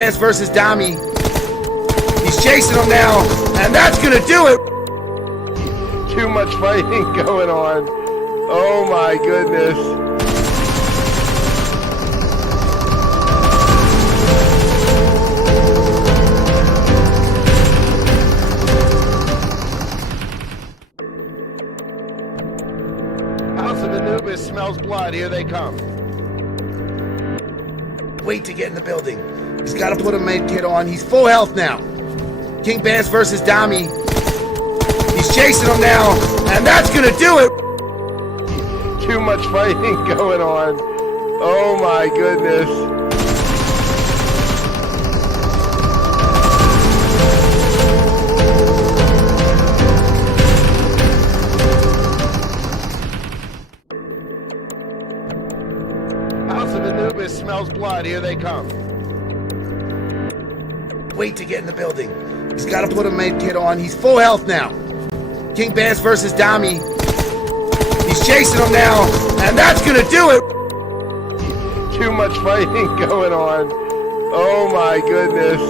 versus Dami. He's chasing him now, and that's gonna do it. Too much fighting going on. Oh my goodness. House of Anubis smells blood. Here they come. Wait to get in the building. He's got to put a med kit on. He's full health now. King Bass versus Dami. He's chasing him now, and that's gonna do it. Too much fighting going on. Oh my goodness. House of Anubis smells blood. Here they come. Wait to get in the building. He's got to put a med kit on. He's full health now. King Bass versus Dami. He's chasing him now, and that's gonna do it. Too much fighting going on. Oh my goodness.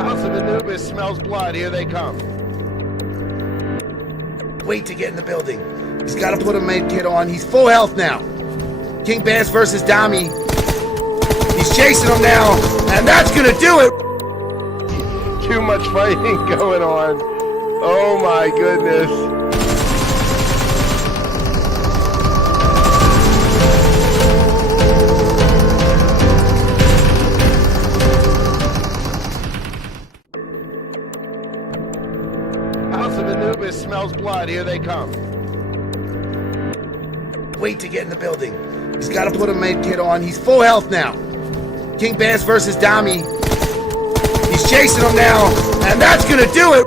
House of Anubis smells blood. Here they come. Wait to get in the building. He's got to put a med kit on. He's full health now. King Bass versus Dami. He's chasing him now, and that's gonna do it. Too much fighting going on. Oh my goodness. House of Anubis smells blood. Here they come. Wait to get in the building. He's got to put a med kit on. He's full health now. King Bass versus Dami. He's chasing him now, and that's gonna do it.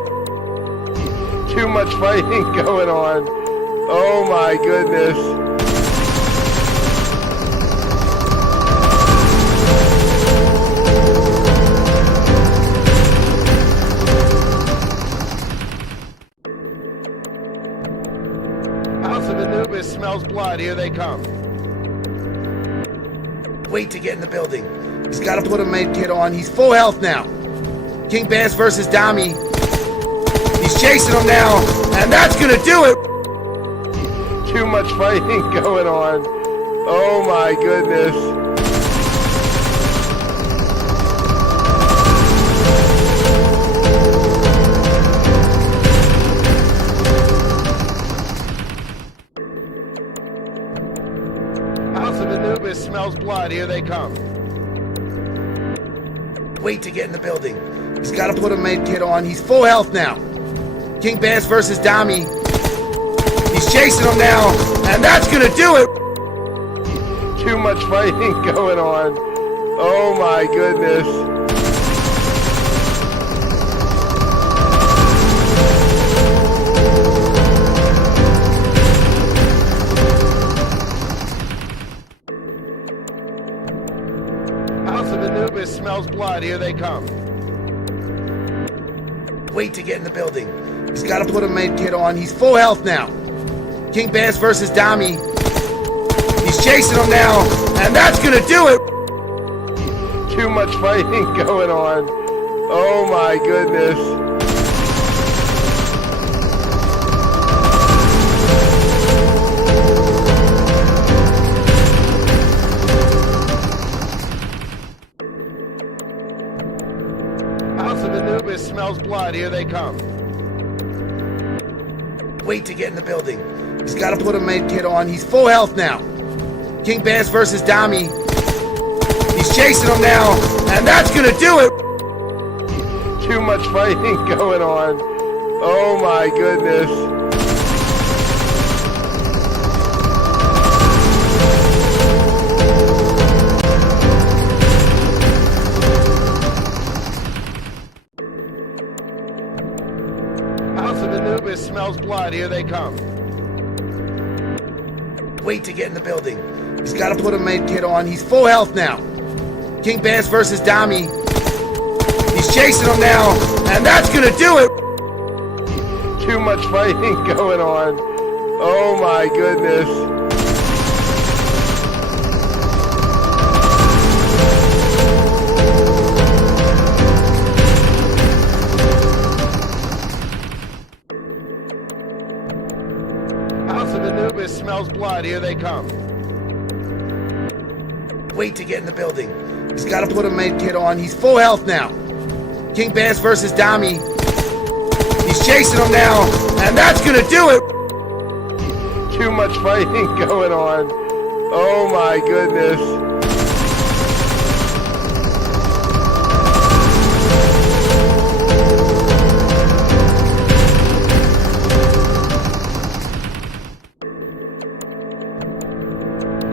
Too much fighting going on. Oh my goodness. House of Anubis smells blood. Here they come. Wait to get in the building. He's got to put a med kit on. He's full health now. King Bass versus Dami. He's chasing him now, and that's gonna do it. Too much fighting going on. Oh my goodness. House of Anubis smells blood. Here they come. Wait to get in the building. He's got to put a med kit on. He's full health now. King Bass versus Dami. He's chasing him now, and that's gonna do it. Too much fighting going on. Oh my goodness. House of Anubis smells blood. Here they come. Wait to get in the building. He's got to put a med kit on. He's full health now. King Bass versus Dami. He's chasing him now, and that's gonna do it. Too much fighting going on. Oh my goodness. House of Anubis smells blood. Here they come. Wait to get in the building. He's got to put a med kit on. He's full health now. King Bass versus Dami. He's chasing him now, and that's gonna do it. Too much fighting going on. Oh my goodness. House of Anubis smells blood. Here they come. Wait to get in the building. He's got to put a med kit on. He's full health now. King Bass versus Dami. He's chasing him now, and that's gonna do it. Too much fighting going on. Oh my goodness. House of Anubis smells blood. Here they come. Wait to get in the building. He's got to put a med kit on. He's full health now. King Bass versus Dami. He's chasing him now, and that's gonna do it. Too much fighting going on. Oh my goodness.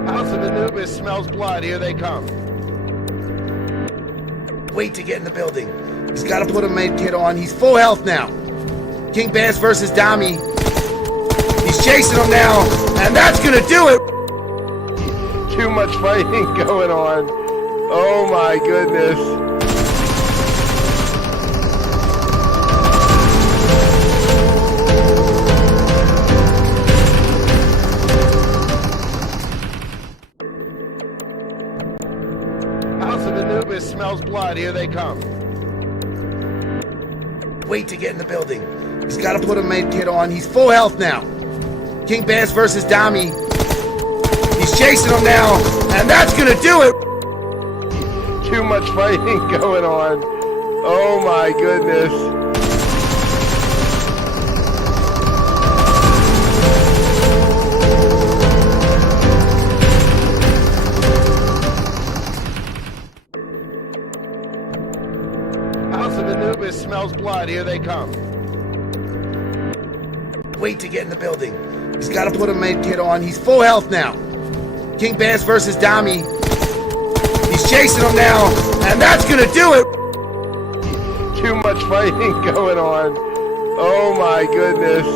House of Anubis smells blood. Here they come. Wait to get in the building. He's got to put a med kit on. He's full health now. King Bass versus Dami. He's chasing him now, and that's gonna do it. Too much fighting going on. Oh my goodness. House of Anubis smells blood. Here they come. Wait to get in the building. He's got to put a med kit on. He's full health now. King Bass versus Dami. He's chasing him now, and that's gonna do it. Too much fighting going on. Oh my goodness. House of Anubis smells blood. Here they come. Wait to get in the building. He's got to put a med kit on. He's full health now. King Bass versus Dami. He's chasing him now, and that's gonna do it. Too much fighting going on. Oh my goodness.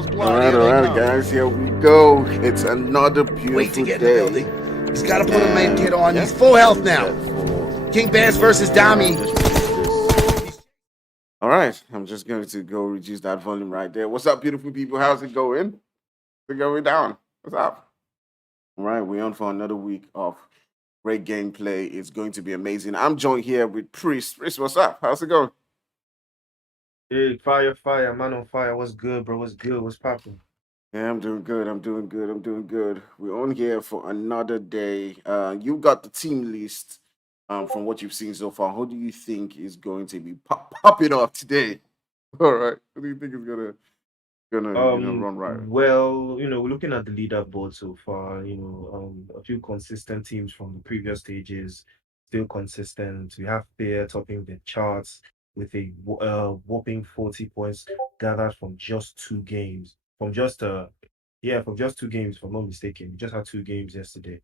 Hell's Blood. Here they come. Guys, here we go. It's another Wait to beautiful get in the day. building. He's got to put a main kit on. He's full health now. King Bass versus Dami. All right, I'm just going to go reduce that volume right there. What's up, beautiful people? How's it going? It's going down. What's up? All right, we're on for another week of great gameplay. It's going to be amazing. I'm joined here with Priest. Priest, what's up? How's it going? Hey, fire, man on fire. What's good, bro? What's good? What's popping? Yeah, I'm doing good. I'm doing good. We're on here for another day. You got the team list from what you've seen so far. Who do you think is going to be popping off today? All right. Who do you think is gonna run right? Well, we're looking at the leaderboard so far. A few consistent teams from the previous stages, still consistent. We have Fear topping the charts with a whopping 40 points gathered from just 2 games. From just 2 games, if I'm not mistaken. We just had 2 games yesterday.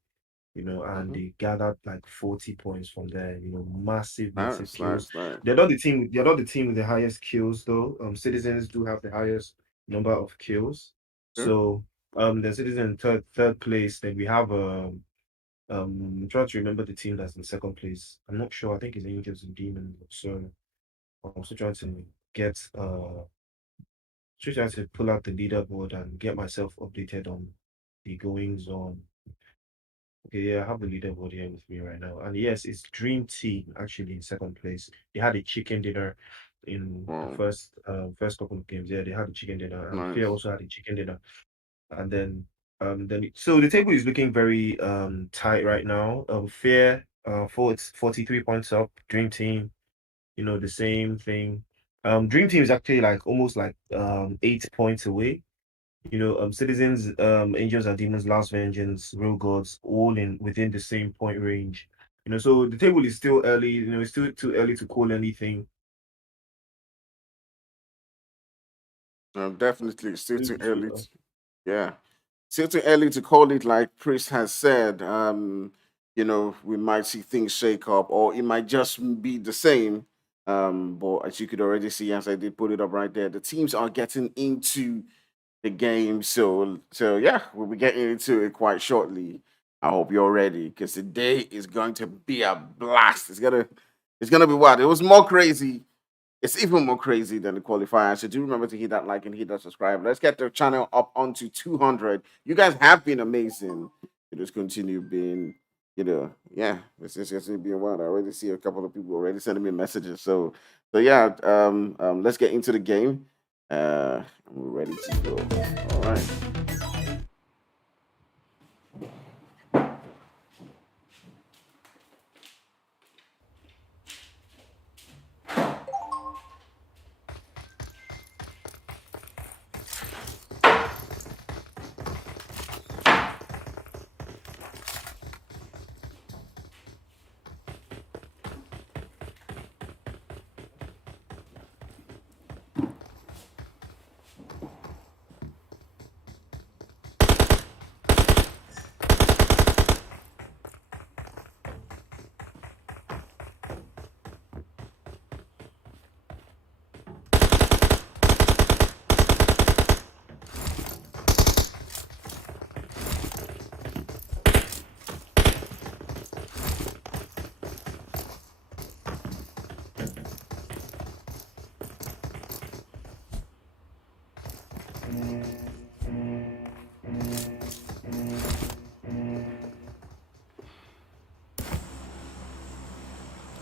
And they gathered like 40 points from there. Massive kills. Nice. They're not the team. They're not the team with the highest kills, though. Citizens do have the highest number of kills. Sure. So, the Citizen third place. Then we have I'm trying to remember the team that's in second place. I'm not sure. I think it's Angels and Demons. So, I'm still trying to get still trying to pull out the leaderboard and get myself updated on the goings on. Okay, yeah, I have the leaderboard here with me right now. And yes, it's Dream Team actually in second place. They had a chicken dinner in the first couple of games. Yeah, they had a chicken dinner. And Fear also had a chicken dinner. And then so the table is looking very tight right now. Fear for 43 points up. Dream Team, the same thing. Dream Team is actually like almost like 8 points away. Citizens, Angels and Demons, Last Vengeance, Real Gods, all within the same point range. So the table is still early. It's still too early to call anything. Definitely, still too early. Still too early to call it. Like Priest has said, we might see things shake up, or it might just be the same. But as you could already see, as I did put it up right there, the teams are getting into the game. So yeah, we'll be getting into it quite shortly. I hope you're ready because today is going to be a blast. It's gonna be wild. It was more crazy. It's even more crazy than the qualifier. So do remember to hit that like and hit that subscribe. Let's get the channel up onto 200. You guys have been amazing. You just continue being, it's just being wild. I already see a couple of people already sending me messages. So yeah, let's get into the game. We're ready to go. All right.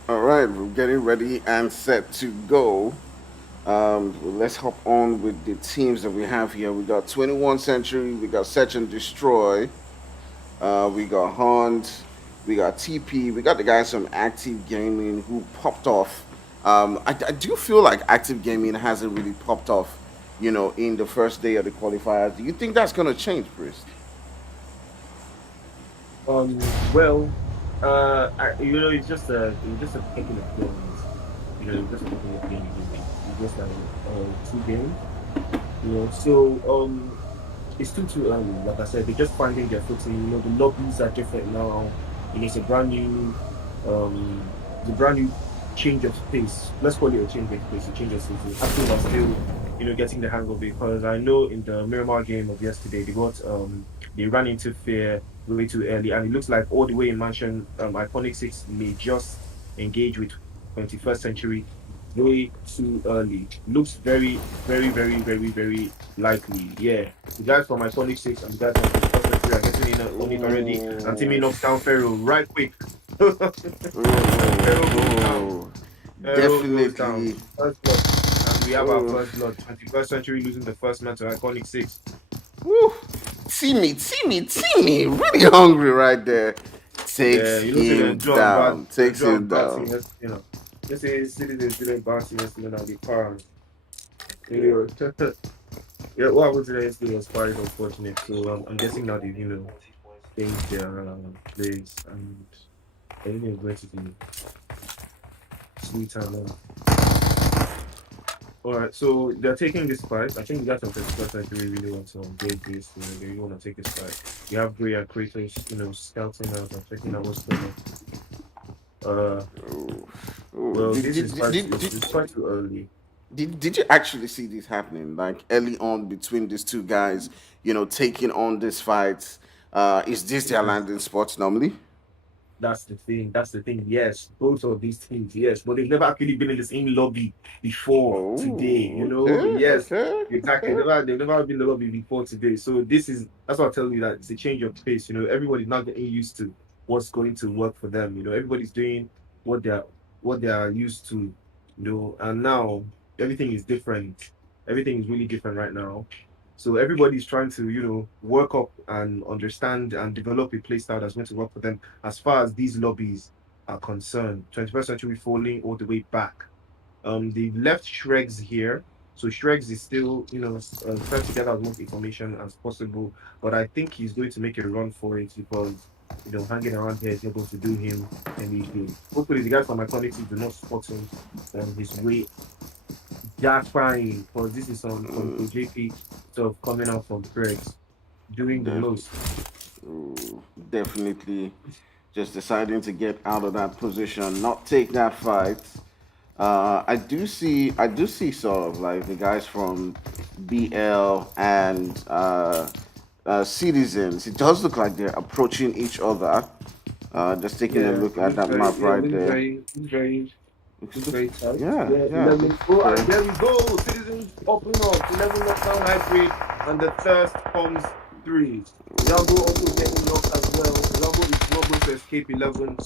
All right, we're getting ready and set to go. Let's hop on with the teams that we have here. We got 21st Century, we got Search and Destroy, we got Hunt, we got TP, we got the guys from Active Gaming who popped off. I do feel like Active Gaming hasn't really popped off, in the first day of the qualifiers. Do you think that's going to change, Bruce? Well, it's just a couple of games. Just a couple of games. It's just like 2 games. So it's still too early. Like I said, they're just finding their footing. The lobbies are different now. It's a brand new, change of pace. Let's call it a change of pace, a change of season. Active are still getting the hang of it. Because I know in the Miramar game of yesterday, they ran into fear way too early, and it looks like all the way in Mansion, Iconic Six may just engage with 21st Century way too early. Looks very, very, very, very, very likely. Yeah, the guys from Iconic Six and the guys from 21st Century are getting in on it already, and Timmy knocks down Pharaoh right quick. Pharaoh goes down. Oh, Pharaoh goes down. definitely. First blood. And we have our Oh, first blood. 21st Century losing the first match to Iconic Six. woo. Timmy, really hungry right there. Yeah, Takes see him them John down. Takes him batting, down. Let's say citizens didn't batting yesterday now the car. Yeah, yeah, what happened today yesterday was quite unfortunate. So I'm guessing now they've, changed their plays and everything is going to be sweeter now. All right, so they're taking this fight. I think the guys from 21st Century really want to engage this. They really want to take this fight. You have Gray and Kratos, scouting out and checking out what's going on. Oh, oh. Well, this is quite too early. Did you actually see this happening like early on between these two guys? Taking on this fight. Is this their landing spot normally? That's the thing. That's the thing. Yes, both of these teams, yes, but they've never actually been in the same lobby before today. Oh, okay, Yes, okay, exactly. okay. They've never been in the lobby before today. So that's what I'm telling you, that it's a change of pace. Everybody's not getting used to what's going to work for them. Everybody's doing what they are used to. And now everything is different. Everything is really different right now. So everybody's trying to, work up and understand and develop a play style that's going to work for them as far as these lobbies are concerned. 21st Century falling all the way back. They left Shregs here. So Shregs is still, trying to get as much information as possible. But I think he's going to make a run for it because, hanging around here is not going to do him any good. Hopefully the guys from Iconic Six do not spot him on his way. Yeah, fine. Because this is on JP sort of coming out from Shregs, doing the Def- most. Definitely just deciding to get out of that position, not take that fight. I do see sort of like the guys from BL and Citizens. It does look like they're approaching each other. Just taking a Yeah, look at that map right there. It's very tight. Yeah, Yeah, yeah. 11. Oh, and there we go. Citizens popping up. 11 knockdown hybrid, and the thirst comes 3. Rambo also getting knocked as well. Rambo is not going to escape 11.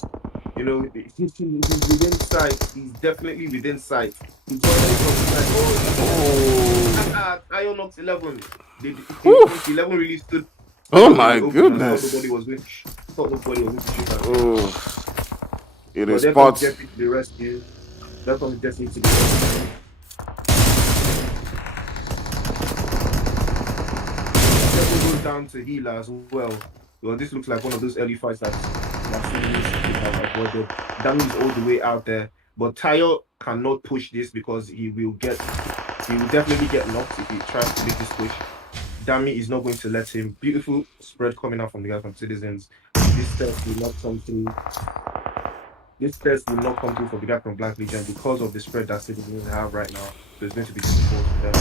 He's within sight. He's definitely within sight. He's already from the side. Oh, Iron knocks 11. whew. 11 really stood Oh in my the open and goodness. thought nobody was going to shoot at him. Oh, it But is there comes spots. Jeffrey to the rescue. There comes Jesse to the rescue. Jeffrey goes down to healer as well. Well, this looks like one of those early fights that Martinez have avoided. Dami is all the way out there. But Tayo cannot push this because he will definitely get knocked if he tries to make this push. Dami is not going to let him. Beautiful spread coming out from the guy from Citizens. This test will not come through. This test will not come through for the guy from Black Legion because of the spread that Citizens have right now. So it's going to be difficult for them.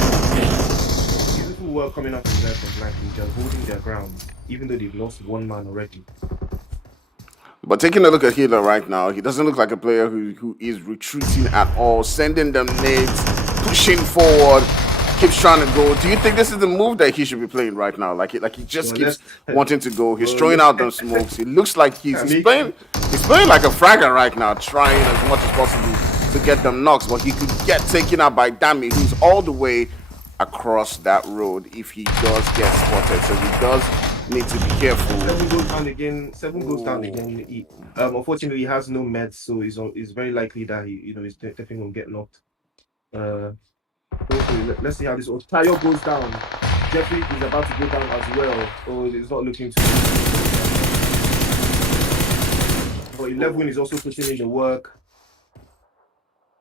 Beautiful work coming out from the guy from Black Legion, holding their ground, even though they've lost one man already. But taking a look at Healer right now, he doesn't look like a player who is retreating at all, sending them nades, pushing forward, keeps trying to go. Do you think this is the move that he should be playing right now? Like he just keeps wanting to go. He's throwing out those smokes. It looks like he's playing like a fragger right now, trying as much as possible to get them knocks. But he could get taken out by Dami, who's all the way across that road if he does get spotted. So he does need to be careful. 7 goes down again. 7 goes down again. Unfortunately, he has no meds, so it's very likely that he's definitely gonna get knocked. Let's see how this. Tayo goes down. Jeffrey is about to go down as well. Oh, it's not looking too good. But 11 is also putting in the work.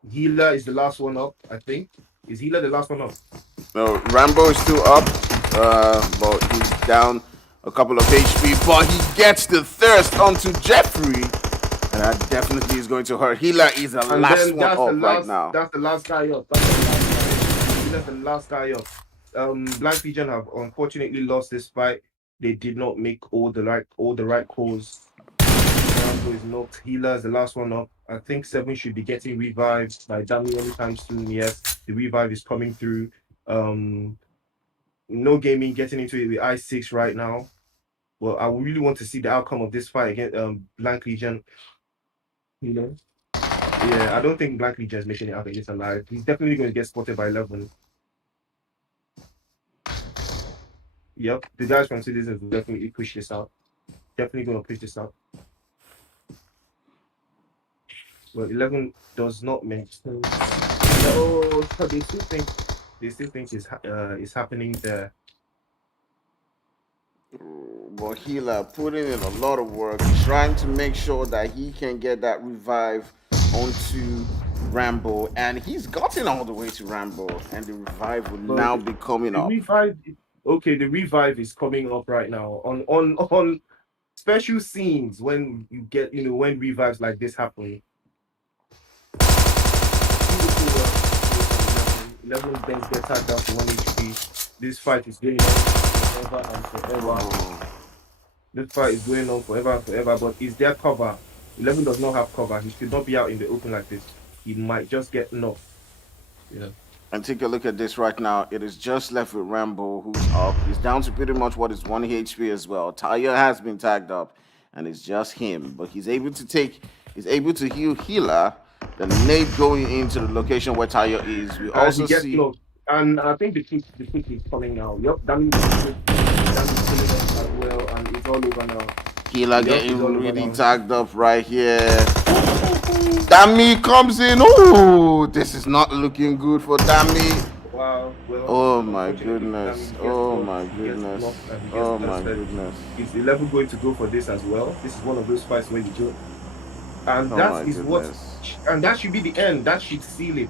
Healer is the last one up, I think. Is Healer the last one up? No, Rambo is still up, but he's down a couple of HP. But he gets the thirst onto Jeffrey, and that definitely is going to hurt. Healer is the last one up right now. That's the last guy up. Healer's the last guy up. Black Legion have unfortunately lost this fight. They did not make all the right calls. Rambo is knocked. Healer is the last one up. I think 7 should be getting revived by Dummy anytime soon. Yes, the revive is coming through. No Gaming getting into it with I6 right now. Well, I really want to see the outcome of this fight against Blank Legion. You know, yeah, I don't think Blank Legion is making it out against alive. He's definitely going to get spotted by 11. Yep, the guys from Citizens will definitely push this out. Definitely going to push this out. Well, 11 does not make sense. No, so they still think it's happening there. But Healer putting in a lot of work, trying to make sure that he can get that revive onto Rambo, and he's gotten all the way to Rambo, and the revive will now be coming up. The revive is coming up right now on special scenes when you get when revives like this happen. 11 Banks get tagged down to 1 HP. This fight is going on forever and forever. This fight is going on forever and forever, but is there cover? 11 does not have cover. He should not be out in the open like this. He might just get knocked. Yeah. And take a look at this right now. It is just left with Rambo, who's up. He's down to pretty much what is 1 HP as well. Taya has been tagged up, and it's just him. But he's able to heal Healer. The nade going into the location where Taya is. We also see. Close. And I think the kick is coming now. Yep, damage killing us as well, and it's all over now. Healer getting really tagged up right here. Dami comes in. Oh, this is not looking good for Dami. Wow. Well, oh my goodness. Oh my goodness. Oh my goodness. Is 11 going to go for this as well? This is one of those fights where you joke. And that is what. And that should be the end. That should seal it.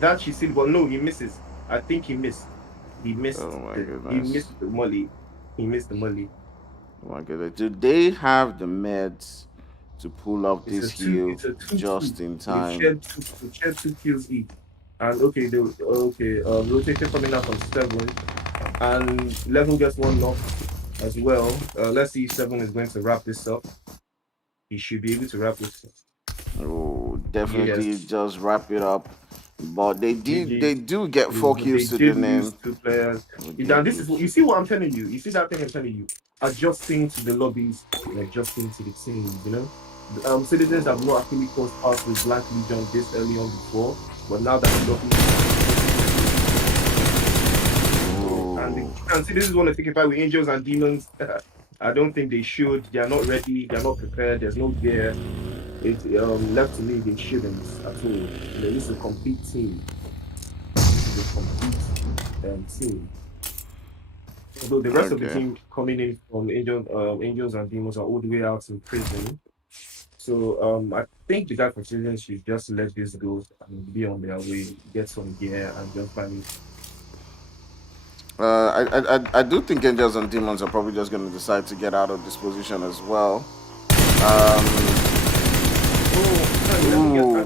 That should seal. But no, he misses. I think he missed. He missed. Oh my goodness. He missed the molly. He missed the molly. Oh my goodness. Do they have the meds to pull up this heal just in time? We shared 2 kills each. And rotation coming out from 7. And 11 gets 1 knock as well. Let's see if 7 is going to wrap this up. He should be able to wrap this up. Oh, definitely just wrap it up. But they do get 4 kills to the name. 2 players. And this is you see what I'm telling you. You see that thing I'm telling you. Adjusting to the lobbies and adjusting to the team, Citizens have not actually crossed paths with Black Legion this early on before, but now that the lobbies and Citizens want to take a fight with Angels and Demons. I don't think they should. They are not ready. They are not prepared. There's no gear. It's left to me. They shouldn't at all. This is a complete team. This is a complete team. Although the rest of the team coming in from Angels and Demons are all the way out in prison. So I think the guy from Citizens should just let this go and be on their way, get some gear, and just find it. I do think Angels and Demons are probably just going to decide to get out of this position as well.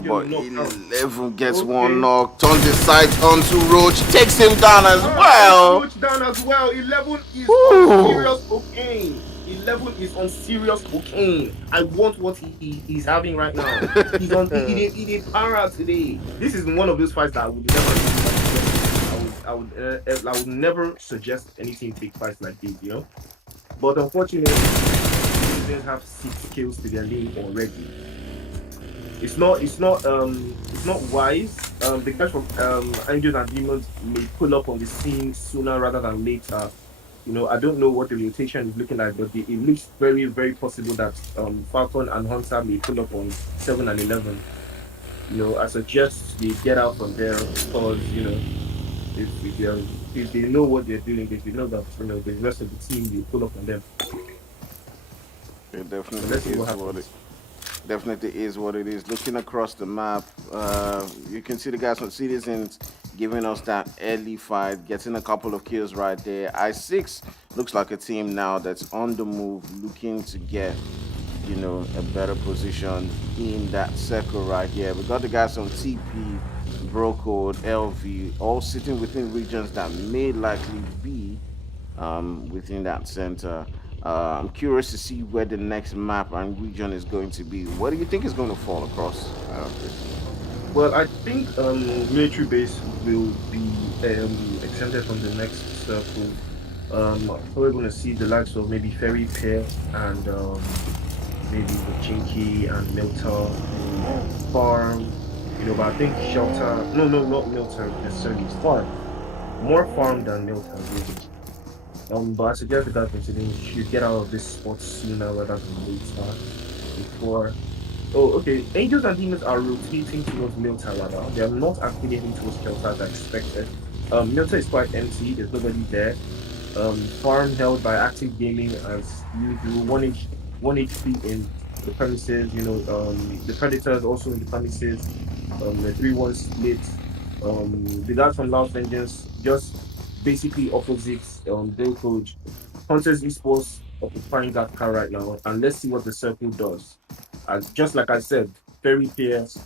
But 11 gets 1 knock, turns his sights onto Roach, takes him down as well. Roach down as well. 11 is on serious cocaine. 11 is on serious cocaine. I want what he's having right now. He's on he para today. This is one of those fights that I would never I would never suggest any team take fights like this, But unfortunately, they have 6 kills to their name already. It's not wise. The guys from Angels and Demons may pull up on the scene sooner rather than later. I don't know what the rotation is looking like, but it looks very, very possible that Falcon and Hunter may pull up on 7 and 11. I suggest they get out from there because if they know what they're doing, if they know that the rest of the team will pull up on them. It definitely is what it is. Looking across the map, you can see the guys from Citizens giving us that early fight, getting a couple of kills right there. I6 looks like a team now that's on the move, looking to get, a better position in that circle right here. We got the guys on TP, Brocode, LV, all sitting within regions that may likely be within that center. I'm curious to see where the next map and region is going to be. What do you think is going to fall across, Chris? Well, I think military base will be exempted from the next circle. Probably going to see the likes of maybe Ferry Pier and maybe Chinky and Milta, Farm. But I think Shelter. No, no, not Milta necessarily. Farm. More Farm than Milta, really. But I suggest the guys considering should get out of this spot sooner rather than later before. Oh, okay. Angels and demons are rotating towards Milta rather. They are not actually heading towards Shelter as I expected. Milta is quite empty. There's nobody there. Farm held by Active Gaming as usual. One HP in the premises. The Predators also in the premises. The 3-1 split. The guys from Loud Vengeance just basically opposites Bill Coach. Hunters Esports occupying that car right now, and let's see what the circle does. Just like I said, Ferry Pierce,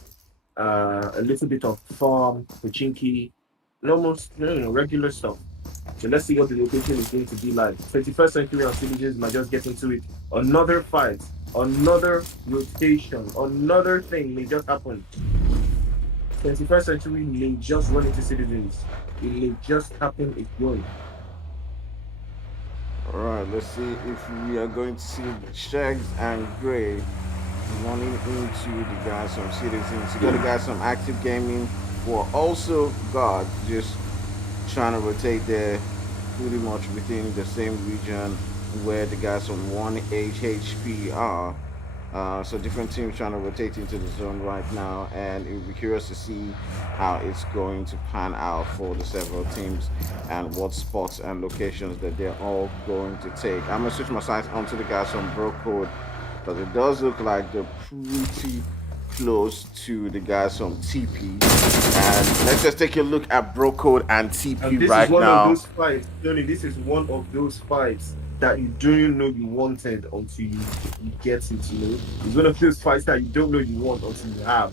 a little bit of farm, Pachinki, and almost regular stuff. So let's see what the location is going to be like. 21st century and villages might just get into it. Another fight, another rotation, another thing may just happen. 21st century may just run into citizens. It may just happen again. All right, let's see if we are going to see Shags and Gray running into the guys from Citizens. You got the guys from Active Gaming who are also God, just trying to rotate there pretty much within the same region where the guys from 1HHP are. So different teams trying to rotate into the zone right now, and it will be curious to see how it's going to pan out for the several teams and what spots and locations that they're all going to take. I'm gonna switch my sights onto the guys from Bro Code because it does look like they're pretty close to the guys from TP. And let's just take a look at Bro Code and TP And this right is one now. of those fights, Tony. This is one of those fights that you don't know you wanted until you get it. It's one of those fights that you don't know you want until you have.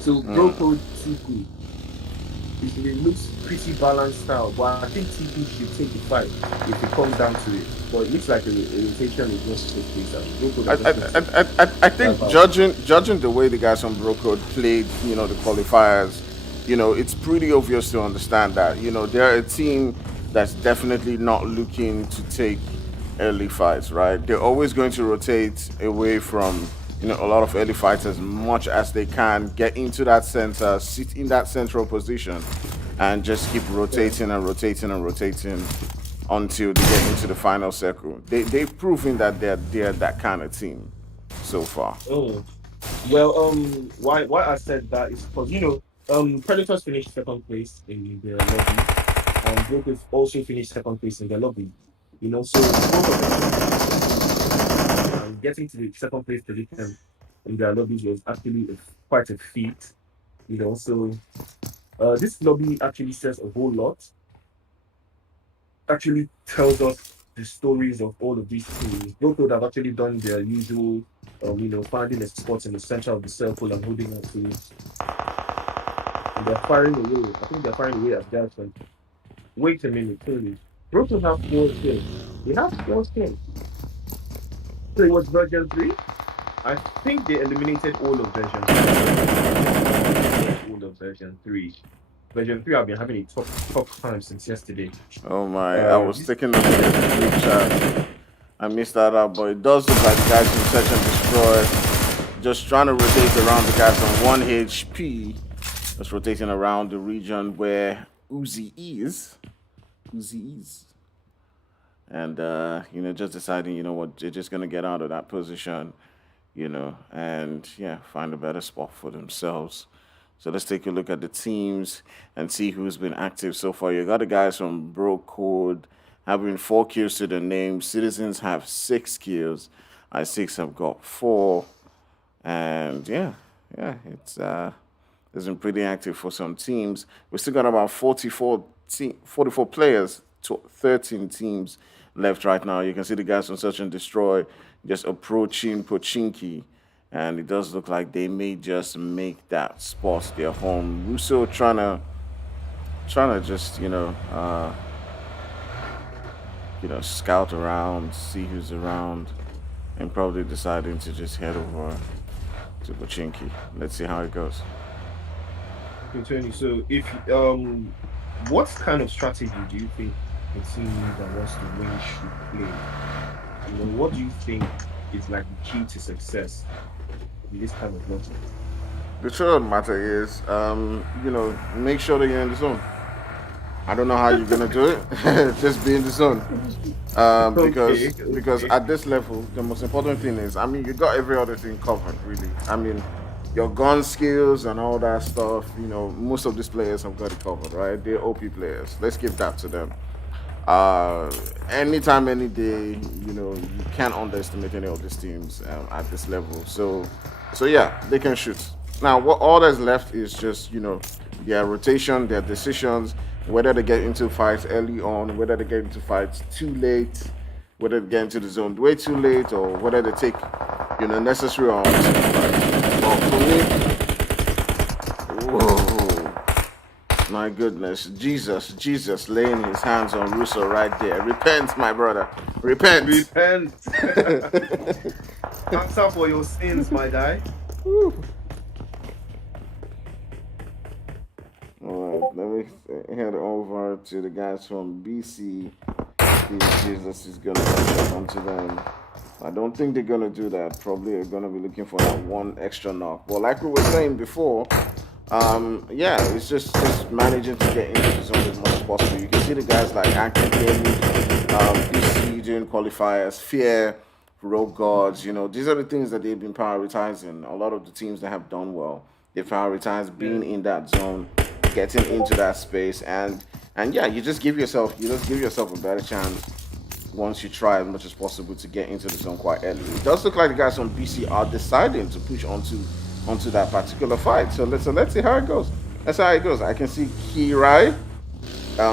So Bro Code TP, it looks pretty balanced out, but I think TP should take the fight if it comes down to it. But it looks like a rotation is going to take place. I think judging the way the guys from Brocode played, the qualifiers, it's pretty obvious to understand that, they're a team that's definitely not looking to take early fights, right? They're always going to rotate away from, a lot of early fights as much as they can, get into that center, sit in that central position, and just keep rotating and rotating and rotating until they get into the final circle. They've proven that they're that kind of team so far. Oh, well, why I said that is because Predators finished second place in their lobby, and Brokers also finished second place in their lobby. So both of them getting to the second place position in their lobbies was actually quite a feat. So this lobby actually says a whole lot. Actually tells us the stories of all of these teams. Both would have actually done their usual, finding a spot in the center of the circle and holding on to it. And they're firing away. I think they're firing away at Jackson. Wait a minute, please. Brooklyn have 4 kills. They have 4 kills. So it was version 3. I think they eliminated all of version 3. All of version 3. Version 3 I've been having a tough time since yesterday. Oh my, I was taking a look at the group chat. I missed that out, but it does look like the guys from Search and Destroy just trying to rotate around the guys on 1 HP. Just rotating around the region where Uzi is. And, just deciding, what, they're just going to get out of that position, and, find a better spot for themselves. So let's take a look at the teams and see who's been active so far. You got the guys from Bro Code having 4 kills to their name. Citizens have 6 kills. I6 have got 4. And, it's been pretty active for some teams. We still got about 44 players to 13 teams left right now. You can see the guys from Search and Destroy just approaching Pochinki, and it does look like they may just make that spot their home. Russo trying to just scout around, see who's around, and probably deciding to just head over to Pochinki. Let's see how it goes. Okay, Tony. So, if what kind of strategy do you think a team that wants to win should play? What do you think is like the key to success in this kind of level? The truth of the matter is, make sure that you're in the zone. I don't know how you're gonna do it. Just be in the zone. Okay, Because okay. at this level, the most important thing is, I mean, you got every other thing covered, really. I mean, your gun skills and all that stuff. Most of these players have got it covered, right? They're OP players. Let's give that to them. Uh, Anytime, any day, you can't underestimate any of these teams at this level. So yeah, they can shoot. Now, what all that's left is just their rotation, their decisions, whether they get into fights early on, whether they get into fights too late, whether they get into the zone way too late, or whether they take necessary or unnecessary fights. Well, for me, whoa. My goodness, Jesus laying his hands on Russo right there. Repent, my brother. Repent. Repent. Answer for your sins, my guy. All right, let me head over to the guys from BC. If Jesus is gonna catch up onto them. I don't think they're gonna do that. Probably they're gonna be looking for that one extra knock. But like we were saying before, yeah, it's just managing to get into the zone as much as possible. You can see the guys like Active Gaming, PC doing qualifiers, Fear, Rogue Gods. These are the things that they've been prioritizing. A lot of the teams that have done well, they prioritize Yeah. being in that zone, getting into that space, and yeah, you just give yourself a better chance once you try as much as possible to get into the zone quite early. It does look like the guys from BC are deciding to push onto that particular fight. So let's see how it goes. That's how it goes. I can see Kirai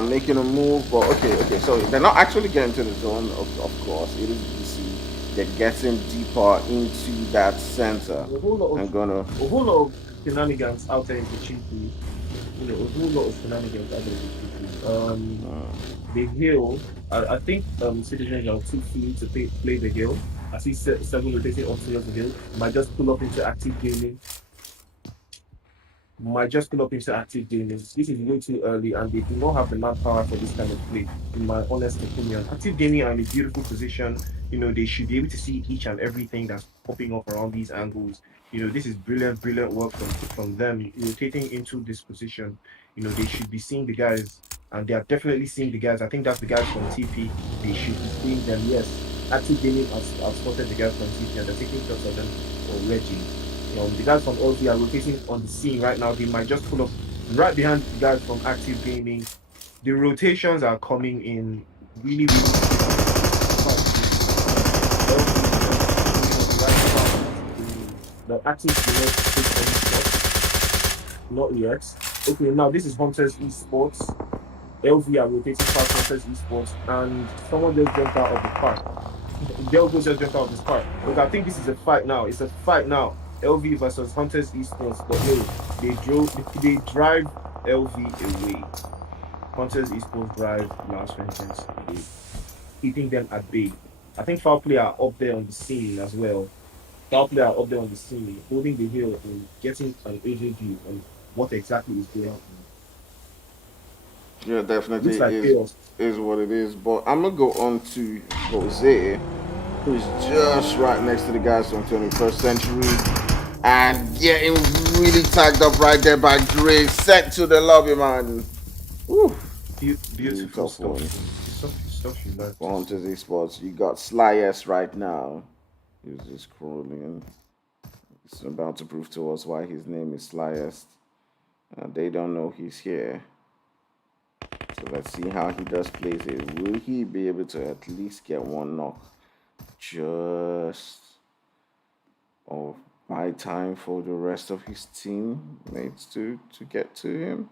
making a move, but okay. So they're not actually getting to the zone. Of course, it is BC. They're getting deeper into that center. A whole lot of I'm gonna. a whole lot of shenanigans out there in the Chinky. A whole lot of shenanigans out there in the Chinky. The hill. I think citizens are too free to play the hill. I see several rotating up towards the hill. Might just pull up into active gaming. Might just pull up into active gaming. This is way too early, and they do not have the manpower for this kind of play. In my honest opinion, active gaming are in a beautiful position. They should be able to see each and everything that's popping up around these angles. This is brilliant, brilliant work from them rotating into this position. They should be seeing the guys, and they are definitely seeing the guys. I think that's the guys from TP. They should be seeing them. Yes, active gaming has spotted the guys from TP, and they're taking shots of them already. The guys from LG are rotating on the scene right now. They might just pull up right behind the guys from Active Gaming. The rotations are coming in really, really fast. LG is pulling up right behind Active Gaming. The Active do not take any shots. Not yet. Okay, now this is Hunters Esports. LV are rotating past Hunters Esports, and someone just jumped out of the car. Delgo just jumped out of his car. Look, I think this is a fight now. It's a fight now. LV versus Hunters Esports. But yo, they drive LV away. Hunters Esports drive Last Vengeance away, keeping them at bay. I think Foul Play are up there on the scene as well. Foul Play are up there on the scene, holding the hill and getting an overview on what exactly is going on. Yeah, definitely Looks like is chaos. is what it is. But I'm gonna go on to Jose, who's just right next to the guys from 21st Century, and getting really tagged up right there by Dre. Sent to the lobby, man. Woo. Really Beautiful tough stuff. one Stuff you love for to see. Hunters Esports. You got Sly S right now. He's just crawling. He's about to prove to us why his name is Slyest. They don't know he's here. So let's see how he does plays it. Will he be able to at least get one knock? Just or buy time for the rest of his teammates to get to him?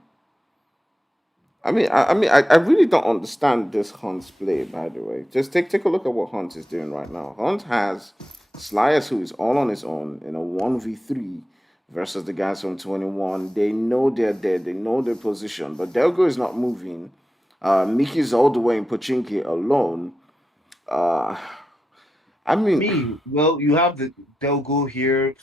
I really don't understand this Hunt's play. By the way, just take a look at what Hunt is doing right now. Hunt has Slyers, who is all on his own in a 1v3 versus the guys from 21. They know they're dead. They know their position, but Delgo is not moving. Mickey's all the way in Pochinki alone. Uh, I mean, Well, you have they'll go here,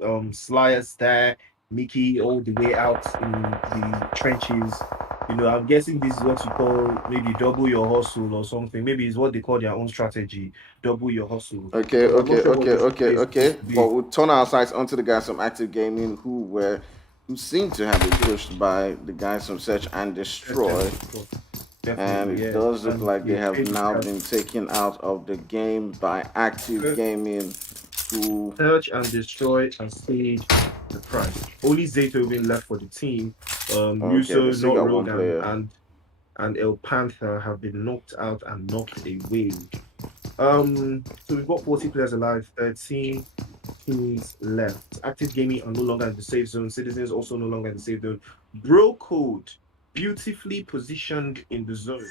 Slyers there, Mickey all the way out in the trenches. I'm guessing this is what you call maybe double your hustle or something. Maybe it's what they call their own strategy, double your hustle. okay, But I'm not okay, sure what okay, this okay, play is okay. supposed to But be. we'll turn our sights onto the guys from Active Gaming who seem to have been pushed by the guys from Search and Destroy. And Definitely, it yeah. does look And like they the have changes now that been taken out of the game by Active Gaming, who search and destroy and stage the price. Only Zaytoven left for the team. okay, they Muso, still Not got one Rogue, player. and El Panther have been knocked out and knocked away. So we've got 40 players alive, 13 teams left. Active Gaming are no longer in the safe zone. Citizens also no longer in the safe zone. Bro Code beautifully positioned in the zone.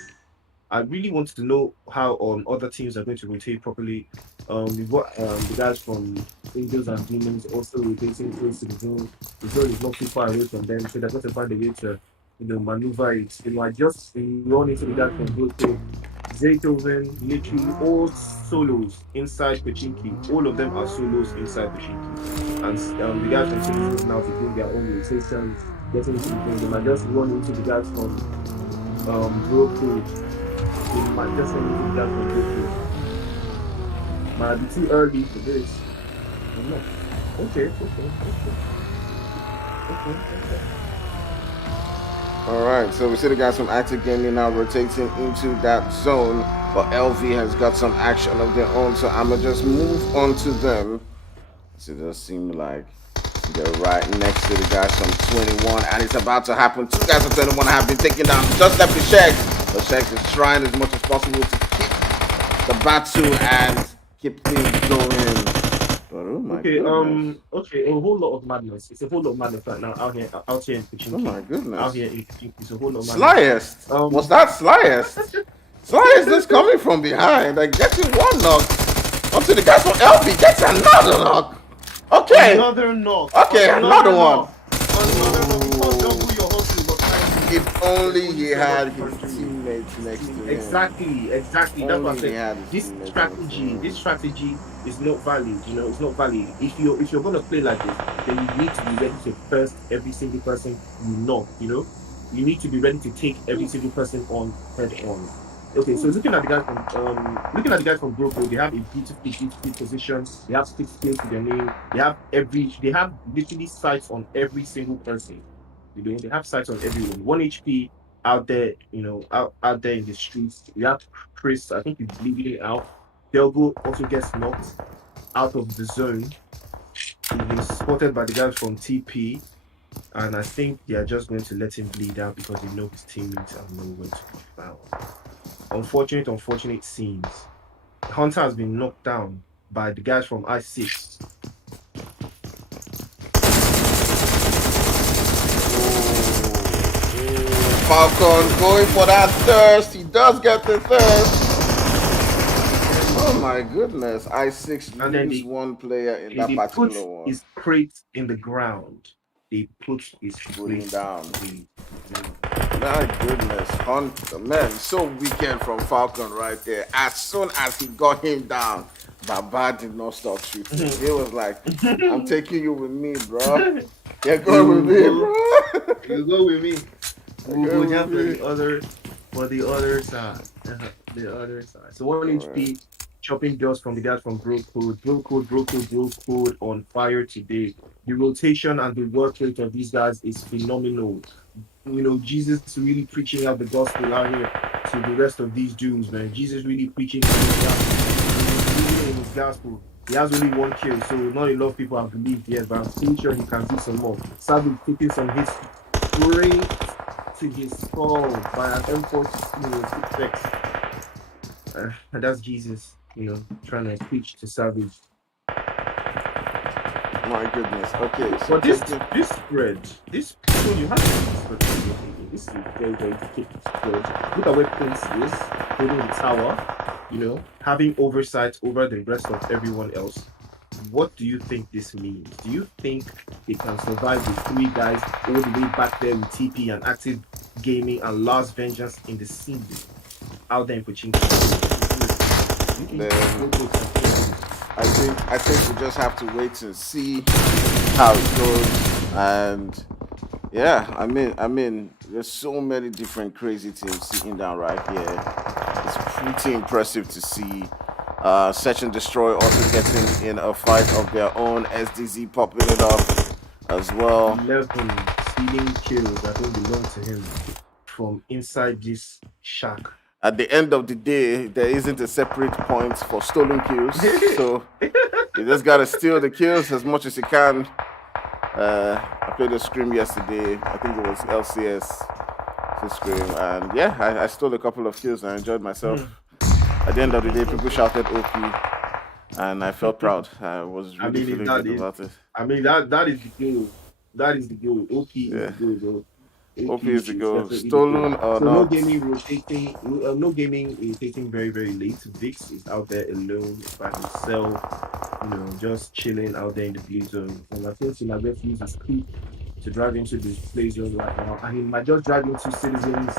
I really want to know how other teams are going to rotate properly. We've got the guys from Angels and Demons also rotating close to the zone. The zone is not too far away from them, so they're going to find a way to maneuver it. I just run into the guys from Brooklyn, Zaytoven, literally all solos inside Pachinki. All of them are solos inside Pachinki. And the guys from Citizens now begin their own rotation, getting into the zone. They might just run into the guys from Brooklyn. They might just run into the guys from Brooklyn. Might be too early for this. I'm not. Okay. All right, so we see the guys from Active Gaming now rotating into that zone, but LV has got some action of their own, so I'm gonna just move on to them. So it does seem like they're right next to the guys from 21, and it's about to happen. Two guys from 21 have been taken down. Just left the Shegs. The Shegs is trying as much as possible to keep the battle and keep things going. But oh my goodness. Okay, a whole lot of madness. It's a whole lot of madness right now out here in Oh Pachinki. my goodness. Out here in Pachinki, it's a whole lot of madness. Slyest. Was that Slyest? Slyest is coming from behind and getting one knock onto the guys from LB. Gets another knock. Okay. Another knock. Okay, another one. Another knock. Because double your hustle, but If only he had his teammates next to him. Exactly. That's what I'm saying. This strategy is not valid. It's not valid. If you're gonna play like this, then you need to be ready to first every single person you knock. You need to be ready to take every single person on head on. Okay, so looking at the guys from Brooklyn, they have a beautiful position. They have 6 kills to their name. They have literally sights on every single person. They have sights on everyone. 1 HP out there, out there in the streets. We have Chris, I think he's bleeding out. Delgo also gets knocked out of the zone. He's been spotted by the guys from TP. And I think they are just going to let him bleed out because they know his teammates are nowhere to be found. Unfortunate scenes. Hunter has been knocked down by the guys from I6. Falcon going for that thirst. He does get the thirst. Oh my goodness. I6 lose one player in that particular one. His crate in the ground. They put his crate down. My goodness. Hunter, man, so wicked from Falcon right there. As soon as he got him down, Baba did not stop shooting. He was like, I'm taking you with me, bro. You're going with me, bro. You go with me. We'll go for the other side. The other side. So 1 HP chopping dust from the guys from Bro Code on fire today. The rotation and the work rate of these guys is phenomenal. Jesus really preaching out the gospel out here to the rest of these dudes, man. Jesus really preaching his gospel. He has only 1 kill, so not a lot of people have believed yet, but I'm pretty sure he can do some more. Savage taking some hits straight to his skull by an M4 6X. And that's Jesus, trying to preach to Savage. My goodness. Okay, so this spread, you have opportunity. This is very, very difficult. Look at where Prince is, holding the tower, having oversight over the rest of everyone else. What do you think this means? Do you think they can survive with 3 guys all the way back there with TP and Active Gaming and Last Vengeance in the season out there in Pochinki? I think we just have to wait and see how it goes. And yeah, I mean, there's so many different crazy teams sitting down right here. It's pretty impressive to see. Search and Destroy also getting in a fight of their own. SDZ popping it up as well. 11 stealing kills that don't belong to him from inside this shack. At the end of the day, there isn't a separate point for stolen kills, so you just gotta steal the kills as much as you can. I played a scrim yesterday. I think it was LCS to scrim, and yeah, I stole a couple of kills and I enjoyed myself. At the end of the day, people shouted OP, and I felt proud. I was really feeling good about it. I mean, that is the goal. That is the goal. OP is the goal, bro. OP is the goal. Stolen or so not? No gaming rotating very, very late. Vix is out there alone by himself, just chilling out there in the blue zone. And I think Sinagret uses his creep to drive into the play zone right now. And he might just drive into Citizens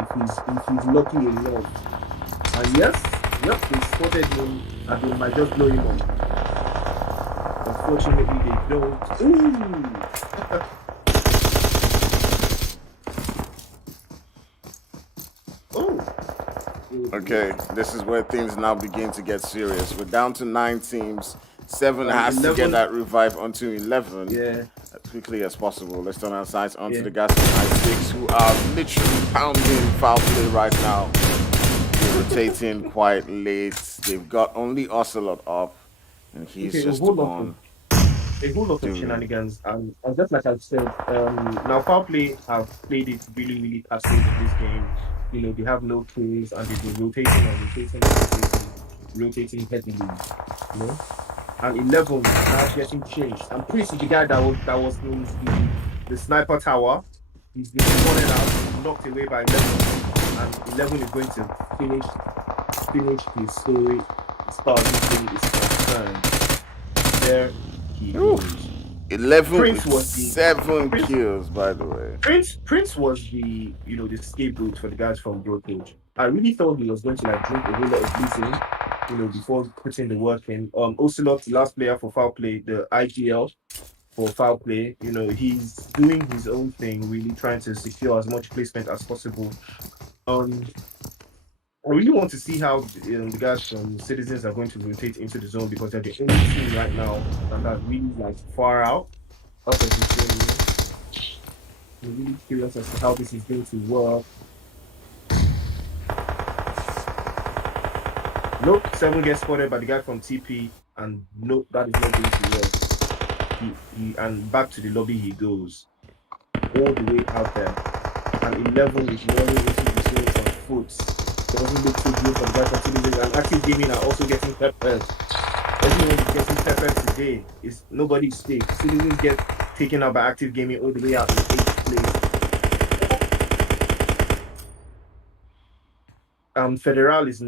if he's lucky enough. And yep, they spotted him and they might just blow him up. Unfortunately, they don't. Ooh! Okay, this is where things now begin to get serious. We're down to 9 teams. 7 has 11. To get that revive onto 11 as quickly as possible. Let's turn our sights onto the guys from I6 who are literally pounding foul play right now. They're rotating quite late. They've got only Ocelot up, and he's just on. A whole lot of shenanigans, and just like I've said, now foul play have played it really, really passive in this game. They have no kills and they've been rotating heavily. And 11 now getting changed. And Prince is the guy that was in the sniper tower. He's been running out, knocked away by 11, and 11 is going to finish his story as far as this game is concerned. There he goes. 11 Prince was 7 kills, by the way. Prince was the the scapegoat for the guys from Brokerage. I really thought he was going to drink a whole lot of losing, before putting the work in. Ocelot, the last player for foul play, the IGL for foul play. He's doing his own thing, really trying to secure as much placement as possible. I really want to see how the guys from Citizens are going to rotate into the zone because they're the only team right now that are really far out of the zone. I'm really curious as to how this is going to work. Nope, 7 gets spotted by the guy from TP, and nope, that is not going to work. And back to the lobby he goes, all the way out there. And 11 is running into the zone on foot. Doesn't look too good for the guys from Citizens, and Active Gaming are also getting peppered. Everyone is getting peppered today. Nobody's safe. Citizens get taken out by Active Gaming all the way out in 8th place. Federal is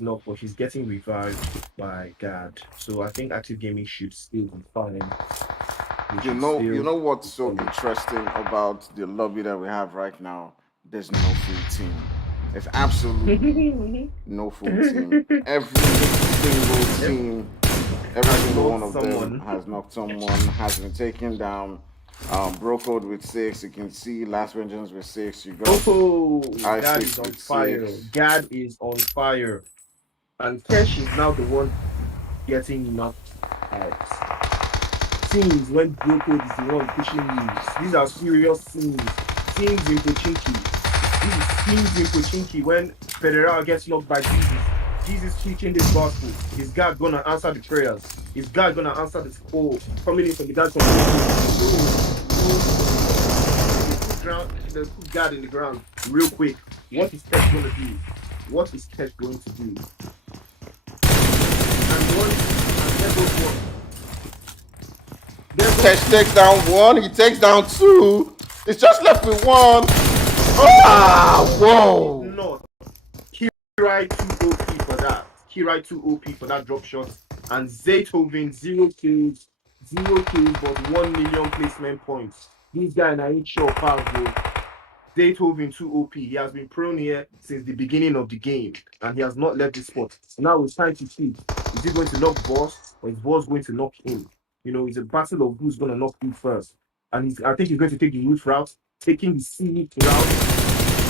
not, but he's getting revived by God. So I think Active Gaming should still be fine. You know what's so interesting about the lobby that we have right now? There's no full team. There's absolutely no full team. Every single one of them has knocked someone, has been taken down. Brocode with 6. You can see Last Vengeance with 6. You got God is on fire. 6. God is on fire. And Kesh is now the one getting knocked out. Scenes when Brocode is the one pushing you. These are serious scenes. Scenes in Pochinki. These are scenes in Pochinki when Federal gets knocked by Jesus. Jesus preaching this gospel. Is God gonna answer the prayers? Is God gonna answer this call coming in from the guys from the put God in the ground real quick. What is Kesh gonna do? What is Kesh going to do? Kesh takes down 1, he takes down 2. It's just left with one. Ah, whoa. Not. Kirai 2 OP for that. Kirai 2 OP for that drop shot. And Zaytoven 0 kills, but 1 million placement points. This guy na ain't sure fast, bro. Zaytoven 2 OP. He has been prone here since the beginning of the game, and he has not left the spot. Now it's time to see. Is he going to knock Boss, or is Boss going to knock him? You know, it's a battle of who's going to knock who first. And I think he's going to take the route route, taking the scenic route,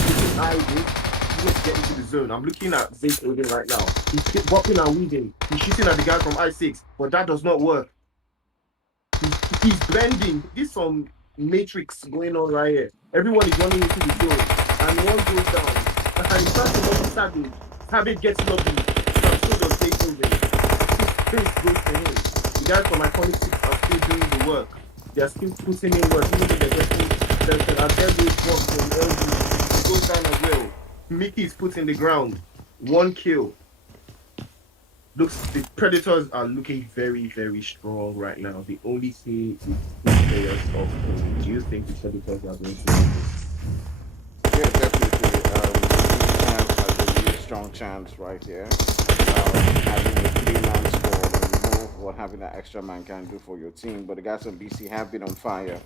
taking Ivy. He's going to get into the zone. I'm looking at Zaytoven right now. He's bopping and weaving. He's shooting at the guy from I6, but that does not work. He's blending. There's some matrix going on right here. Everyone is running into the zone, and one goes down. And he starts to go to Savage. Savage gets lucky. And so does Zaytoven. His face goes to him. The guys from Iconic 6 are still doing the work. They are still putting in work, even though they're getting tested. And there goes one from LG. He goes down as well. Mickey is put in the ground. 1 kill. Looks, the Predators are looking very, very strong right now. The only thing is the players of. Do you think the Predators are going to win this? Yeah, definitely. We have a really strong chance right here. Having a 3-man squad, and you know what having that extra man can do for your team. But the guys from BC have been on fire.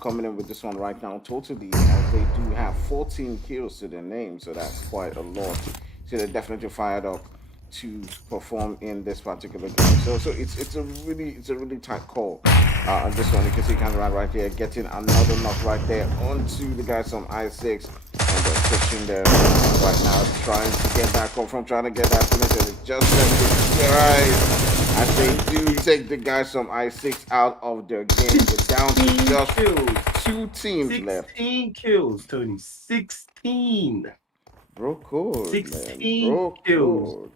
Coming in with this one right now, totally, they do have 14 kills to their name, so that's quite a lot. So they're definitely fired up to perform in this particular game. So it's a really tight call on this one. You can see Conrad right there getting another knock right there onto the guys from I6, and they're pushing them right now, trying to get that call from trying to get that finish, and it just right. And they do take the guys from I6 out of their game. They're down to just kills. 2 teams left. 16 kills, Tony. 16. Bro code, 16 man. Bro kills. code.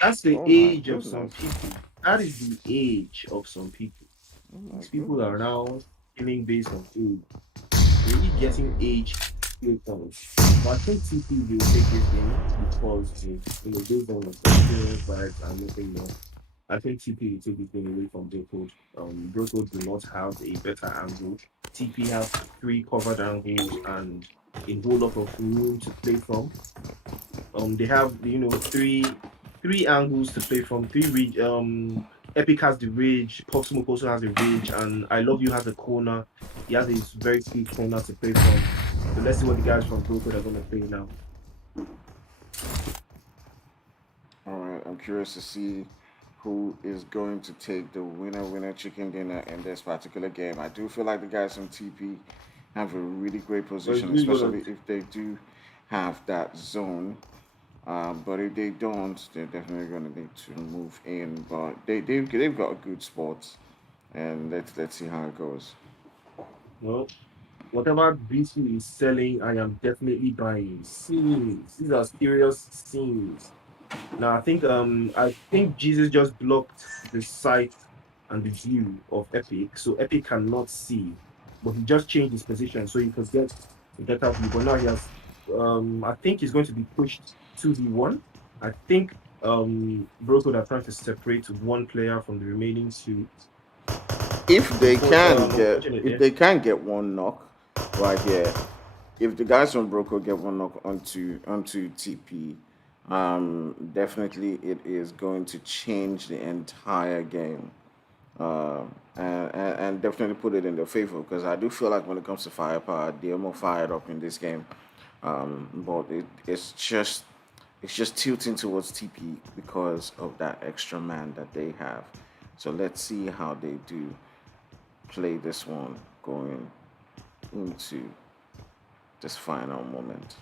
That's the Oh my age of some goodness. people. That is the age of some people. Oh my These people are goodness. now killing based on age. Really getting age points. But I think TP will take this game because based on the experience, vibes, and nothing more. I think TP will take this game away from Brocode. Brocode do not have a better angle. TP have 3 covered angles and a whole lot of room to play from. They have 3 angles to play from. 3 ridge. Epic has the ridge. Pop Smoke also has the ridge, and I Love You has a corner. He has a very key corner to play from. So let's see what the guys from Brocode are going to play now. All right, I'm curious to see who is going to take the winner chicken dinner in this particular game. I do feel like the guys from TP have a really great position, especially if they do have that zone. But if they don't, they're definitely going to need to move in. But they've got a good spot, and let's see how it goes. Well, whatever BC is selling, I am definitely buying. Scenes. These are serious scenes. Now I think Jesus just blocked the sight and the view of Epic, so Epic cannot see. But he just changed his position so he could get a better view. But now he has I think he's going to be pushed 2v1. I think Brocode are trying to separate one player from the remaining 2. If they can get one knock right here, if the guys from Broco get one knock onto TP, definitely it is going to change the entire game, and definitely put it in their favor, because I do feel like when it comes to firepower, they're more fired up in this game, but it's just tilting towards TP because of that extra man that they have. So let's see how they do play this one going into this final moment.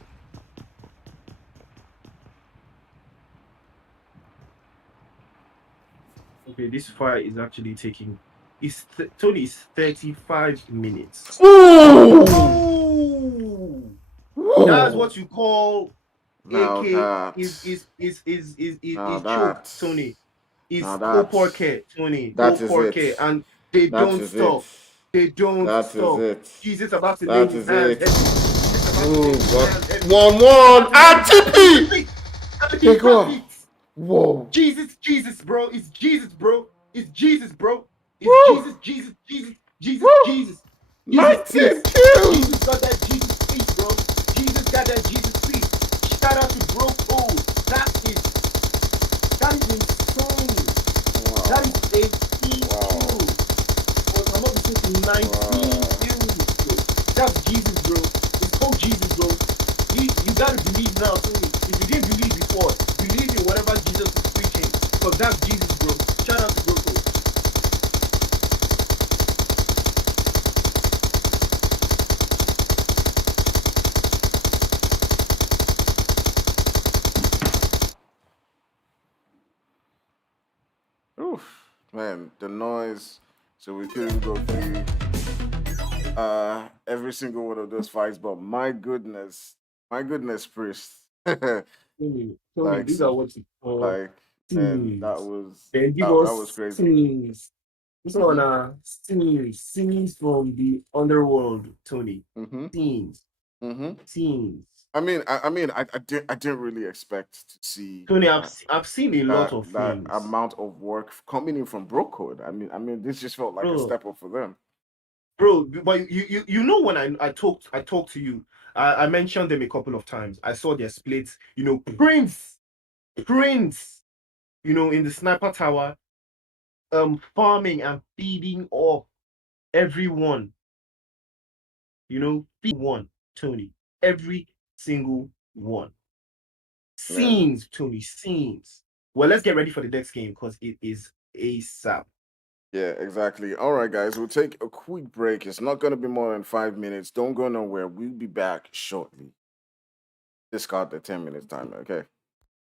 Okay, this fight is actually taking. Tony is 35 minutes. Ooh! That's what you call Now AK that- is Now choke, that- Tony. Is now that's- porke, Tony. that is Porke, it. and they That don't is stop. it. They don't That is stop. it. Jesus about to That lay is his hands. it. Jesus about to Ooh, lay his what? hands heavy. 1-1. TP! And They he go. has it. Whoa. Jesus, bro. It's Jesus, bro. It's Jesus, bro. It's Woo. Jesus. Woo. Jesus. 19 kills! Jesus got that Jesus feet, bro. Jesus got that Jesus feet. Shout out to Bro Code. That is insane. That is 18 kills. Or I'm not mistaken, 19 kills, bro. That's Jesus, bro. It's called Jesus, bro. You gotta believe now, Tony. If you didn't believe before, believe in whatever Jesus is preaching. Because that's Jesus, bro. Shout out to Bro Code. Oof, man, the noise. So we couldn't go through every single one of those fights, but my goodness, Priest. Tony, like, these are what you call like, man, scenes. Then give that was us crazy. scenes. This one are scenes from the underworld, Tony. Mm-hmm. Scenes. Mm-hmm. Scenes. I didn't really expect to see Tony, I've seen a lot of that things. amount of work coming in from Brooklyn. I mean, this just felt like a step up for them. Bro, but you know when I talked to you, I mentioned them a couple of times. I saw their splits, Prince, in the sniper tower, farming and feeding off everyone, feed one, Tony, every single one. Scenes, Tony, scenes. Well, let's get ready for the next game because it is ASAP. Yeah, exactly. All right, guys, we'll take a quick break. It's not going to be more than 5 minutes. Don't go nowhere. We'll be back shortly. Discard the 10 minutes time, okay?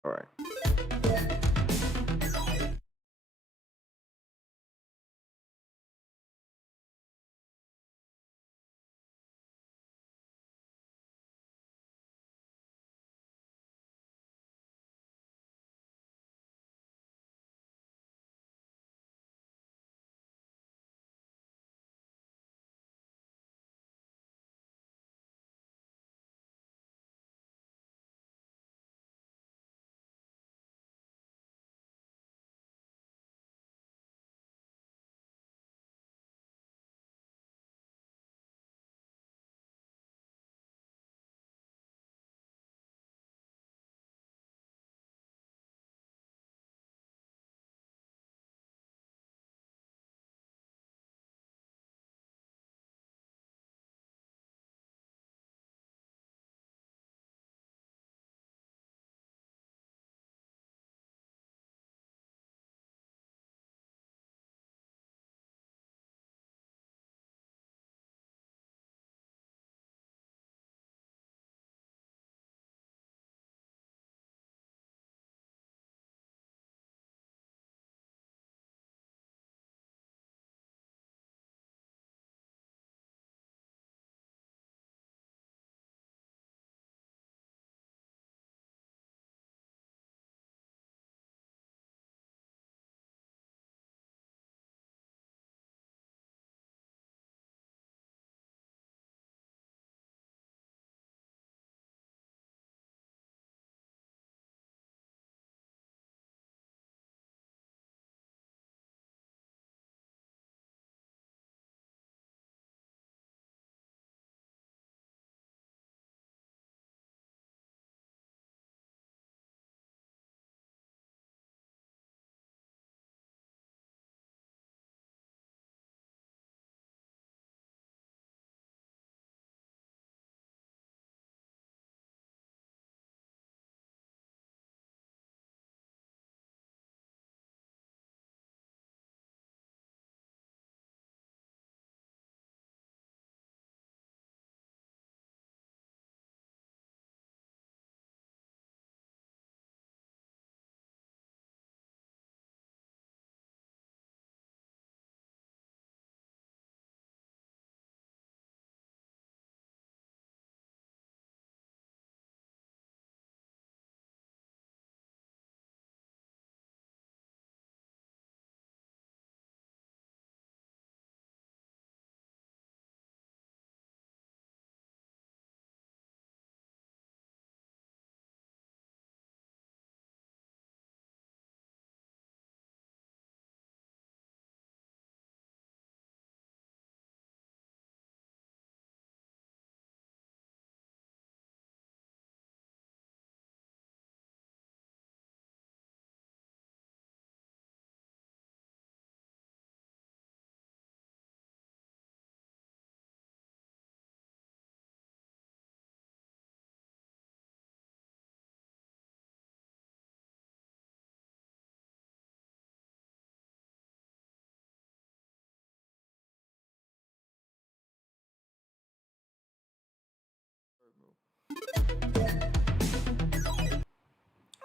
All right.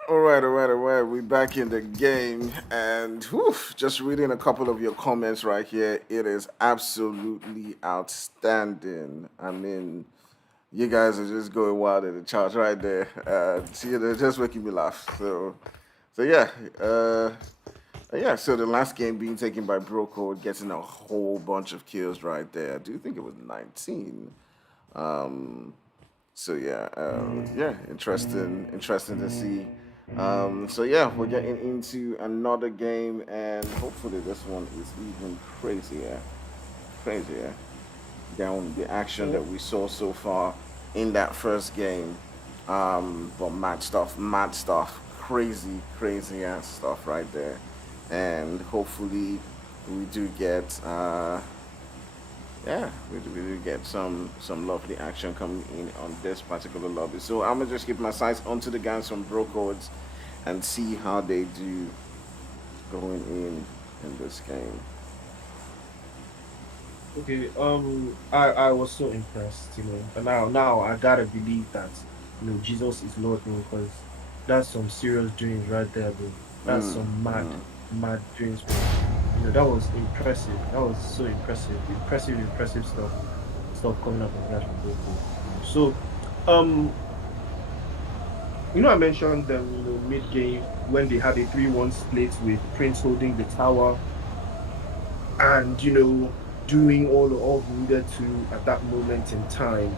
All right, all right, all right. We're back in the game, and just reading a couple of your comments right here. It is absolutely outstanding. I mean, you guys are just going wild in the charts right there. See, they're just making me laugh. So yeah, yeah. So the last game being taken by Broco, getting a whole bunch of kills right there. I do think it was 19. Um, so yeah, yeah, interesting to see. So yeah, we're getting into another game, and hopefully this one is even crazier than the action that we saw so far in that first game. But mad stuff, crazy ass stuff right there, and hopefully we do get yeah, we do get some lovely action coming in on this particular lobby. So I'm gonna just keep my sights onto the guys from Brocodes and see how they do going in this game. Okay, I was so impressed, and now I gotta believe that, Jesus is Lord, because that's some serious dreams right there, bro. That's Mm, some mm. mad dreams, bro. That was impressive. That was so impressive stuff coming up from guys from both teams. So, um, I mentioned them, mid game when they had a 3-1 split with Prince holding the tower and doing all he needed to at that moment in time.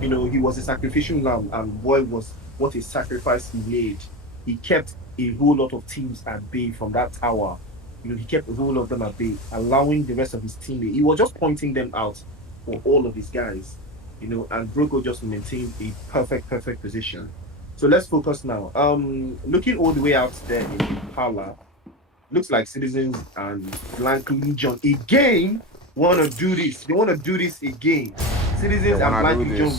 He was a sacrificial lamb, and boy, was what a sacrifice he made. He kept a whole lot of teams at bay from that tower. He kept a whole lot of them at bay, allowing the rest of his teammates. He was just pointing them out for all of his guys. And Brogo just maintained a perfect position. So let's focus now. Looking all the way out there in Impala, looks like Citizens and Blank Legion again want to do this. They want to do this again. They Citizens and wanna Blank do Legion this.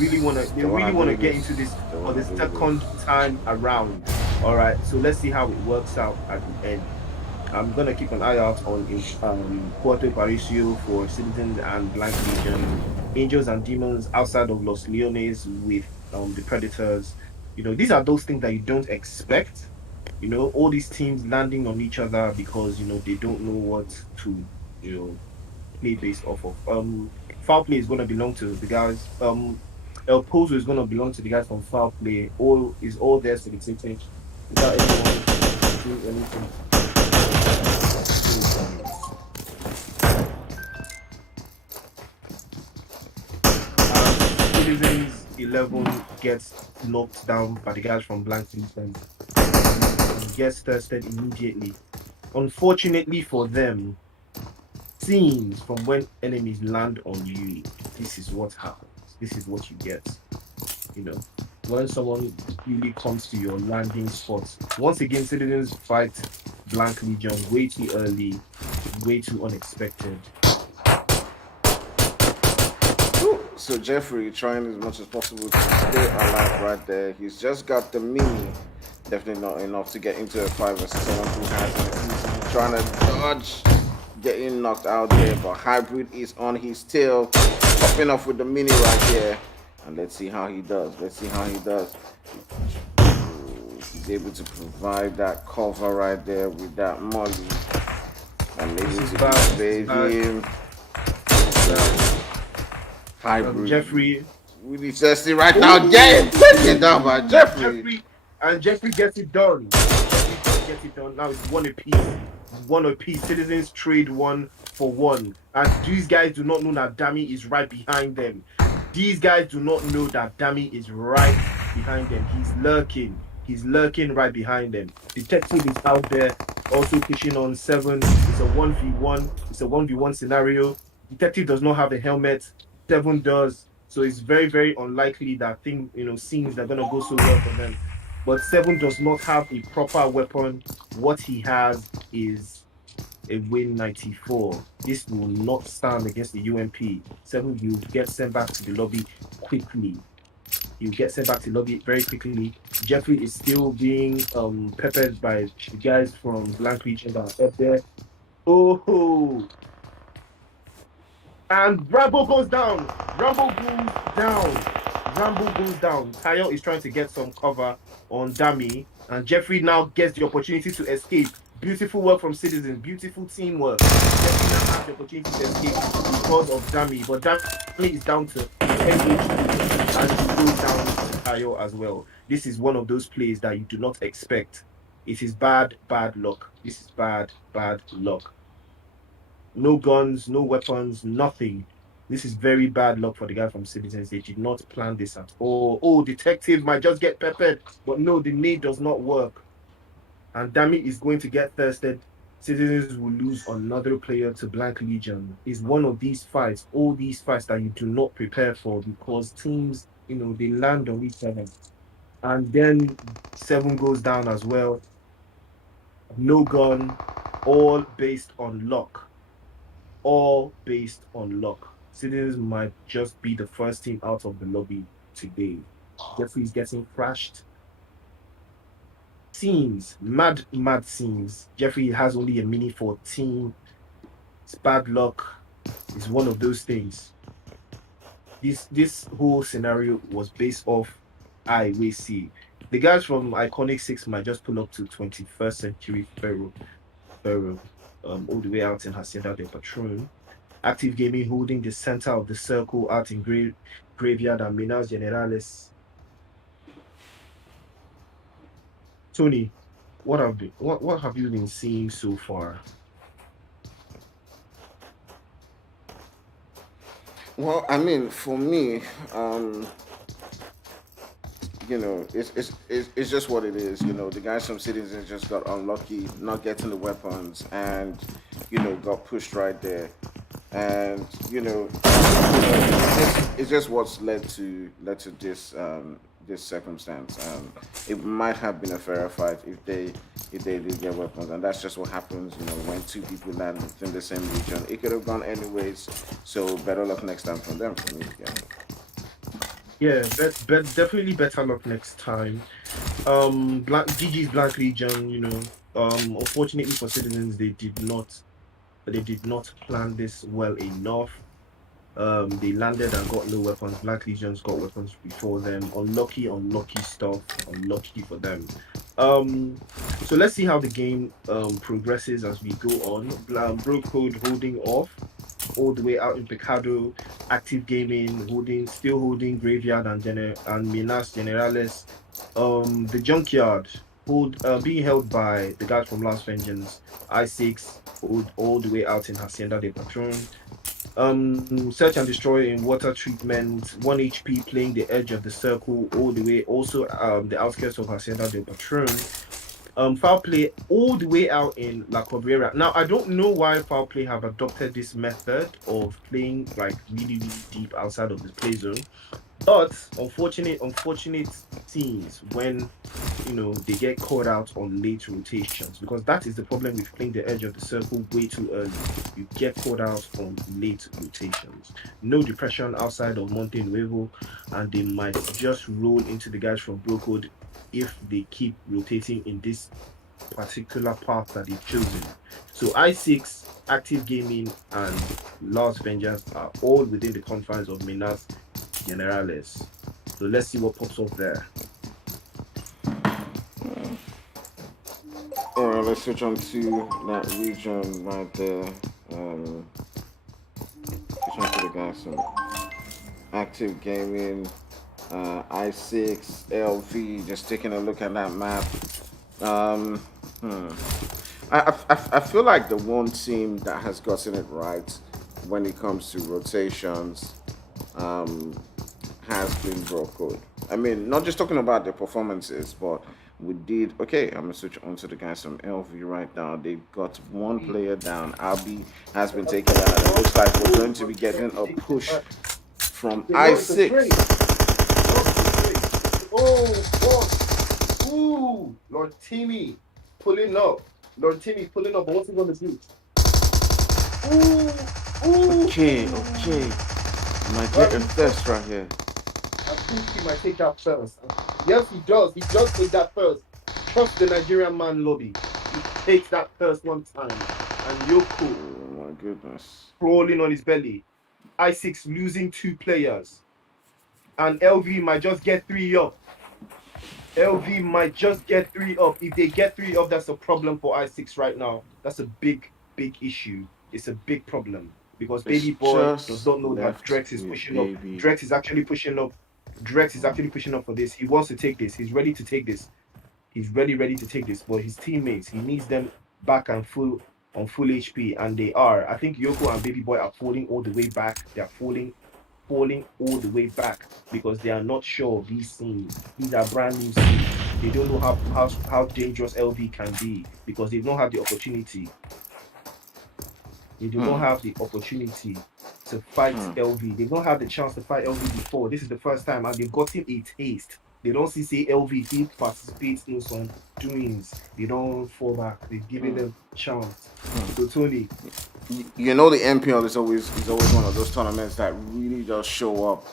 they They really wanna want to do get this. into this They for wanna the do second this. time around. All right, so let's see how it works out at the end. I'm gonna keep an eye out on Puerto Paricio for Citizens and Blank Legion, Angels and Demons outside of Los Leones with the Predators. These are those things that you don't expect. All these teams landing on each other because they don't know what to you know play based off of. Foul play is gonna belong to the guys. El Pozo is gonna belong to the guys from foul play. All there for the taking without anyone doing anything. And Citizens 11 gets knocked down by the guys from Blank Defense and gets tested immediately. Unfortunately for them, scenes from when enemies land on you, this is what happens. This is what you get. When someone really comes to your landing spot. Once again, Citizens fight Blank Legion way too early, way too unexpected. So Jeffrey trying as much as possible to stay alive right there. He's just got the mini. Definitely not enough to get into a fight versus someone who has an easy trying to dodge getting knocked out there. But Hybrid is on his tail, popping off with the mini right here. And let's see how he does. He's able to provide that cover right there with that molly. And maybe to save him. Hybrid. Jeffrey. Really thirsty right now. Get down by Jeffrey. Jeffrey gets it done. Jeffrey gets it done. Now it's one apiece. Citizens trade 1-for-1. And these guys do not know that Dami is right behind them. These guys do not know that Dami is right behind them. He's lurking right behind them. Detective is out there also pushing on 7. It's a 1v1. It's a 1v1 scenario. Detective does not have a helmet. 7 does. So it's very, very unlikely that scenes are gonna go so well for them. But 7 does not have a proper weapon. What he has is a Win 94. This will not stand against the UMP. 7 will get sent back to the lobby quickly. He'll get sent back to the lobby very quickly. Jeffrey is still being peppered by the guys from Blank Legion that are up there. Oh, and Rambo goes down. Rambo goes down. Tayo is trying to get some cover on Dami, and Jeffrey now gets the opportunity to escape. Beautiful work from Citizens. Beautiful teamwork. Jeffrey now has the opportunity to escape because of Dami, but Dami is down to 10 HP, and he goes down to Tayo as well. This is one of those plays that you do not expect. It is bad luck. This is bad luck. No guns, no weapons, nothing. This is very bad luck for the guy from Citizens. They did not plan this at all. Oh, detective might just get peppered. But no, the nade does not work. And Dami is going to get thirsted. Citizens will lose another player to Black Legion. It's one of these fights, all these fights that you do not prepare for, because teams, they land on each other. And then 7 goes down as well. No gun, all based on luck. All based on luck. Citizens might just be the first team out of the lobby today. Jeffrey's getting crashed. Scenes, mad scenes. Jeffrey has only a mini 14. It's bad luck. It's one of those things. This whole scenario was based off we see. The guys from Iconic 6 might just pull up to 21st Century Pharaoh, all the way out in Hacienda de Patron. Active Gaming holding the center of the circle out in Graveyard and Minas Generales. Tony, what have you been seeing so far? Well, I mean, for me, it's just what it is. The guys from Citizens just got unlucky not getting the weapons, and got pushed right there, and it's just what's led to this circumstance. It might have been a fairer fight if they did get weapons, and that's just what happens. When 2 people land within the same region, it could have gone anyways. So better luck next time for them. For me, yeah, definitely better luck next time. GG's Black Legion. Unfortunately for Citizens, they did not plan this well enough. They landed and got no weapons. Black Legions got weapons before them. Unlucky stuff. Unlucky for them. So let's see how the game progresses as we go on. Bro Code holding off all the way out in Picado. Active Gaming still holding Graveyard and Minas Generales. The Junkyard being held by the guys from Last Vengeance. I6 all the way out in Hacienda de Patron. Search and Destroy in Water Treatment, 1 HP playing the edge of the circle all the way, also the outskirts of Hacienda de Patron. Foul Play all the way out in La Cabrera. Now, I don't know why Foul Play have adopted this method of playing like really, really deep outside of the play zone. But unfortunate teams when they get caught out on late rotations, because that is the problem with playing the edge of the circle way too early. You get caught out on late rotations. No depression outside of Monte Nuevo, and they might just roll into the guys from Brocode if they keep rotating in this particular path that they've chosen. So I6, Active Gaming, and Last Vengeance are all within the confines of Minas Generales. So let's see what pops up there. Alright, let's switch on to that region right there. Switch on to the guys from Active Gaming, I6, LV, just taking a look at that map. I feel like the one team that has gotten it right when it comes to rotations has been Brocode. I mean, not just talking about the performances, but we did. Okay, I'm gonna switch on to the guys from LV right now. They've got 1 player down. Albi has been taken out. It looks like we're going to be getting a push from I6. Ooh, Lord Timmy pulling up. But what's he gonna do? Okay. Might get him first right here. I think he might take that first. Yes, he does. He does take that first. Trust the Nigerian man lobby. He takes that first one time. And Yoko, Oh my goodness. crawling on his belly. I6 losing 2 players. and LV might just get 3 up. LV might just get 3 up. If they get 3 up, that's a problem for I6 right now. That's a big issue. It's a big problem because It's Baby Boy does just not know that left Drex is with pushing up. baby. Drex is actually pushing up. Drex is actually pushing up for this. He wants to take this. He's ready to take this. He's ready to take this. But his teammates, he needs them back and full on full HP, and they are. I think Yoko and Baby Boy are falling all the way back. They are falling all the way back because they are not sure of these scenes. These are brand new scenes. They don't know how dangerous LV can be because they've not had the opportunity. They do not have the opportunity to fight LV. They've not had the chance to fight LV before. This is the first time, and they've gotten a taste. They don't see LV did participate in some doings. They don't fall back. They've given them chance. So Tony, You know, the MPL is always one of those tournaments that really does show up,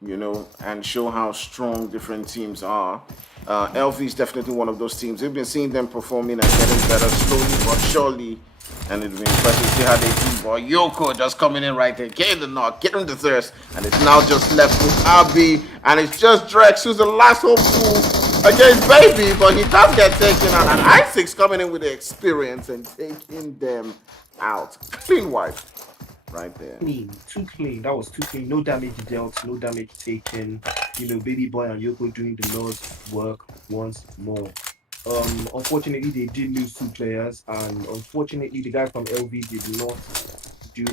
you know, and show how strong different teams are. LV is definitely one of those teams. We've been seeing them performing and getting better slowly but surely, and it's been impressive to see how they do. But Yoko just coming in right there, getting the knock, getting the thirst, and it's now just left with Abi, and it's just Drex who's the last hopeful against Baby, but he does get taken out, and I6 coming in with the experience and taking them out. Clean wipe right there. clean, too clean. That was too clean. No damage dealt, no damage taken. You know, Baby Boy and Yoko doing the Lord's work once more. Unfortunately, they did lose 2 players, and unfortunately, the guy from LV did not do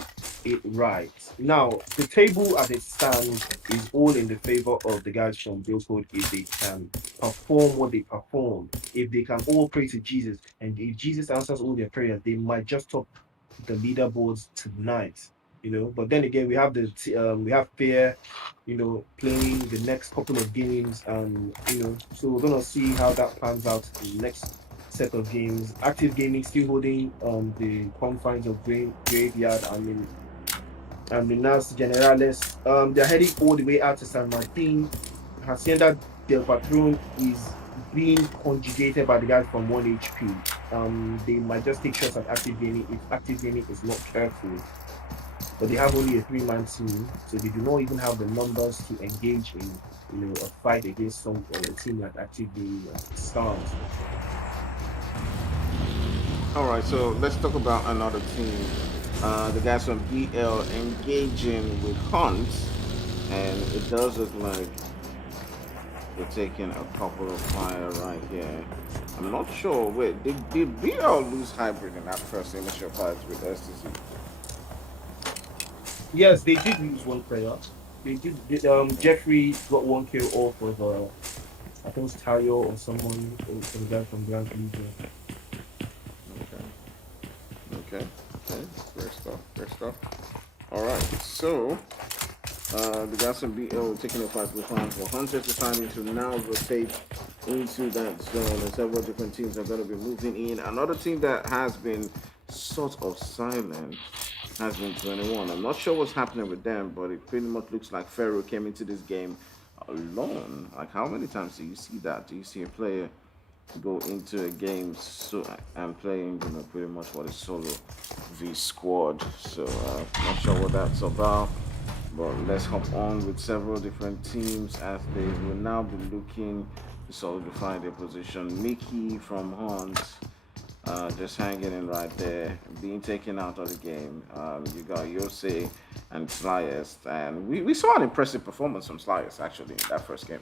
it right. Now, the table as it stands is all in the favor of the guys from Billcode if they can perform what they perform. If they can all pray to Jesus, and if Jesus answers all their prayers, they might just top the leaderboards tonight. You know, but then again, we have we have Fear, you know, playing the next couple of games, and you know, so we're gonna see how that pans out in the next set of games. Active Gaming still holding the confines of Graveyard and the Nas Generales. They're heading all the way out to San Martin. Hacienda del Patron is being conjugated by the guys from 1HP. They might just take shots at Active Gaming if Active Gaming is not careful. But they have only a 3-man team, so they do not even have the numbers to engage in, you know, a fight against a team like Active Gaming Stars. All right, so let's talk about another team. The guys from BL engaging with Hunt, and it does look like they're taking a couple of fire right here. I'm not sure. Wait, did BL lose hybrid in that first initial fight with STC? Yes, they did lose 1 player. They did. Jeffrey got 1 kill off of I think it was Tayo or someone, or some guy from Grand Legion. Okay. Great stuff. All right, so the guys from BL taking a fight with Hunt. Well, Hunt is deciding to now rotate into that zone, and several different teams are going to be moving in. Another team that has been sort of silent has been 21. I'm not sure what's happening with them, but it pretty much looks like Pharaoh came into this game alone. Like, how many times do you see that? Do you see a player go into a game and playing, you know, pretty much what is solo v squad? So not sure what that's about, but let's hop on with several different teams as they will now be looking to solidify their position. Mickey from Hunt just hanging in right there, being taken out of the game. You got Yose and Slyest, and we saw an impressive performance from Slyest actually in that first game.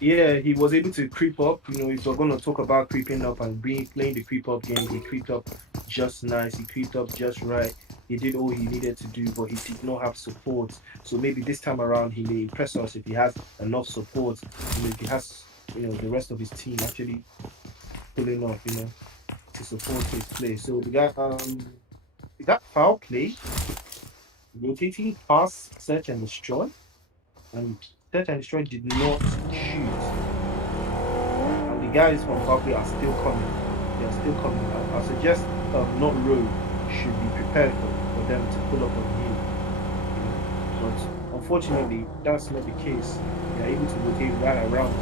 Yeah, he was able to creep up. You know, if we're going to talk about creeping up and playing the creep up game, he creeped up just nice. He creeped up just right. He did all he needed to do, but he did not have support. So maybe this time around he may impress us if he has enough support. You know, if he has, you know, the rest of his team actually pulling up, you know, to support his play. So we got foul play, rotating pass, search and destroy, and search and destroy did not shoot. And the guys from foul play are still coming. They are still coming. I suggest not road should be prepared for them to pull up on you. But unfortunately, that's not the case. They are able to rotate right around.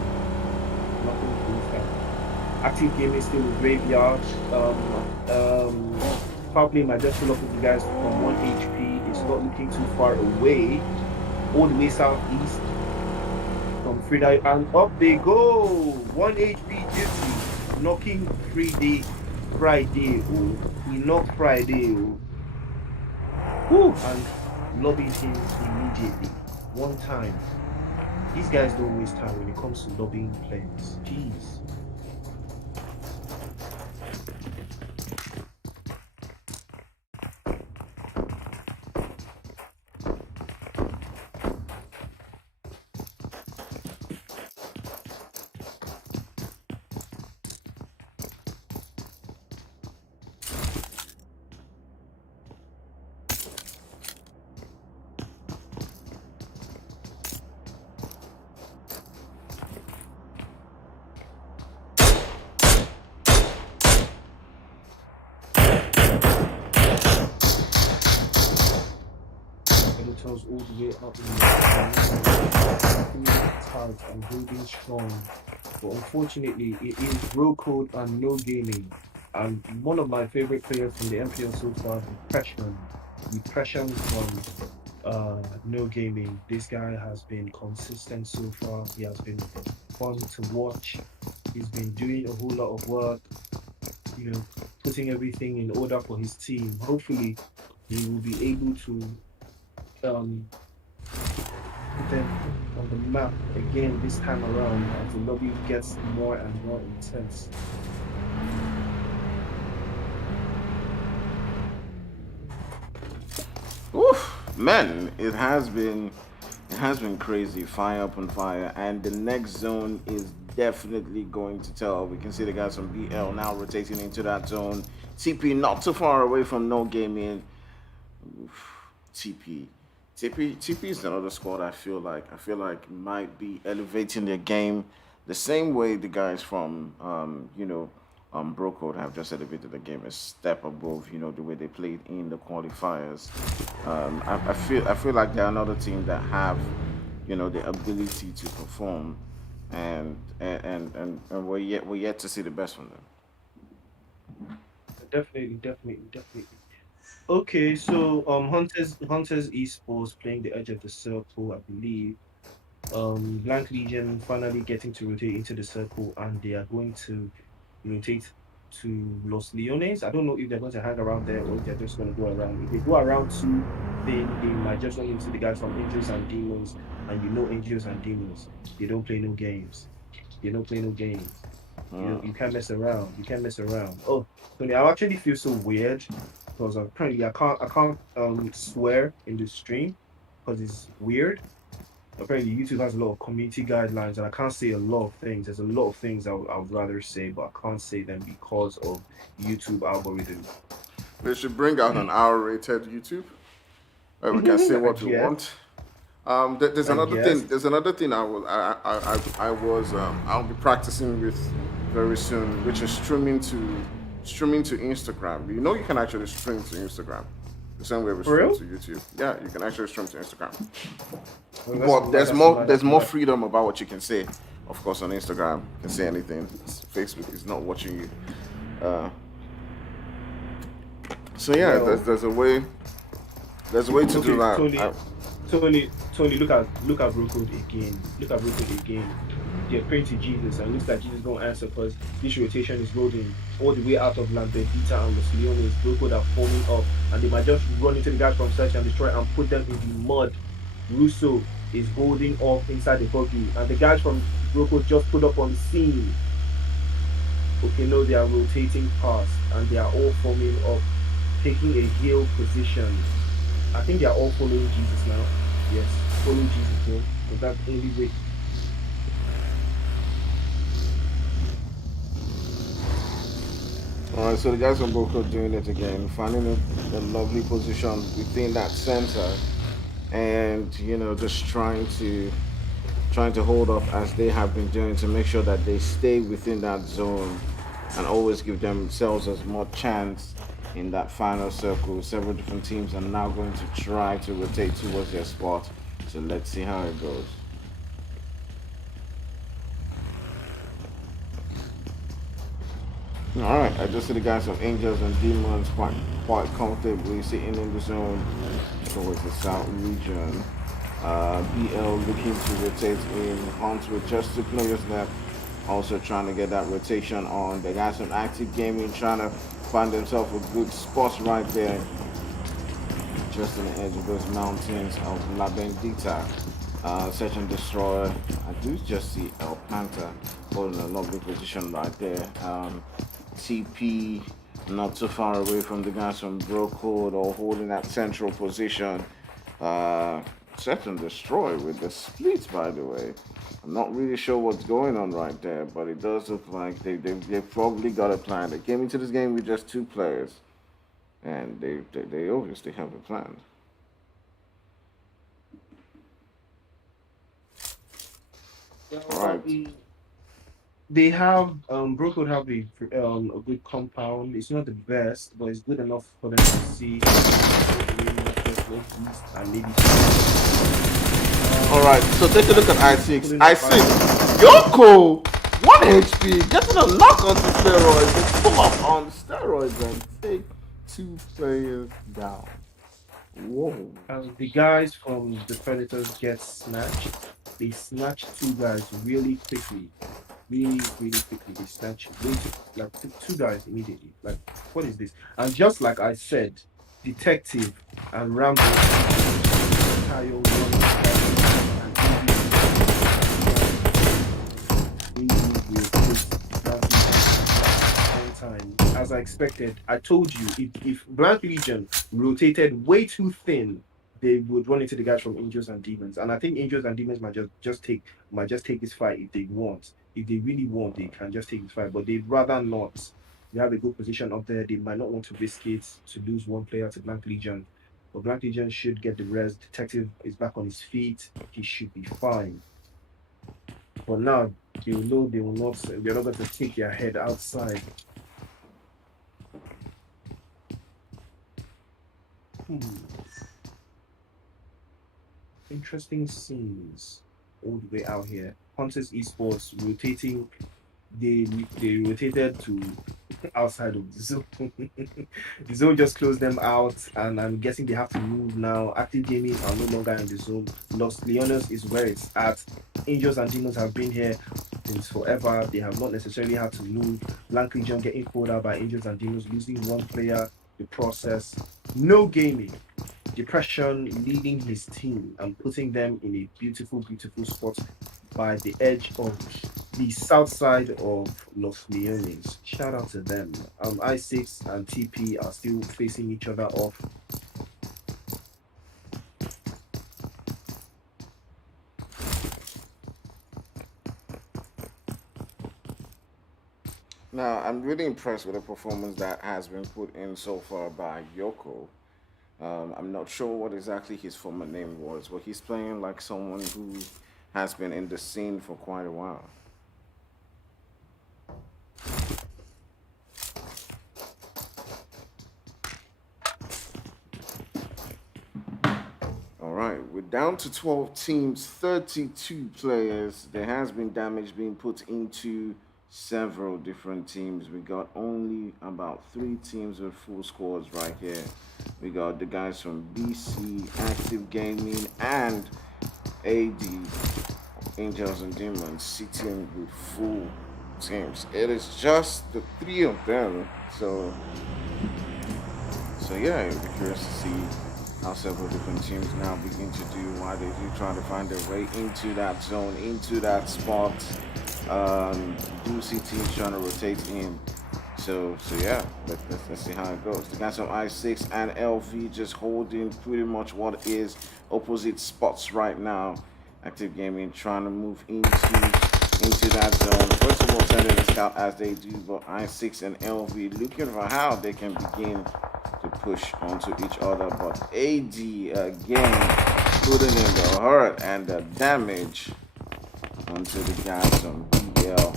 Nothing to do that. Active Gaming still with Graveyard. Foul play might just pull up with the guys from 1 HP. It's not looking too far away. All the way southeast. from Frida, and up they go. 1 HP duty, knocking Friday. Oh, he knocked Friday. Oh, whew, and lobbied him immediately. One time. These guys don't waste time when it comes to lobbying players. Jeez. Editors all the way up in the tight and holding strong. But unfortunately, it is bro code and no gaming. And one of my favorite players from the MPL so far, Depression from no gaming. This guy has been consistent so far. He has been fun to watch. He's been doing a whole lot of work, putting everything in order for his team. Hopefully, he will be able to put them on the map again this time around as the lobby gets more and more intense. Oof, man, it has been crazy, fire upon fire, and the next zone is definitely going to tell. We can see the guys from BL now rotating into that zone. TP not too far away from no gaming. TP is another squad I feel like might be elevating their game the same way the guys from Brocode have just elevated the game a step above, the way they played in the qualifiers. I feel like they're another team that have, the ability to perform, and we're yet to see the best from them. Definitely. Okay, so Hunters Esports playing the edge of the circle, I believe. Blank Legion finally getting to rotate into the circle, and they are going to rotate to Los Leones. I don't know if they're going to hang around there or if they're just going to go around. If they go around too, then they might just run into the guys from Angels and Demons, and Angels and Demons, they don't play no games. You can't mess around. Oh, Tony, I actually feel so weird because apparently I can't swear in the stream because it's weird. Apparently YouTube has a lot of community guidelines and I can't say a lot of things. There's a lot of things I would rather say, but I can't say them because of YouTube algorithm. They should bring out an R-rated YouTube where we can say what we want. There's another thing. There's another thing I'll be practicing with very soon, which is streaming to Instagram. You can actually stream to Instagram the same way we stream to YouTube. Yeah, you can actually stream to Instagram. But there's more freedom about what you can say. Of course, on Instagram, you can say anything. Facebook is not watching you. So yeah, there's a way. There's a way to do that. Tony, look at Brocode again. They're praying to Jesus, and it looks like Jesus don't answer because this rotation is loading all the way out of Lambertita and Los Leones. Brocode are forming up, and they might just run into the guys from Search and Destroy and put them in the mud. Russo is holding off inside the buggy, and the guys from Brocode just put up on the scene. Okay, no, they are rotating past, and they are all forming up, taking a heel position. I think they are all following Jesus now. Yes, following Jesus, bro. Because that's the only way. Alright, so the guys from Boko doing it again, finding a lovely position within that center, and just trying to hold up as they have been doing to make sure that they stay within that zone and always give themselves as much chance in that final circle. Several different teams are now going to try to rotate towards their spot. So let's see how it goes. Alright, I just see the guys from Angels and Demons quite comfortably sitting in the zone towards the south region. BL looking to rotate in. Hunt with just 2 players left. Also trying to get that rotation on. They got some active gaming trying to find themselves a good spot right there. Just on the edge of those mountains of La Bendita. Search and destroy. I do just see El Panther holding a lovely position right there. TP not too far away from the guys from Brokewood or holding that central position. Set and destroy with the splits, by the way. I'm not really sure what's going on right there, but it does look like they've probably got a plan. They came into this game with just 2 players, and they obviously have a plan. All right. They have Brookwood have a good compound. It's not the best, but it's good enough for them to see and maybe. All right, so take a look at I6. I6, Yoko, 1 HP, getting a knock onto steroids. They pull up on steroids and take 2 players down. Whoa. The guys from the Predators get snatched. They snatch 2 guys really quickly. Really quickly. They snatch like 2 guys immediately. Like, what is this? And just like I said, Detective and Rambo time. As I expected, I told you if Blank Legion rotated way too thin, they would run into the guys from Angels and Demons. And I think Angels and Demons might just take this fight if they want. If they really want, they can just take this fight. But they'd rather not. They have a good position up there. They might not want to risk it to lose 1 player to Blank Legion. But Blank Legion should get the rest. Detective is back on his feet. He should be fine. But now they will know they're not going to take their head outside. Interesting scenes all the way out here. Hunters Esports rotating. They rotated to outside of the zone. The zone just closed them out, and I'm guessing they have to move now. Active Gaming are no longer in the zone. Los Leones is where it's at. Angels and Demons have been here since forever. They have not necessarily had to move. Blank Legion getting called out by Angels and Demons, losing 1 player. The process. No gaming. Depression leading his team and putting them in a beautiful spot by the edge of the south side of Los Leones. Shout out to them. I6 and TP are still facing each other off. Now, I'm really impressed with the performance that has been put in so far by Yoko. I'm not sure what exactly his former name was, but he's playing like someone who has been in the scene for quite a while. All right, we're down to 12 teams, 32 players. There has been damage being put into several different teams. We got only about 3 teams with full scores right here. We got the guys from BC, Active Gaming, and AD, Angels and Demons, sitting with full teams. It is just the 3 of them. So yeah, it'll be curious to see how several different teams now begin to do, why they do try to find their way into that zone, into that spot. Do see teams trying to rotate in. So yeah, let's see how it goes. The guys from I6 and LV just holding pretty much what is opposite spots right now. Active Gaming trying to move into that zone. First of all, sending a scout as they do, but I6 and LV looking for how they can begin to push onto each other. But AD again putting in the hurt and the damage onto the guys from BL.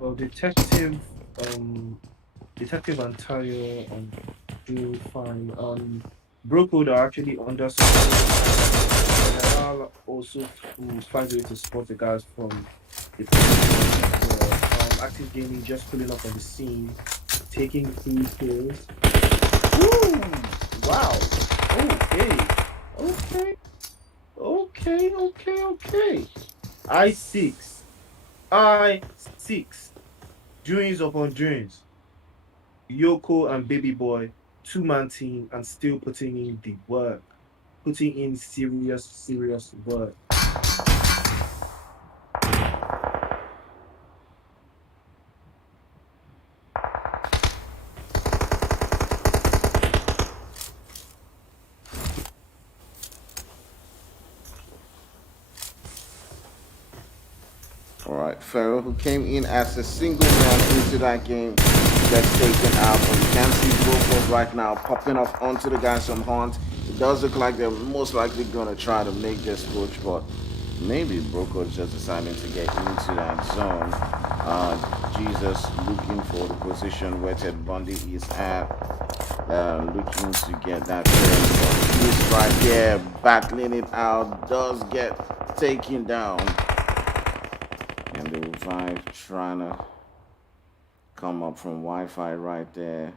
Well, Detective and Tayo do fine. Brookwood are actually under support. Also finds a way to support the guys from the Active Gaming just pulling up on the scene, taking 3 kills. Woo! Wow. Okay. I6. Doings upon doings. Yoko and Baby Boy, two-man team, and still putting in the work. Putting in serious work. All right, Farrell, who came in as a single man into that game, gets taken out. But you can see Brokos right now popping off onto the guys from Hunt. It does look like they're most likely going to try to make this push, but maybe Brokos just deciding to get into that zone. Jesus looking for the position where Ted Bundy is at, looking to get that turn. But he's right here, battling it out, does get taken down. And the revive trying to come up from Wi-Fi right there.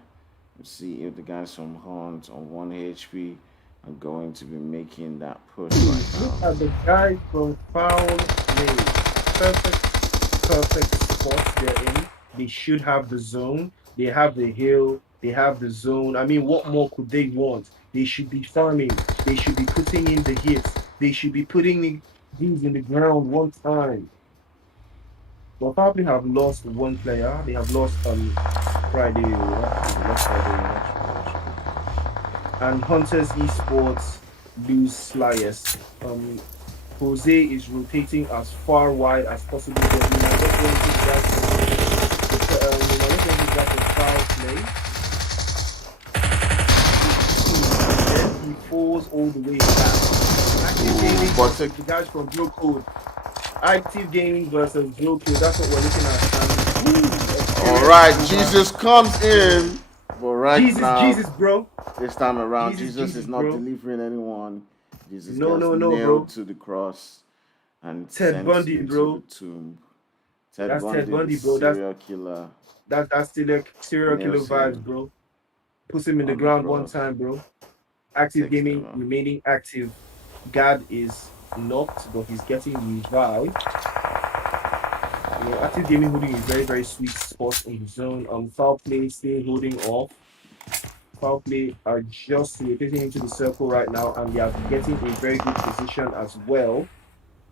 Let's see if the guys from Hunt on 1 HP are going to be making that push right Look now. at the guys from Foul Play. Perfect spots they're in. They should have the zone. They have the hill. They have the zone. I mean, what more could they want? They should be farming. They should be putting in the hits. They should be putting these in the ground one time. But probably have lost one player. They have lost Friday. They lost Friday. And Hunters Esports lose Slyest. Jose is rotating as far wide as possible. But we might just want this guy to foul play. And then he falls all the way back. Active Gaming versus the guys from Blue Code. Active Gaming versus Blue Code. That's what we're looking at. All right, Jesus comes in. But right now, Jesus, bro. This time around, Jesus is not bro. delivering anyone. Jesus No, gets bro. nailed to the cross and Ted sent Bundy, into bro. the tomb. Ted That's Bundy, Ted Bundy, bro. serial killer. That's still serial killer Nails vibes, him bro. Puts him in the on the ground one cross. time, bro. Active Takes Gaming them out. remaining active. Gad is knocked, but he's getting revived. You know, Active Gaming holding a very sweet spot in the zone. Foul Play still holding off. Foul Play are just rotating into the circle right now, and they are getting a very good position as well.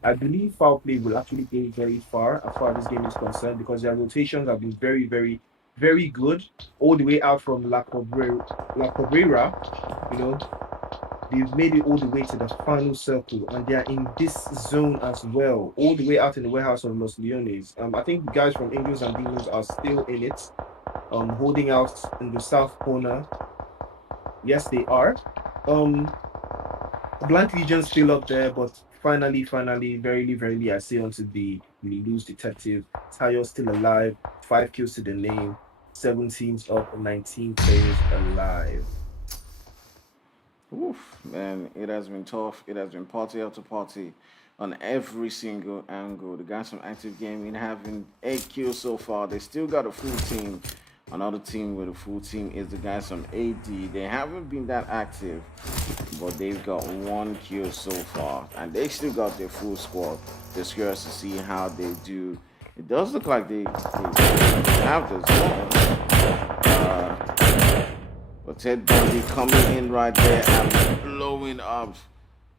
I believe Foul Play will actually go very far as this game is concerned, because their rotations have been very good all the way out from La Cabrera. You know, they've made it all the way to the final circle, and they are in this zone as well, all the way out in the warehouse of Los Leones. I think the guys from Angels and Demons are still in it, holding out in the south corner. Yes, they are. Blank Legion still up there, but finally, verily, I say unto thee, we lose detective. Tayo still alive, 5 kills to the name, 7 teams up, 19 players alive. Oof, man, it has been tough. It has been party after party on every single angle. The guys from Active Gaming having 8 kills so far. They still got a full team. Another team with a full team is the guys from AD. They haven't been that active, but they've got 1 kill so far, and they still got their full squad. Just curious to see how they do. It does look like they have the zone. But Ted Bundy coming in right there and blowing up.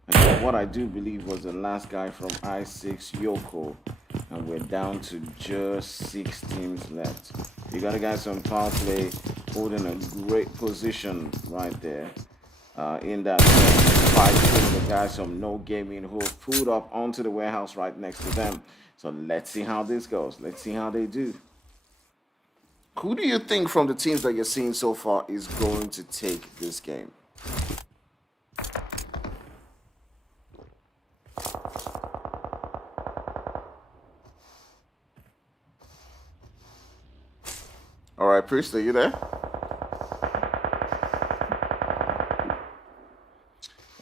And what I do believe was the last guy from I6, Yoko. And we're down to just 6 teams left. You got a guy from Foul Play holding a great position right there. In that fighting the guys from No Gaming who pulled up onto the warehouse right next to them. So let's see how this goes. Let's see how they do. Who do you think from the teams that you're seeing so far is going to take this game? All right, Priest, are you there?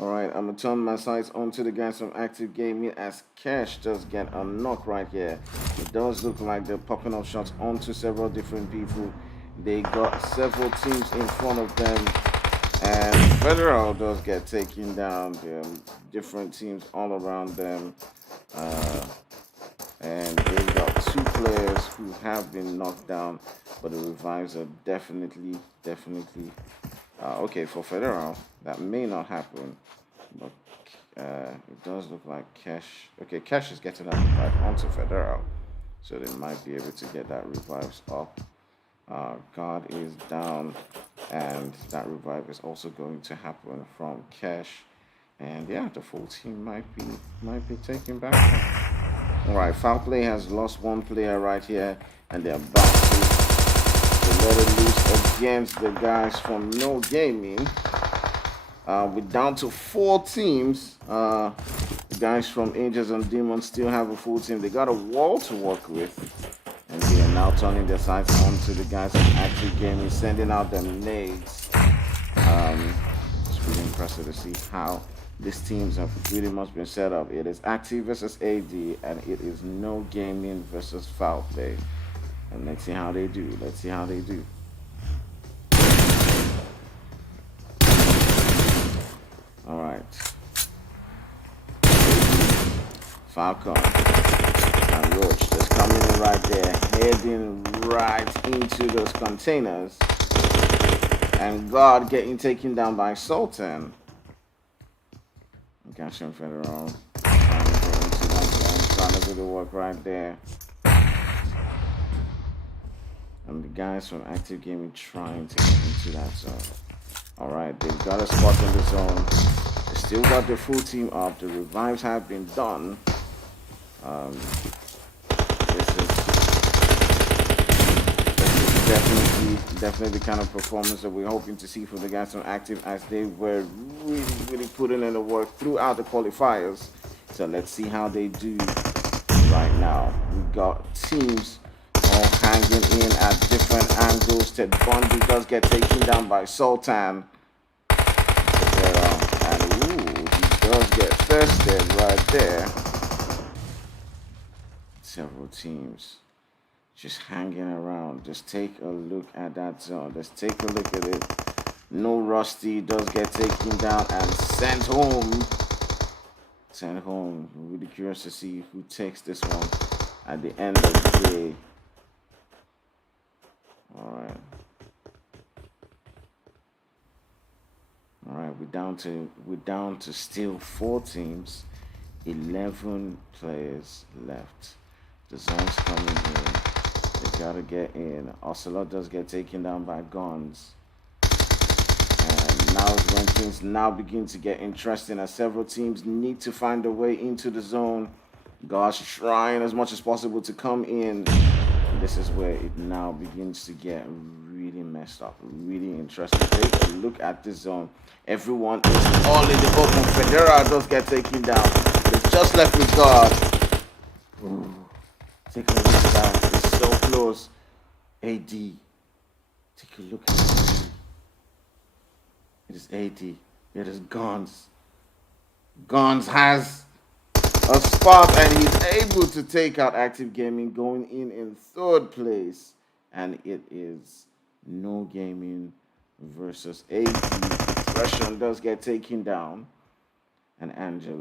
All right, I'm going to turn my sights onto the guys from Active Gaming as Cash does get a knock right here. It does look like they're popping off shots onto several different people. They got several teams in front of them, And Federal does get taken down. There are different teams all around them. And they've got 2 players who have been knocked down, but the revives are definitely okay for Federal. That may not happen, but it does look like Cash. Okay, Cash is getting that revive onto Federal, so they might be able to get that revives up. God is down, and that revive is also going to happen from Cash, and yeah, the full team might be taken back. All right, Foul Play has lost 1 player right here, and they're about to let it loose against the guys from No Gaming. We're down to 4 teams. The guys from Angels and Demons still have a full team. They got a wall to work with, and they are now turning their sights onto the guys from Active Gaming, sending out them nades. It's really impressive to see how these teams have pretty much been set up. It is Active versus AD, and it is No Gaming versus Foul Play. And let's see how they do. Let's see how they do. All right. Falcon and Roach just coming in right there, heading right into those containers. And God getting taken down by Sultan. Gotcha, Federal. Trying to do the work right there. And the guys from Active Gaming trying to get into that zone. Alright, they've got a spot in the zone. They still got the full team up. The revives have been done. This is definitely the kind of performance that we're hoping to see from the guys from Active, as they were really putting in the work throughout the qualifiers. So let's see how they do right now. We've got teams all hanging in at different angles. Ted Bundy does get taken down by Sultan. And he does get thirsted right there. Several teams just hanging around. Just take a look at that zone. Let's take a look at it. No Rusty does get taken down and sent home. Sent home. Really curious to see who takes this one at the end of the day. Alright, we're down to still 4 teams, 11 players left. The zone's coming in. They gotta get in. Ocelot does get taken down by Guns. And now is when things now begin to get interesting, as several teams need to find a way into the zone. God's trying as much as possible to come in. And this is where it now begins to get really messed up, really interesting. Take a look at this zone. Everyone is all in the open. Federa does get taken down. It's just left with God. Ooh. Take a look at that. It's so close. AD. Take a look at it. It is AD. It is Guns. Guns has a spot, and he's able to take out Active Gaming, going in 3rd place. And it is No Gaming versus AD. Depression does get taken down. And Angelo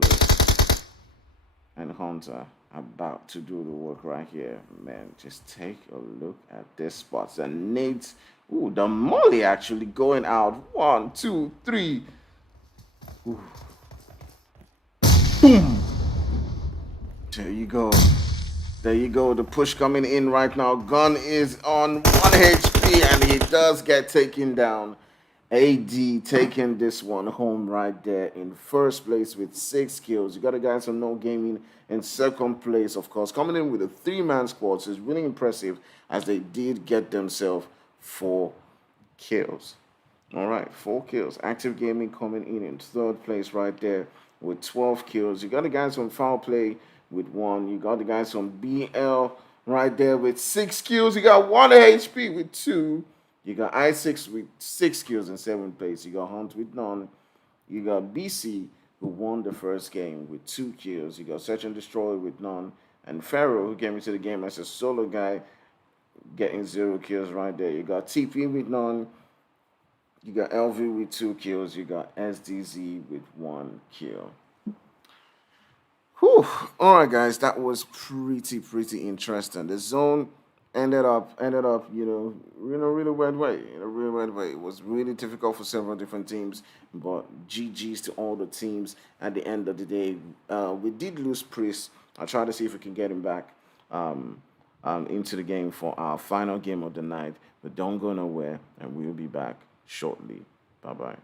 and Hunter about to do the work right here. Man, just take a look at this spot. And Nate, ooh, the molly actually going out. 1, 2, 3. Ooh. Boom. There you go. There you go. The push coming in right now. Gun is on 1 HP, and he does get taken down. AD taking this one home right there in 1st place with 6 kills. You got the guys from No Gaming in 2nd place, of course, coming in with a 3-man squad. So it's really impressive, as they did get themselves 4 kills. All right, 4 kills. Active Gaming coming in 3rd place right there with 12 kills. You got the guys from Foul Play with 1. You got the guys from BL right there with 6 kills. You got 1 HP with 2. You got I6 with 6 kills in 7th place. You got Hunt with none. You got BC, who won the 1st game with 2 kills. You got Search and Destroy with none. And Pharaoh, who came into the game as a solo guy, getting 0 kills right there. You got TP with none. You got LV with 2 kills. You got SDZ with 1 kill. Whew. All right, guys, that was pretty interesting. The zone ended up, in a really weird way. In a really weird way, it was really difficult for several different teams. But GGs to all the teams. At the end of the day, we did lose Priest. I'll try to see if we can get him back into the game for our final game of the night. But don't go nowhere, and we'll be back shortly. Bye bye.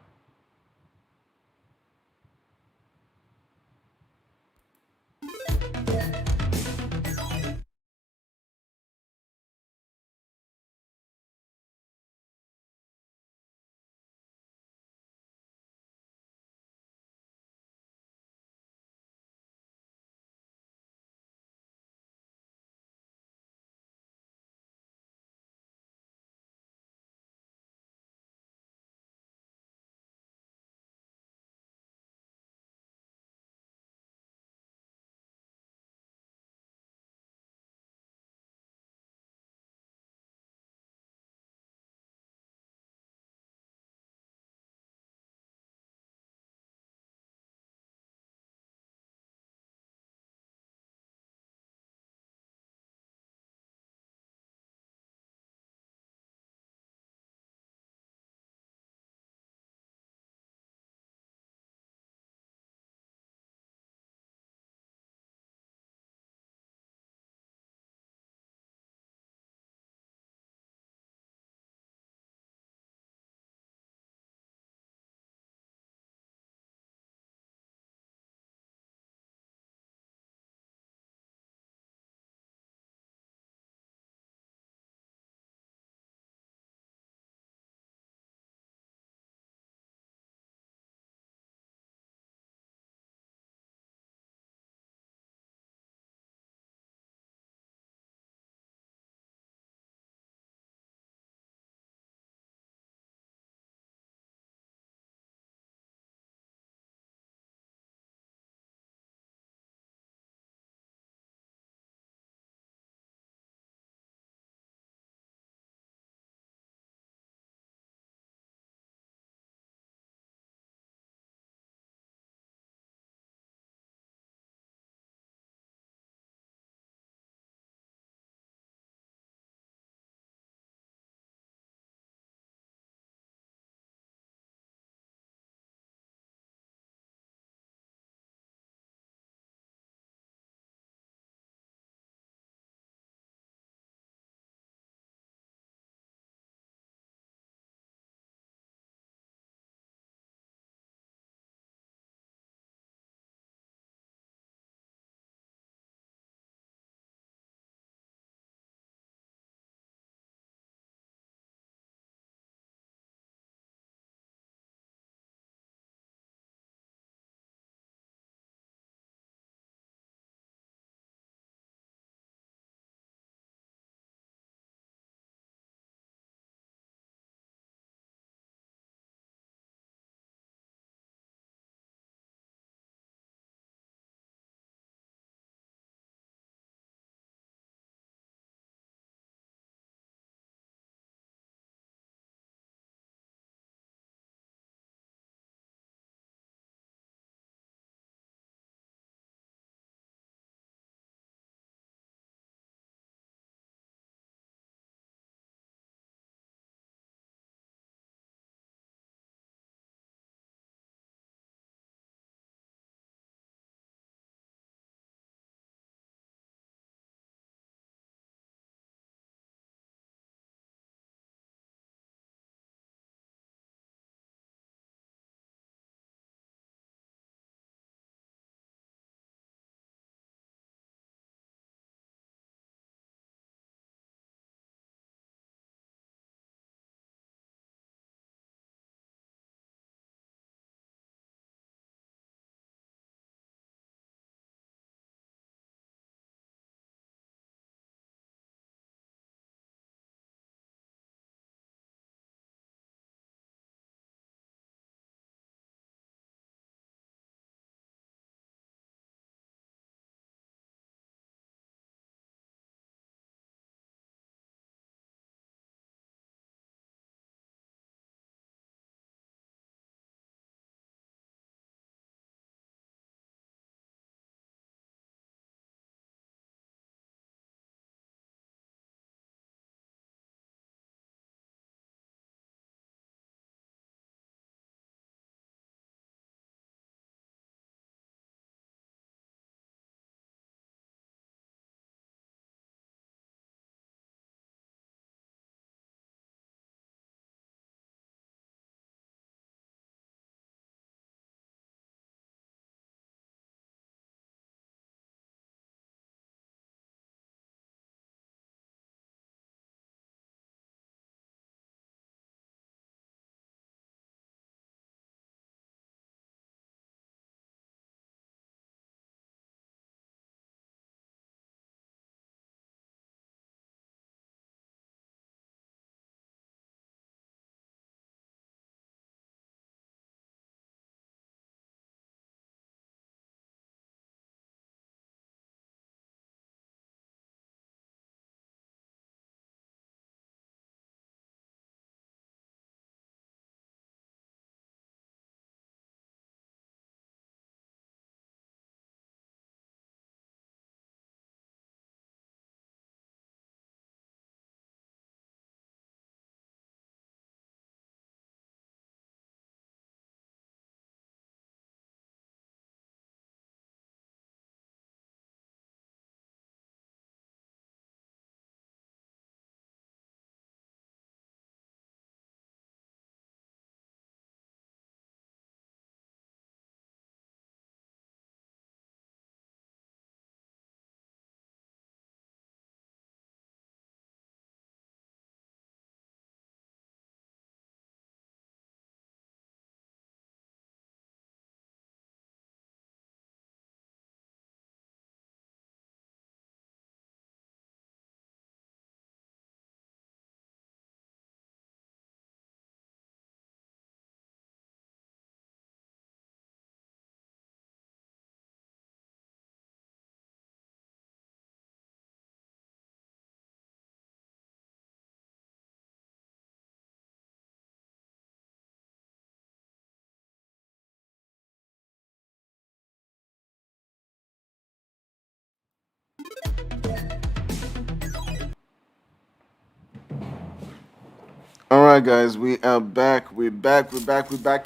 All right, guys, we are back. We're back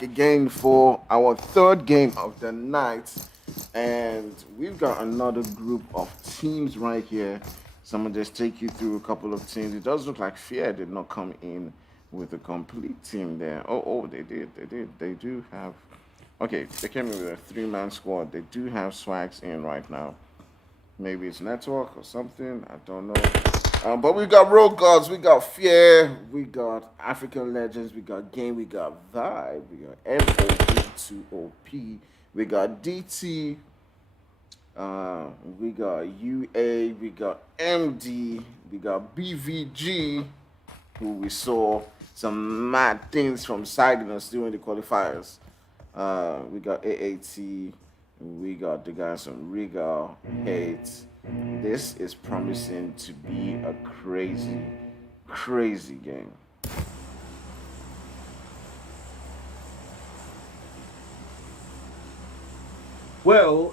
again for our third game of the night, and we've got another group of teams right here. So I'm gonna just take you through a couple of teams. It does look like Fear did not come in with a complete team there. Oh, they did. They do have. Okay, they came in with a three-man squad. They do have Swags in right now. Maybe it's network or something. I don't know. But we got Road Gods, we got Fear, we got African Legends, we got Game, we got Vibe, we got MOB2OP, we got DT, we got UA, we got MD, we got BVG, who we saw some mad things from siding us during the qualifiers. We got AAT, we got the guys from Regal, Hate. This is promising to be a crazy, crazy game. Well,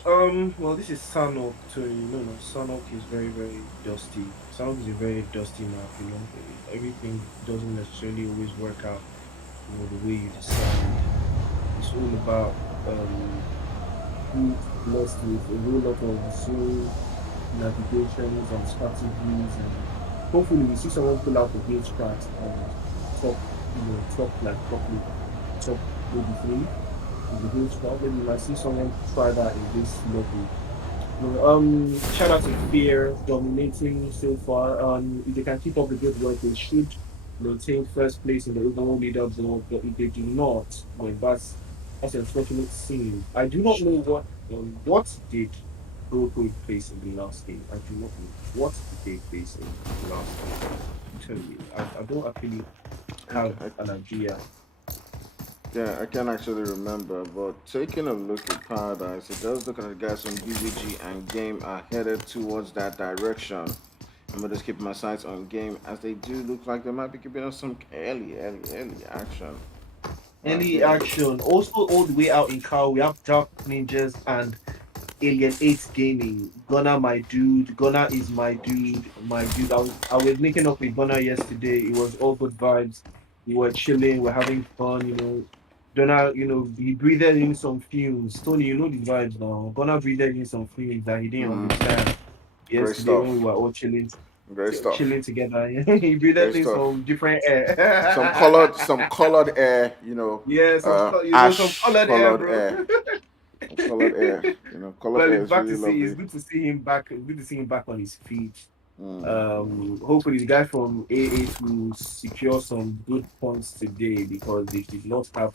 this is Sanok. So Sanok is very, very dusty. Sanok is a very dusty map. Everything doesn't necessarily always work out. The way you decide. It's all about who's blessed with a whole lot of soul navigations and strategies, and hopefully we see someone pull out the game strat and top, top like properly, top maybe three in the game strat. Then you might see someone try that in this level. Shout out to Fear dominating so far. If they can keep up the good work, they should maintain first place in the overall leaderboard. But if they do not, well, that's an unfortunate scene. I do not know what did Broco face in the last game. I do not know what did they face in the last game. Tell me, I don't actually have Okay, an idea. yeah, I can't actually remember, but taking a look at Paradise, it does look like the guys from BVG and Game are headed towards that direction. I'm gonna just keep my sights on Game as they do look like they might be giving us some early action right Any here. action. Also, all the way out in Cal, we have Dark Ninjas and Alien 8 Gaming. Gunnar, my dude. Gunnar is my dude. My dude. I was linking up with Gunnar yesterday. It was all good vibes. We were chilling. We're having fun. Gunnar, he breathed in some fumes. Tony, you know the vibes now. Gunnar breathed in some fumes that he didn't Mm, understand great yesterday when we stuff. were all chilling, Great stuff. chilling together. He breathed Great in stuff. some different Some air. colored air, Yeah, some ash colored air, colored bro. air, colored air. Colored Well, air it's is back really to see. It's lovely. good to see him back. Good to see him back on his feet. Mm. Hopefully the guy from A8 will secure some good points today because they did not have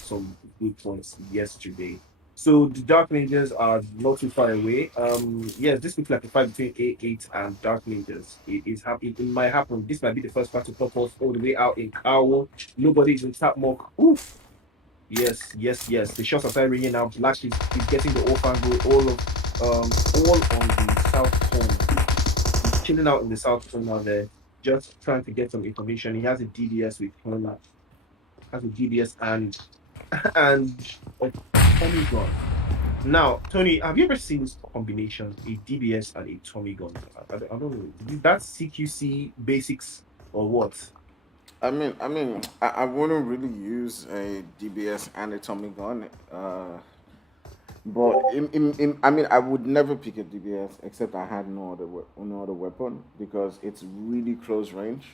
some good points yesterday. So the Dark Ninjas are not too far away. Yes, this looks like a fight between A8 and Dark Ninjas. It might happen. This might be the first battle pop off all the way out in Kawo. Nobody's in tap mock. Oof. Yes, yes, yes. The shots are starting ringing now. Black is getting the orphan goal all on the south corner. He's chilling out in the south corner there, just trying to get some information. He has a DBS with him, has a DBS and a Tommy gun. Now, Tony, have you ever seen this combination, a DBS and a Tommy gun? I don't know. That's CQC basics or what? I wouldn't really use a DBS and a Tommy gun. But I would never pick a DBS except I had no other weapon because it's really close range.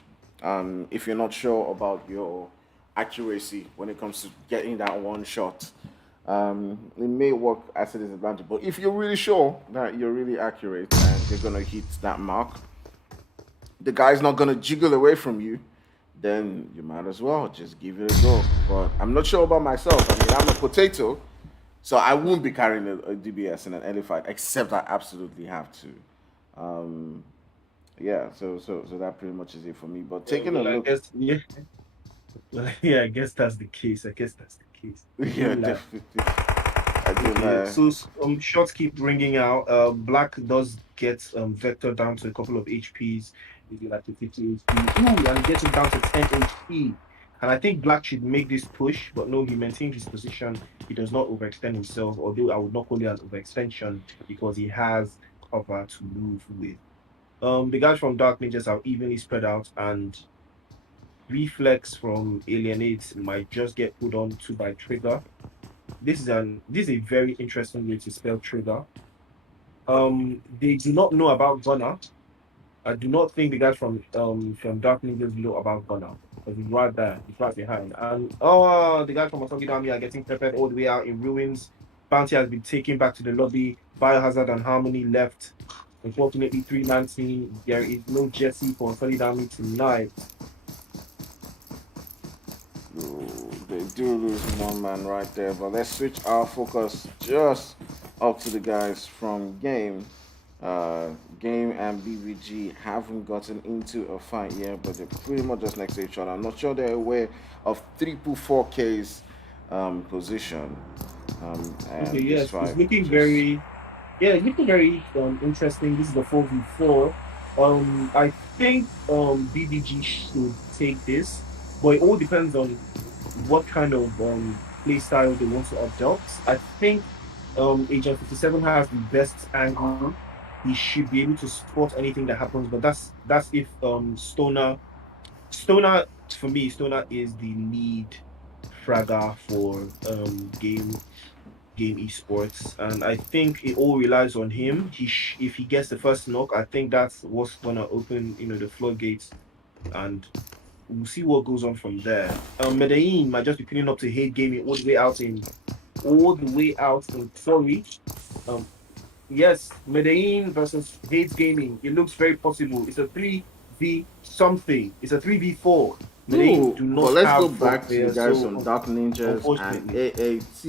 If you're not sure about your accuracy when it comes to getting that one shot, it may work as a disadvantage. But if you're really sure that you're really accurate and you're gonna hit that mark, the guy's not gonna jiggle away from you, then you might as well just give it a go. But I'm not sure about myself. I mean, I'm a potato, so I won't be carrying a DBS in an early fight, except I absolutely have to. Um, yeah, so that pretty much is it for me. But taking a Well, I look, guess yeah. Well, yeah, I guess that's the case. I guess that's the case. yeah, Don't lie. definitely, I did Okay, my. so shots keep ringing out. Black does get Vector down to a couple of HPs, maybe like a 50 HP. Ooh, and gets him down to 10 HP. And I think Black should make this push, but no, he maintains his position. He does not overextend himself, although I would not call it an overextension because he has cover to move with. The guys from Dark Ninjas are evenly spread out, and Reflex from Alienate might just get put on to by Trigger. This is a very interesting way to spell Trigger. They do not know about Gunner. I do not think the guys from Dark Ninjas know about Gunner. Because he's right there, he's right behind. And the guys from Asogi Army are getting peppered all the way out in ruins. Bounty has been taken back to the lobby. Biohazard and Harmony left. Unfortunately, 3-man team. There is no Jesse for Solid Army tonight. Ooh, they do lose one man right there, but let's switch our focus just up to the guys from Game. Game and BBG haven't gotten into a fight yet, but they're pretty much just next to each other. I'm not sure they're aware of 4K's position. And Okay, this yes, fight it's looking just- very, yeah, it's looking very interesting. This is the 4v4. I think BBG should take this, but it all depends on what kind of play style they want to adopt. I think Agent 57 has the best angle. He should be able to spot anything that happens, but that's if Stoner for me, Stoner is the lead fragger for game esports, and I think it all relies on him. If he gets the first knock, I think that's what's gonna open the floodgates, and we'll see what goes on from there. Medellin might just be pinning up to Hate Gaming all the way out in Sorry. Yes, Medellin versus Hate Gaming. It looks very possible. It's a 3v something. It's a 3v4. Medellin Ooh, do not but let's have go four back to the players, guys so from Dark Ninjas and unfortunately. AAT.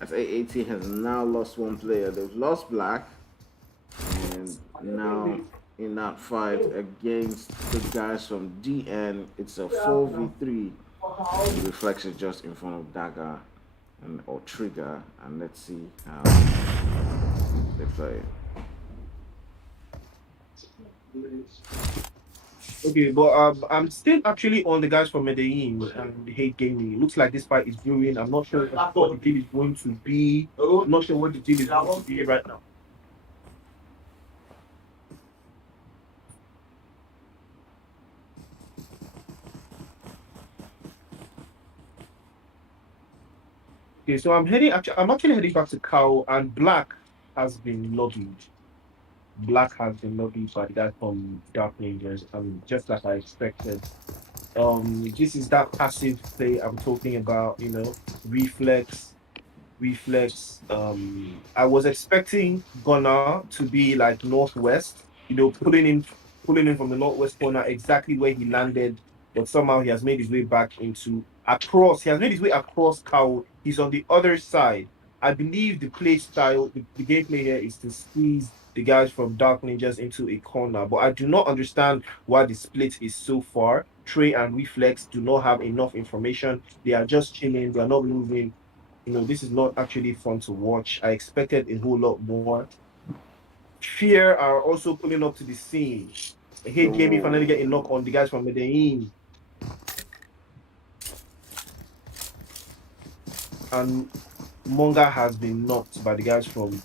As AAT has now lost one player. They've lost Black, and now in that fight against the guys from DN, it's a 4v3. The Reflex is just in front of Dagger or Trigger, and let's see how they play. Okay, but I'm still actually on the guys from Medellin and Hate Gaming. It looks like this fight is brewing. I'm not sure what the deal is going to be. I'm not sure what the deal is going to be right now. Okay, so I'm actually heading back to Cow, and Black has been lobbied. Black has been lobbied by the guy from Dark Ninjas, just like I expected. This is that passive play I'm talking about, reflex, reflex. I was expecting Gunnar to be like northwest, pulling in from the northwest corner, exactly where he landed, but somehow he has made his way back into across. He has made his way across Cow. He's on the other side. I believe the play style, the gameplay here is to squeeze the guys from Dark Ninjas into a corner, but I do not understand why the split is so far. Trey and Reflex do not have enough information. They are just chilling. They are not moving. This is not actually fun to watch. I expected a whole lot more. Fear are also pulling up to the scene. Hate Gaming finally getting knock on the guys from Medellin. And Monga has been knocked by the guys from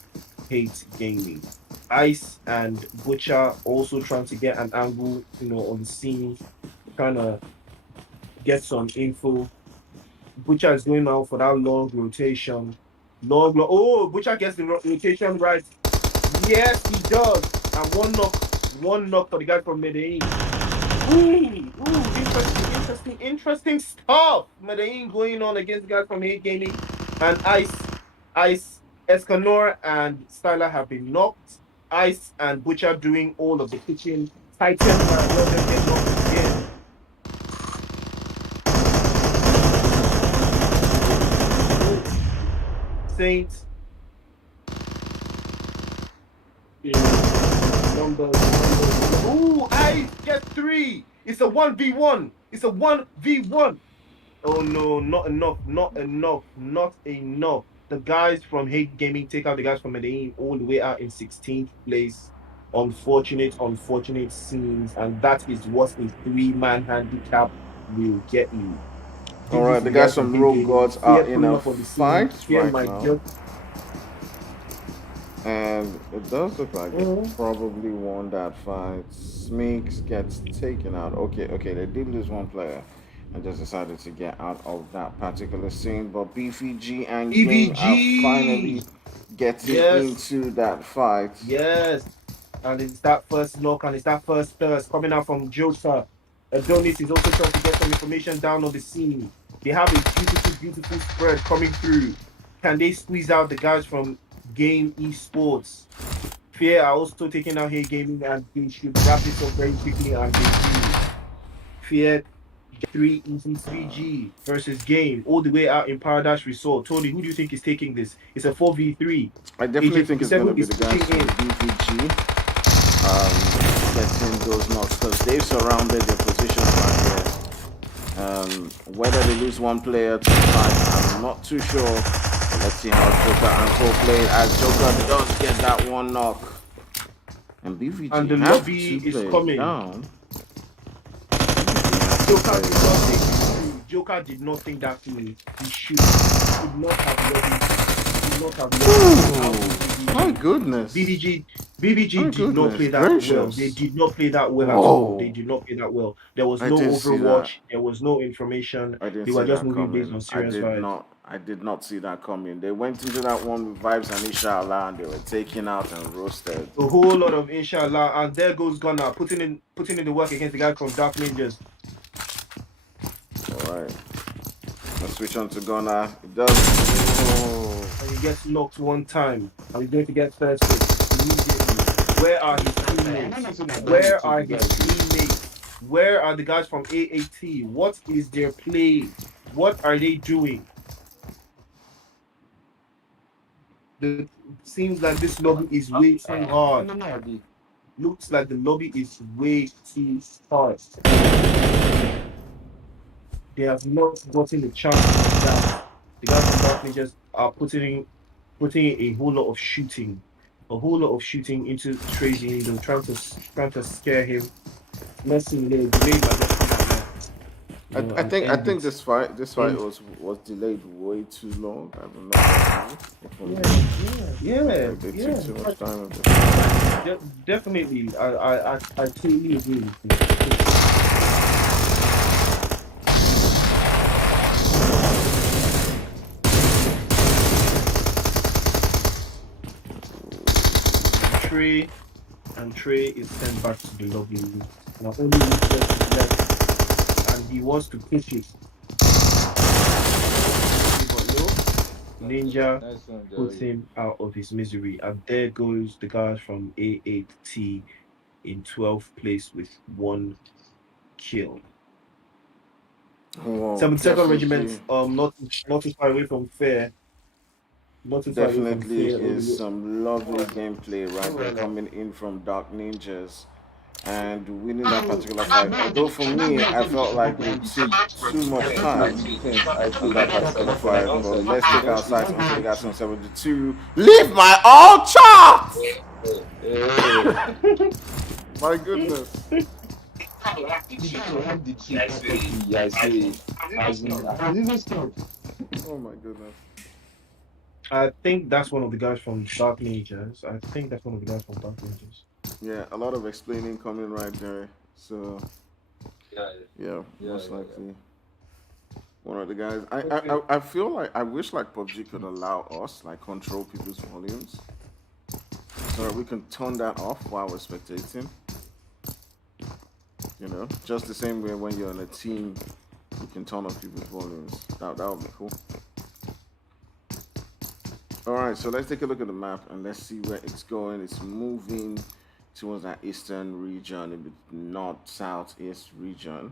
Hate Gaming. Ice and Butcher also trying to get an angle, on the scene, trying to get some info. Butcher is going out for that long rotation. Butcher gets the rotation right. Yes, he does. And one knock for the guy from Medellin. Interesting stuff. Medellin going on against the guy from Hate Gaming. And Ice, Escanor and Styler have been knocked. Ice and Butcher doing all of the pitching. Titan and get knocked again. Saints. Numbers. I get 3. It's a 1v1. It's a 1v1. Oh no, not enough. The guys from Hate Gaming take out the guys from Medellin all the way out in 16th place. Unfortunate scenes, and that is what a 3-man handicap will get you. All right, the guys from Rogue Gods are in a fight right now. And it does look like they probably won that fight. Smeeks gets taken out. Okay, they did lose one player and just decided to get out of that particular scene. But BVG and Game are finally EVG. getting Yes. into that fight. Yes. And it's that first knock and it's that first thirst coming out from Jota. Adonis is also trying to get some information down on the scene. They have a beautiful, beautiful spread coming through. Can they squeeze out the guys from Game Esports? Fear are also taking out here gaming and they should wrap this up very quickly and they do. Fear 3 easy 3G versus Game all the way out in Paradise Resort. Tony, who do you think is taking this? It's a 4v3. I definitely think it's going to be is the guys pushing from in. BVG getting those knocks because they've surrounded their positions right here. Whether they lose one player to the fight, I'm not too sure. But let's see how Joker and Co play as Joker does get that one knock. And BVG And the have lobby two is players coming. down. Joker did not think Joker did not think that through. He should not have lobbied. Should not have lobbied. My goodness. BBG My did not goodness play that well. gracious. They did not play that well at Whoa. all. They did not play that well. There was I no didn't see Overwatch. that. There was no information. I didn't They see were just that moving based coming. on serious vibes. I did not see that coming. They went into that one with vibes and inshallah and they were taken out and roasted. A whole lot of inshallah, and there goes Gunnar putting in the work against the guy from Dark Ninjas. Alright. Let's switch on to Gunnar. It does. Oh. And he gets knocked one time, and he's going to get first hit immediately. Where are his teammates? Where are his teammates? Where are the guys from AAT? What is their play? What are they doing? It seems like this lobby is way too hard. Looks like the lobby is way too hard. They have not gotten the chance that the guys from Dark Ninjas are putting in a whole lot of shooting into Tracy. They're trying to scare him. Messing the delayed I think this fight was delayed way too long. I don't know. They took too much time of it. Definitely, I totally agree with you. Trey is sent back to the lobby. Now only Lucas is left, and he wants to push it. But no, Ninja puts him out of his misery, and there goes the guys from A8T in 12th place with 1 kill. Wow, 72nd Regiment, not too far away from Fair. Definitely is some lovely gameplay right there coming in from Dark Ninjas and winning that particular fight. Although for me, I felt like they took too much time on that particular fight. But let's take our sights onto the guys on 72. Leave my all chart! My goodness. Oh my goodness. I think that's one of the guys from Dark Ninjas. Yeah, a lot of explaining coming right there. So, yeah, most likely one of the guys. I feel like I wish like PUBG could allow us like control people's volumes, so that we can turn that off while we're spectating. You know, just the same way when you're on a team, you can turn off people's volumes. That would be cool. All right, so let's take a look at the map and let's see where it's going. It's moving towards that eastern region, in the north, southeast region.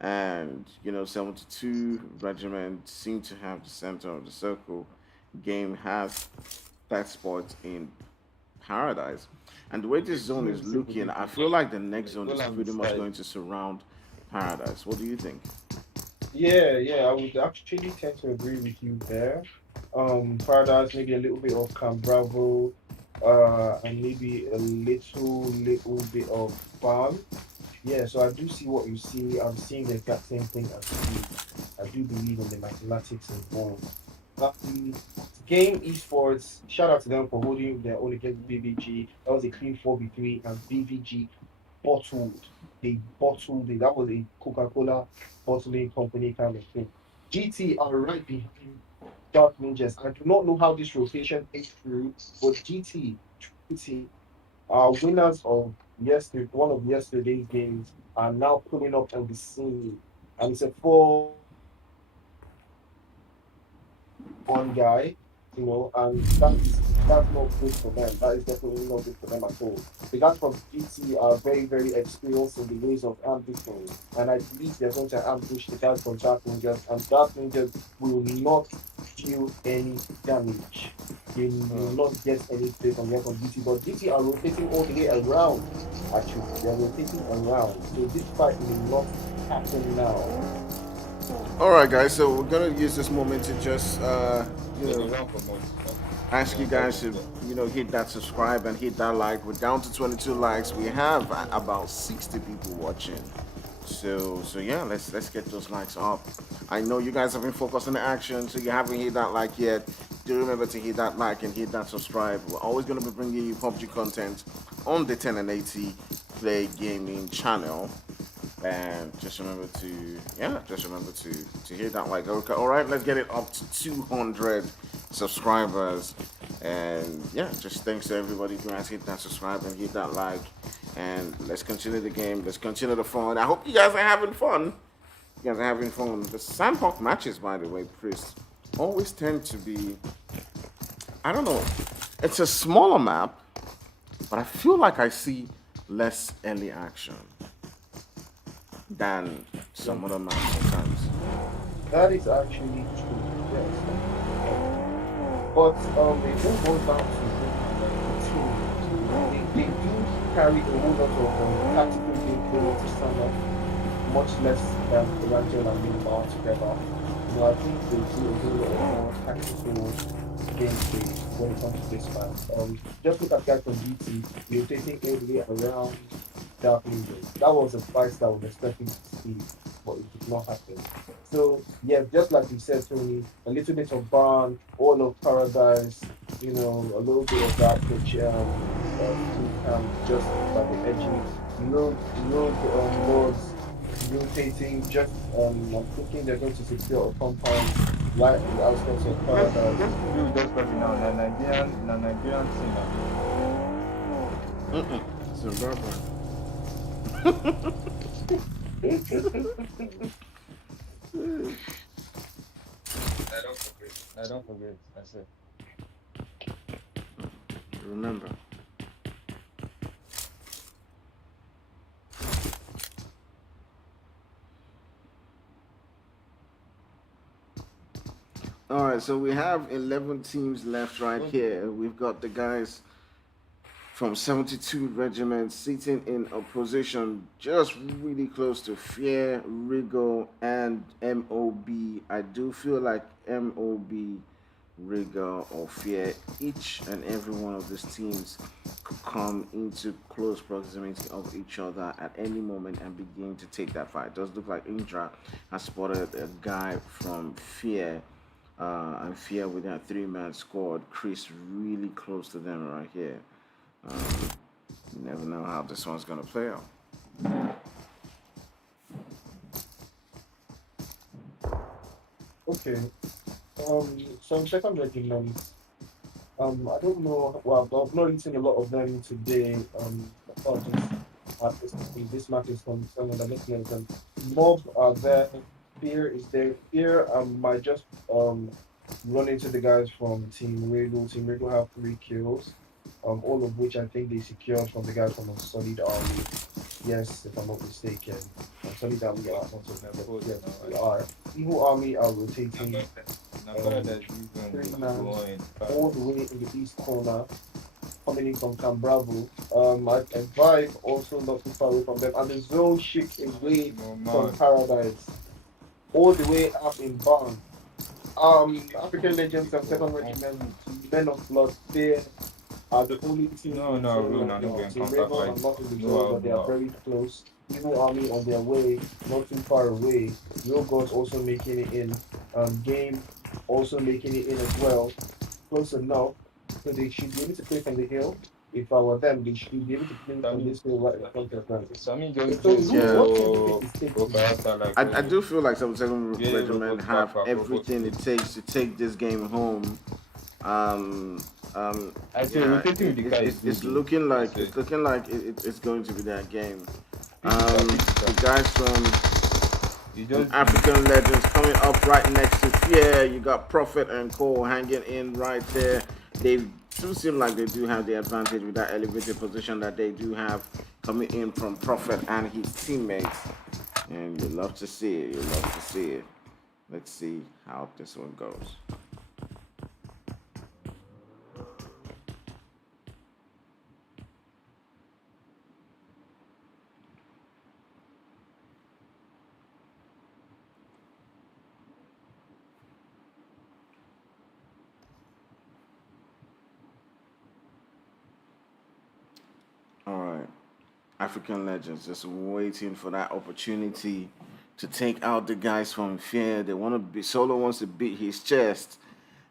And, you know, 72 Regiment seem to have the center of the circle. Game has that spot in Paradise. And the way this zone is looking, I feel like the next zone is pretty much going to surround Paradise. What do you think? Yeah, I would actually tend to agree with you there. Paradise, maybe a little bit of Camp Bravo, and maybe a little bit of Farm. Yeah, so I do see what you see. I'm seeing the exact same thing as you. I do believe in the mathematics involved. Game Esports, shout out to them for holding their own against BVG. That was a clean 4v3, and BVG bottled. They bottled it. That was a Coca-Cola bottling company kind of thing. GT are right behind Dark Ninjas. I do not know how this rotation is through, but GT are winners of one of yesterday's games are now pulling up on the scene. And it's a 4-1 guy, and that's not good for them. That is definitely not good for them at all. The guys from GT are very, very experienced in the ways of ambushing, and I believe they're going to ambush the guys from Dark Ninjas, and Dark Ninjas will not deal any damage. They will not get any play from here from GT, but GT are rotating all the way around. Actually, they're rotating around, so this fight may not happen now. All right, guys. So we're gonna use this moment to just ask you guys to hit that subscribe and hit that like. We're down to 22 likes. We have about 60 people watching. So yeah, let's get those likes up. I know you guys have been focused on the action, so you haven't hit that like yet. Do remember to hit that like and hit that subscribe. We're always gonna be bringing you PUBG content on the 10 and 80 Play Gaming channel. And just remember to hit that like. Okay, all right, let's get it up to 200 subscribers. And yeah, just thanks to everybody who has hit that subscribe and hit that like. And let's continue the game. Let's continue the fun. I hope you guys are having fun. You guys are having fun. The Sandhawk matches, by the way, Chris, always tend to be, I don't know, it's a smaller map, but I feel like I see less early action than some other maps sometimes. That is actually true, yes. But it all goes down to the team. They do carry a whole lot of tactical gameplay to stand up, much less than Evangel and Minimal together. I think they do a whole lot of more tactical gameplay when it comes to this match. Just look at guys from GT, they're taking all the way around Dark Ninjas. That was a fight that was expecting to see, but it did not happen. So yeah, just like you said, Tony, a little bit of Barn, all of Paradise, a little bit of that which just by the edges, Lords rotating. Just I'm thinking they're going to secure a compound right in the outskirts of Paradise. You just got now, Nigerian singer. So Barbara. I don't forget. I said. Remember. All right, so we have 11 teams left right here. We've got the guys from 72 regiments sitting in a position just really close to Fear, Rigo, and MOB. I do feel like MOB, Rigo, or Fear, each and every one of these teams could come into close proximity of each other at any moment and begin to take that fight. It does look like Indra has spotted a guy from Fear, and Fear with that 3-man squad. Chris really close to them right here. You never know how this one's gonna play out. Okay. Some second regiment. I don't know. Well, I've not eaten a lot of them today. This map is from some of the listeners. Mob are there. Fear is there. Fear might just run into the guys from Team Regal. Team Regal have 3 kills. All of which I think they secured from the guys from Solid Army. Yes, if I'm not mistaken. Solid Army are not of them, but yes, they are. Evil Army are rotating 3 man all the way in the east corner, coming in from Camp Bravo. I advise also not too far away from them, and the zone shifts away from Paradise, all the way up in Barn. African Legends and Second Regiment, Men of Blood, they are the only team. No, Raven not in the zone, but they are very close. Evil Army on their way, not too far away. Real Gods also making it in. Game also making it in as well, close enough. So they should be able to play from the hill. If I were them, they should be able to play from this hill right in front of them. Sami So, just Tony, drink what do you think for is taking? character like I do feel like 77 very Regiment robot have backpack, everything it takes to take this game home. Um, I say yeah, rotating with the car is it's good. looking like That's it's going to be that game. Pick it up, pick it The up. guys from You just African Legends coming up right next to Fear. You got Prophet and Cole hanging in right there. They do seem like they do have the advantage with that elevated position that they do have coming in from Prophet and his teammates. And you love to see it. You love to see it. Let's see how this one goes. All right. African Legends just waiting for that opportunity to take out the guys from Fear. They want to be Solo wants to beat his chest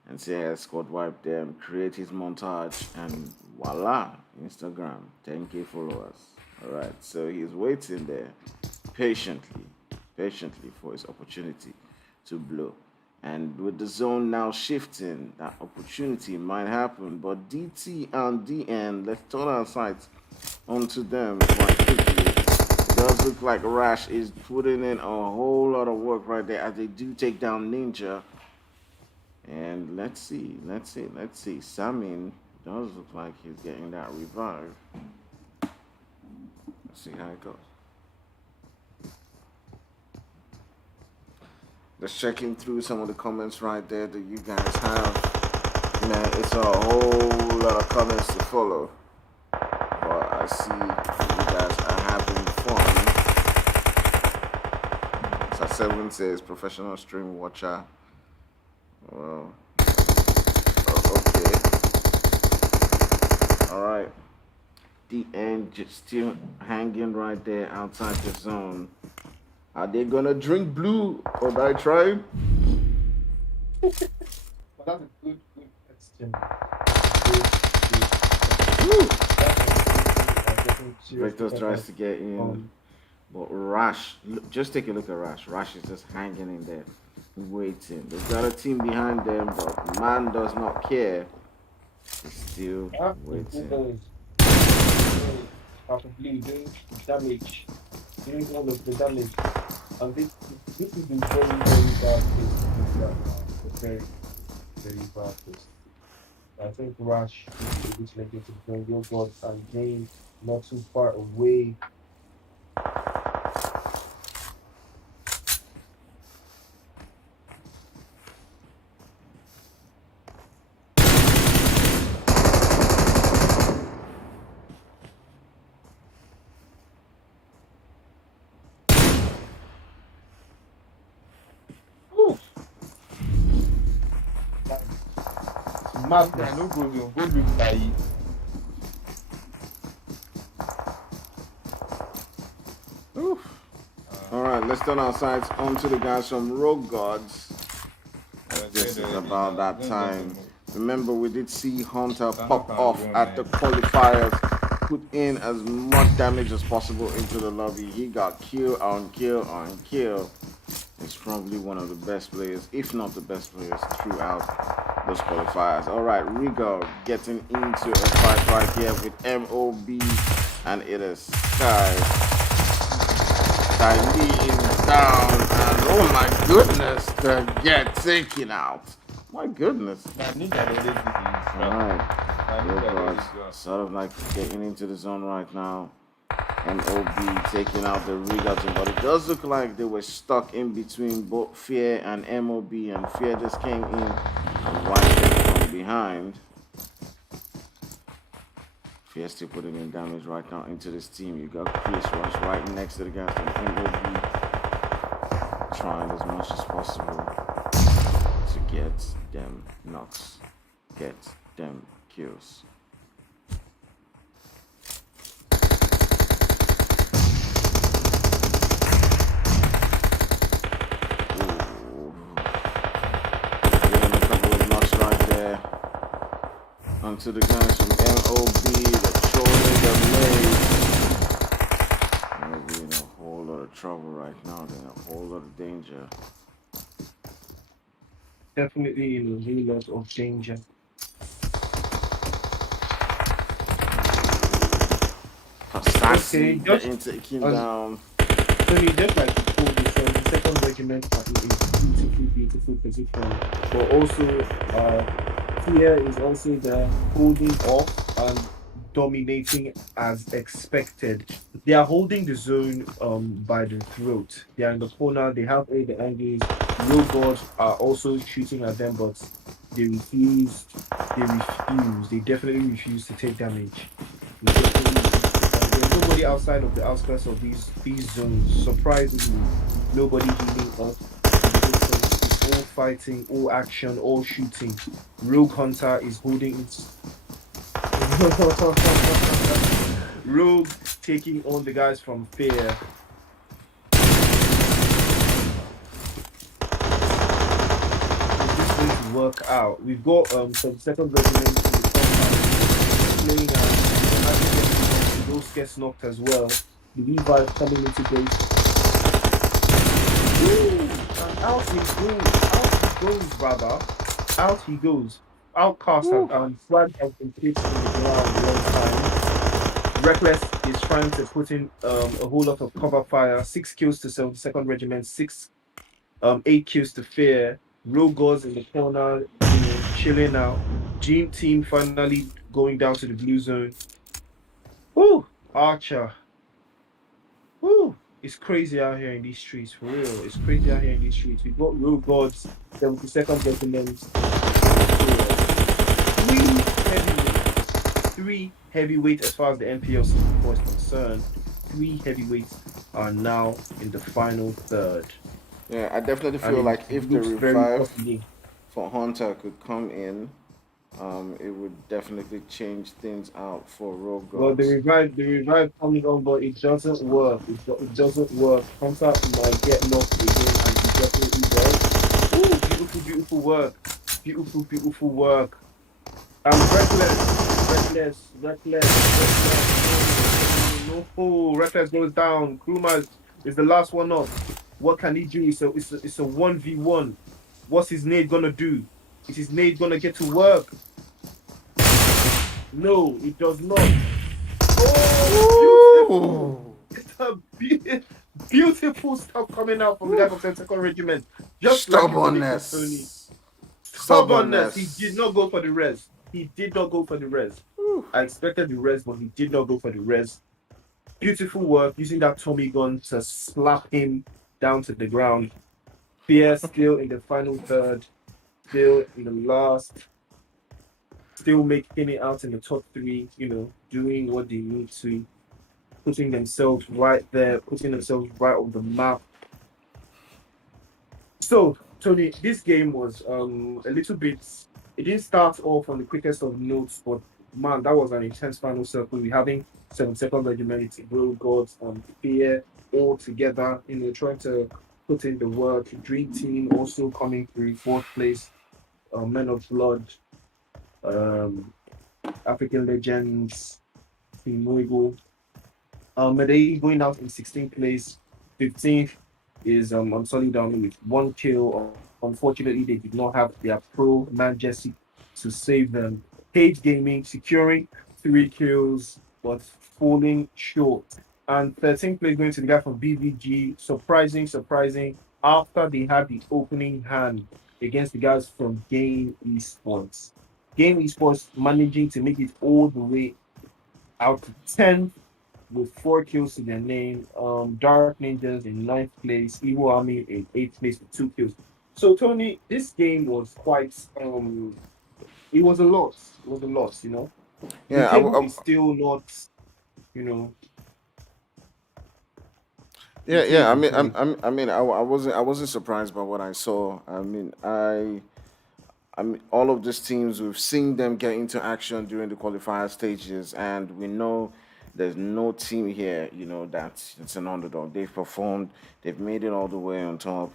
and say, yeah, squad wipe them, create his montage, and voila, Instagram, 10K followers. All right, so he's waiting there patiently for his opportunity to blow. And with the zone now shifting, that opportunity might happen. But DT and DN, let's turn our sights onto them quite quickly. It does look like Rash is putting in a whole lot of work right there as they do take down Ninja. And let's see. Samin does look like he's getting that revive. Let's see how it goes. Just checking through some of the comments right there that you guys have. Man, it's a whole lot of comments to follow. But I see you guys are having fun. So 7 says professional stream watcher. Well, okay. All right. The end just still hanging right there outside the zone. Are they gonna drink blue or die trying? Well, that's a good question. Good. Vector tries to get in, but Rash, just take a look at Rash. Rash is just hanging in there, waiting. They've got a team behind them, but man does not care. He's still waiting. Probably doing damage, doing all of the damage. And this is the very, very bad case right now. The very, very bad case. I think Rush is able to make it to the Your God and Jane not too far away. I no go look like it. Oof. All right, let's turn our sights onto the guys from Rogue Gods. This is about that time. Remember, we did see Hunter pop off at the qualifiers, put in as much damage as possible into the lobby. He got kill on kill on kill. He's probably one of the best players, if not the best players, throughout those qualifiers. All right, Rigo getting into a fight right here with MOB, and it is Sky. Sky Lee is down, and oh my goodness, to get taken out. My goodness. Alright. Sort of like getting into the zone right now. MOB taking out the Riga team, but it does look like they were stuck in between both Fear and MOB, and Fear just came in and wiped them from behind. Fear still putting in damage right now into this team. You got Chris Rush right next to the guys from MOB, trying as much as possible to get them knocks, get them kills. onto the guys from MOB. They're trolling their maze. Maybe in a whole lot of trouble right now. They're in a whole lot of danger. Definitely in a whole lot of danger. Sassy Okay, just getting taken um, down. Tony, just like before, the 72nd Regiment are in a beautiful, beautiful position. But also, Fear is also there holding off and dominating as expected. They are holding the zone by the throat. They are in the corner. They have all the angles. Real gods are also shooting at them, but they refuse. They refuse. They definitely refuse to take damage. They definitely refuse to take damage. There's nobody outside of the outskirts of these zones. Surprisingly, nobody healing up in the distance. It's all fighting, all action, all shooting. Rogue Hunter is holding its Rogue taking on the guys from Fear. Is this going to work out? We've got 72nd Regiment in the compound playing as those gets knocked as well. The Levi's coming into base. Ooh, and out he goes. Out he goes, brother. Out he goes. Outcast and flag has been placed in the ground one time. Reckless is trying to put in a whole lot of cover fire. 6 kills to 72nd Regiment, 8 kills to Fear. Rogos in the corner, chilling out. Dream Team finally going down to the blue zone. Woo! Archer. Woo! It's crazy out here in these streets, for real. It's crazy out here in these streets. We've got Road Gods, 72nd Regiment, and Fear. Three heavyweights as far as the NPLC was concerned. Three heavyweights are now in the final third. Yeah, I definitely And feel like it if the looks very revive possible. for Hunter could come in, it would definitely change things out for Rogue Well, Gods. the revive coming on, but it doesn't work. It doesn't work. Hunter might get knocked again, and he definitely does. Ooh, beautiful, beautiful work. Beautiful, beautiful work. Reckless. No. Reckless goes down. Kruma is the last one up. What can he do? It's a 1v1. What's his nade gonna do? Is his nade gonna get to work? No, it does not. Oh, beautiful. It's a beautiful stuff coming out from the guy from 10th Regiment. Just like you predicted, Tony. Stubbornness. Stubbornness. He did not go for the res. He did not go for the res. I expected the res, but he did not go for the res. Beautiful work using that Tommy gun to slap him down to the ground. Fear still in the final third, still in the last, still making it out in the top three, doing what they need to, putting themselves right there, putting themselves right on the map. So, Tony, this game was a little bit. It didn't start off on the quickest of notes, but man, that was an intense final circle. We having 72nd Regiment, Road Gods, and Fear all together, trying to put in the work. Dream Team also coming through fourth place. Men of Blood, um, African Legends, Team Nuevo. Medellin going out in 16th place. 15th is Solid Army with 1 kill. Unfortunately, they did not have their pro man Jesse to save them. Page Gaming securing 3 kills, but falling short. And 13th place going to the guy from BVG. Surprising. After they had the opening hand against the guys from Game Esports. Game Esports managing to make it all the way out to 10th with 4 kills to their name. Dark Ninjas in ninth place, Evil Army in eighth place with 2 kills. So Tony, this game was quite it was a loss. It was a loss. The Yeah, table is still not, you know, the yeah. I table, mean, Tony. I wasn't surprised by what I saw. I mean, all of these teams, we've seen them get into action during the qualifier stages, and we know there's no team here, that's it's an underdog. They've performed, they've made it all the way on top.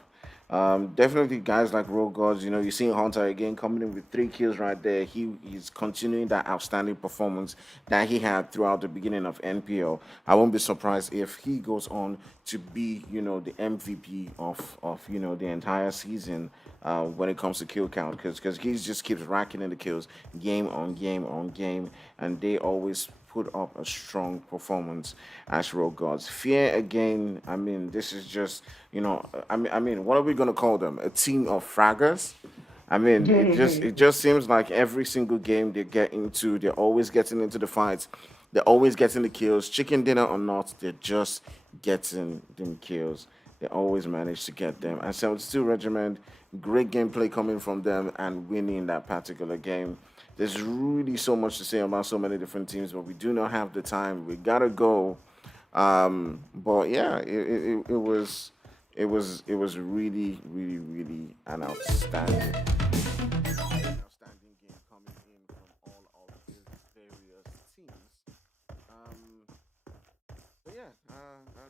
Definitely guys like Road Gods, you're seeing Hunter again coming in with 3 kills right there. He's continuing that outstanding performance that he had throughout the beginning of NPL. I won't be surprised if he goes on to be, the MVP of the entire season when it comes to kill count, because he just keeps racking in the kills game on game on game, and they always put up a strong performance as Road Gods. Fear again. I mean, this is just I mean, what are we gonna call them? A team of fraggers? I mean, it just seems like every single game they get into, they're always getting into the fights. They're always getting the kills. Chicken dinner or not, they're just getting them kills. They always manage to get them. And 72 Regiment, great gameplay coming from them and winning that particular game. There's really so much to say about so many different teams, but we do not have the time. We gotta go. But yeah, it was really, really, really an outstanding game coming in from all of these various teams. Um, but yeah,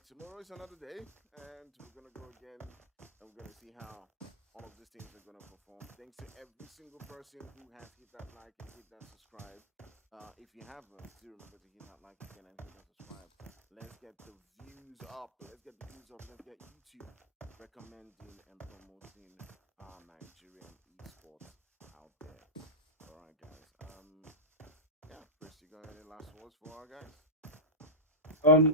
tomorrow is another day, and we're gonna go again, and we're gonna see how all of these teams are gonna perform. Thanks to every single person who has hit that like and hit that subscribe. If you haven't, do remember to hit that like again and hit that subscribe. Let's get the views up. Let's get the views up. Let's get YouTube recommending and promoting Nigerian esports out there. All right, guys. Yeah, Chris, you got any last words for our guys?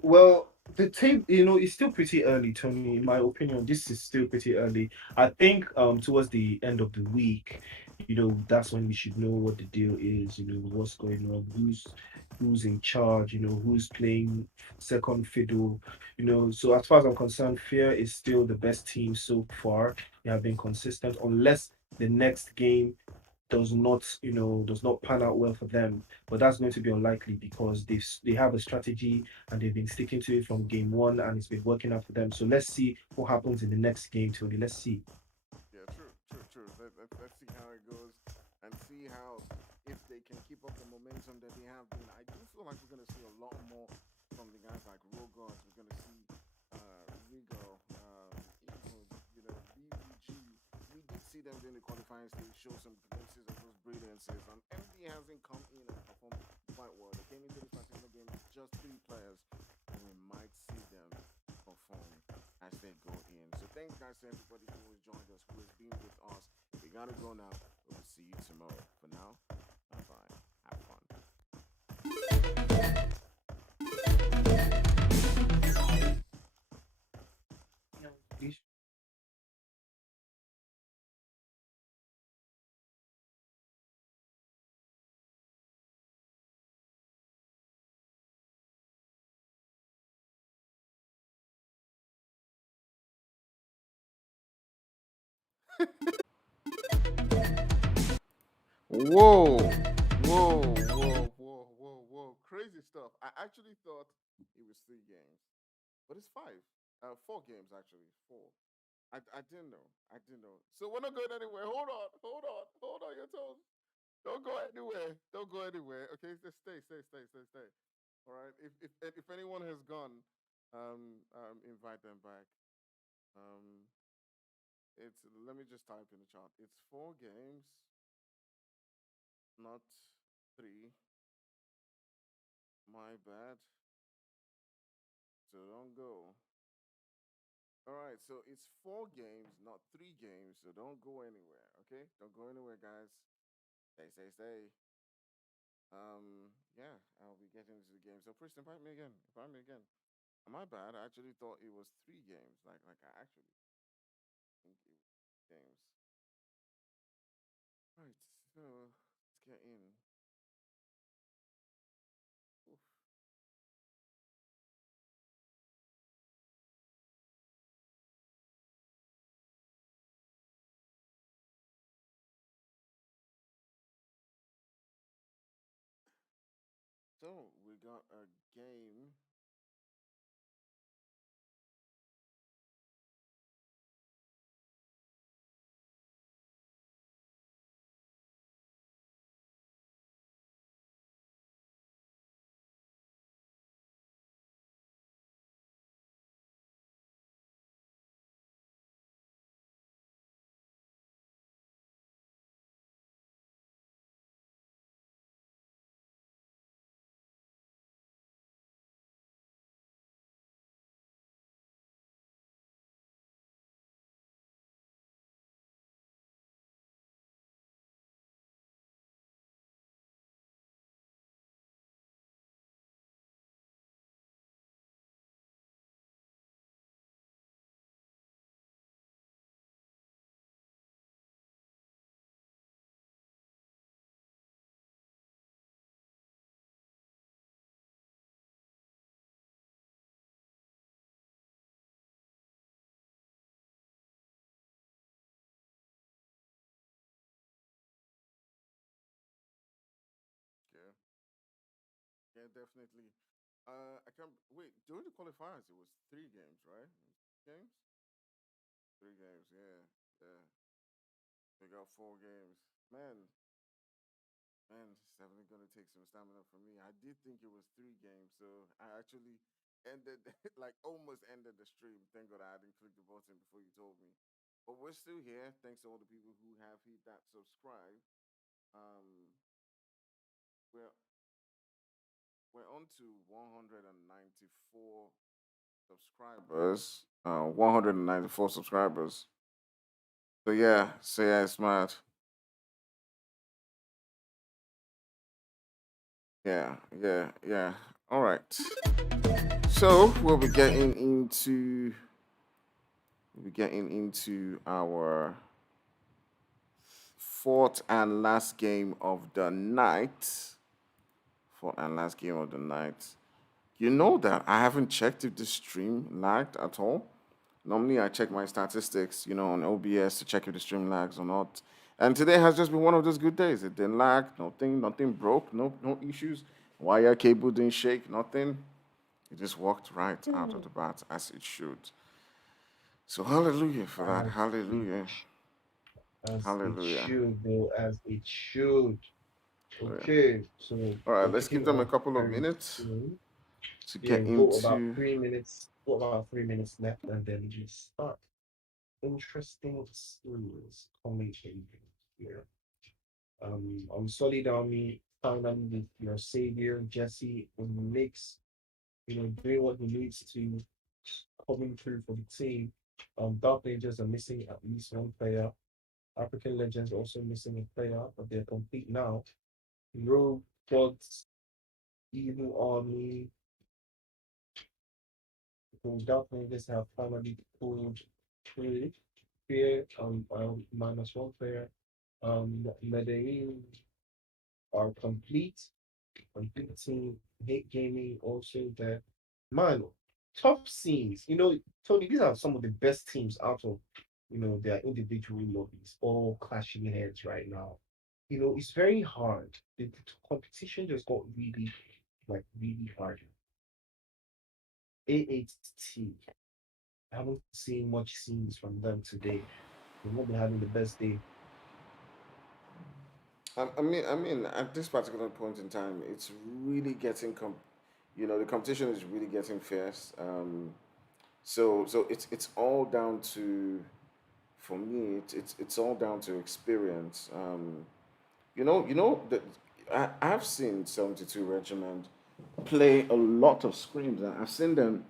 Well, the tape, is still pretty early, Tony. In my opinion, this is still pretty early. I think towards the end of the week, that's when we should know what the deal is, what's going on, who's in charge, who's playing second fiddle, So as far as I'm concerned, Fear is still the best team so far. They have been consistent, unless the next game does not pan out well for them. But that's going to be unlikely because they have a strategy and they've been sticking to it from game one and it's been working out for them. So let's see what happens in the next game, Tony. Let's see. Yeah, true, true, true. Let's see how it goes and see how if they can keep up the momentum that they have been. I do feel like we're going to see a lot more from the guys like Rogers. We're going to see Rigo, even, BVG. We did see them during the qualifying stage show some glimpses of those brilliances. And MD hasn't come in and performed quite well. They came into this particular game with just 3 players, and we might see them perform as they go in. So thanks guys to everybody who has joined us, who has been with us. We gotta go now. We'll see you tomorrow. For now, bye bye. Have fun. Whoa, whoa, whoa, whoa, whoa, whoa. Crazy stuff. I actually thought it was 3 games, but it's 5. 4 games actually. 4. I didn't know. I didn't know. So we're not going anywhere. Hold on, hold on, hold on your toes. Don't go anywhere. Don't go anywhere. Okay, just stay, stay, stay, stay, stay. All right. If anyone has gone, invite them back. Um, it's let me just type in the chat. It's 4 games, not 3. My bad. So don't go. All right. So it's 4 games, not 3 games. So don't go anywhere. Okay. Don't go anywhere, guys. Stay, stay, stay. Yeah, I'll be getting into the game. So first, invite me again. Invite me again. My bad. I actually thought it was 3 games. Like I actually think it was games. Right. So let's get in. Oof. So we got a game. definitely. I can't wait. During the qualifiers, it was 3 games, right? Games? 3 games, yeah. Yeah. We got 4 games. Man, it's definitely gonna take some stamina for me. I did think it was 3 games, so I actually ended like almost ended the stream. Thank God I didn't click the button before you told me. But we're still here. Thanks to all the people who have hit that subscribe. Um, we're we're on to 194 subscribers. 194 subscribers. So yeah, it's mad. Yeah. All right. So we'll be getting into our fourth and last game of the night. Fourth and last game of the night. You know that I haven't checked if the stream lagged at all. Normally, I check my statistics, on OBS to check if the stream lags or not. And today has just been one of those good days. It didn't lag, nothing broke, no issues. Wire cable didn't shake, nothing. It just walked right out of the bat as it should. So hallelujah for that. As it, Hallelujah. as it Hallelujah. should, though, as it should. Oh, yeah. Okay, so All right, we're let's give kicking them a off couple of very minutes soon. to Yeah, get we've got about into. 3 minutes. Got about 3 minutes left, and then we start. Interesting series coming in here. Solid Army finally with your savior Jesse in the mix. Doing what he needs to, coming through for the team. Dark Angels are missing at least one player. African Legends also missing a player, but they're complete now. Rogue Gods, Evil Army, who Dark Angels have finally pulled through. Fear minus one player. Medellin are complete team. Hate Gaming also there. Man, tough scenes. Tony, these are some of the best teams out of their individual lobbies, all clashing heads right now. It's very hard. The competition just got really, like, really hard. A8T. I haven't seen much scenes from them today. They've not been having the best day. I mean, at this particular point in time, it's really getting the competition is really getting fierce. So it's all down to, for me, it's all down to experience. That I've seen 72 Regiment play a lot of screams. I've seen them.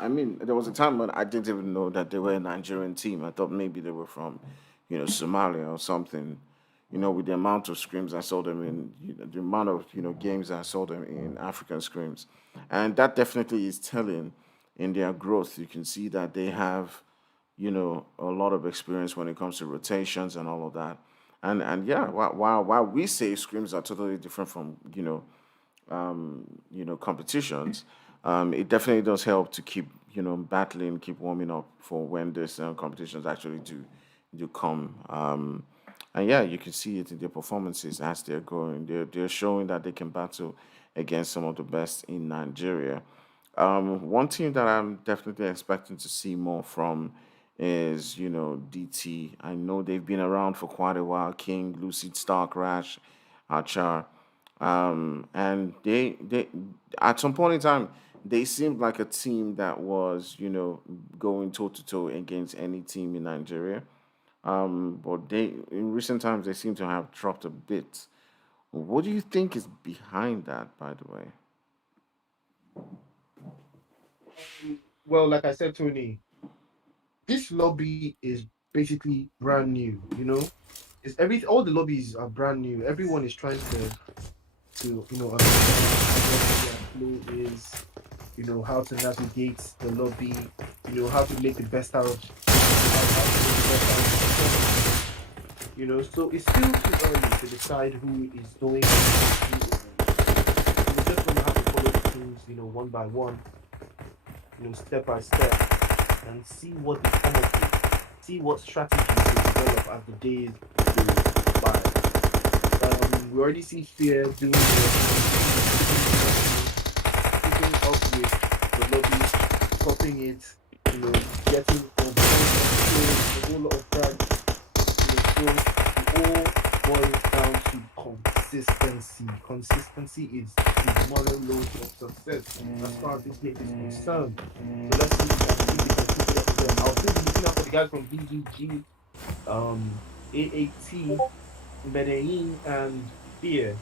I mean, there was a time when I didn't even know that they were a Nigerian team. I thought maybe they were from, Somalia or something. With the amount of screams I saw them in, the amount of games I saw them in African screams, and that definitely is telling in their growth. You can see that they have a lot of experience when it comes to rotations and all of that. And yeah, while we say screams are totally different from competitions, it definitely does help to keep battling, keep warming up for when these competitions actually do come. And yeah, you can see it in their performances as they're going. They're showing that they can battle against some of the best in Nigeria. One team that I'm definitely expecting to see more from is, DT. I know they've been around for quite a while. King, Lucid, Stark, Rash, Achar. And they at some point in time, they seemed like a team that was, going toe to toe against any team in Nigeria. But in recent times, they seem to have dropped a bit. What do you think is behind that, by the way? Well, like I said, Tony, this lobby is basically brand new. It's all the lobbies are brand new. Everyone is trying to understand what their flow is, how to navigate the lobby, how to make the best out of so it's still too early to decide who is doing we're just gonna have to follow the teams, one by one, step by step, and see what they come up with, see what strategies they develop as the days go by. We already see Fear doing the smaller load of success as far as this game is concerned. So let's see if we can keep it up with them. I'll still be looking out for the guys from BGG, AAT, Medellin, and Fear.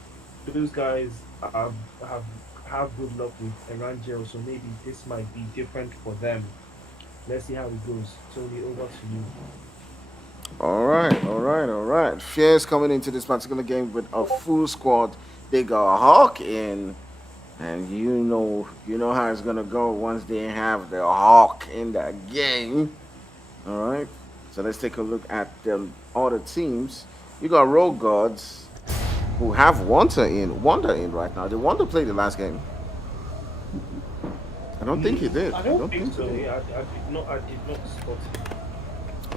Those guys have good luck with Erangel, so maybe this might be different for them. Let's see how it goes. Tony, over to you. All right, all right, all right. Fear's coming into this particular game with a full squad. They got Hawk in, and you know how it's gonna go once they have the Hawk in that game. All right. So let's take a look at the other teams. You got Rogue Gods who have Wonder in right now. Did Wonder play the last game? I don't think he did. I I don't don't think think he so. did. Yeah, I did not spot it.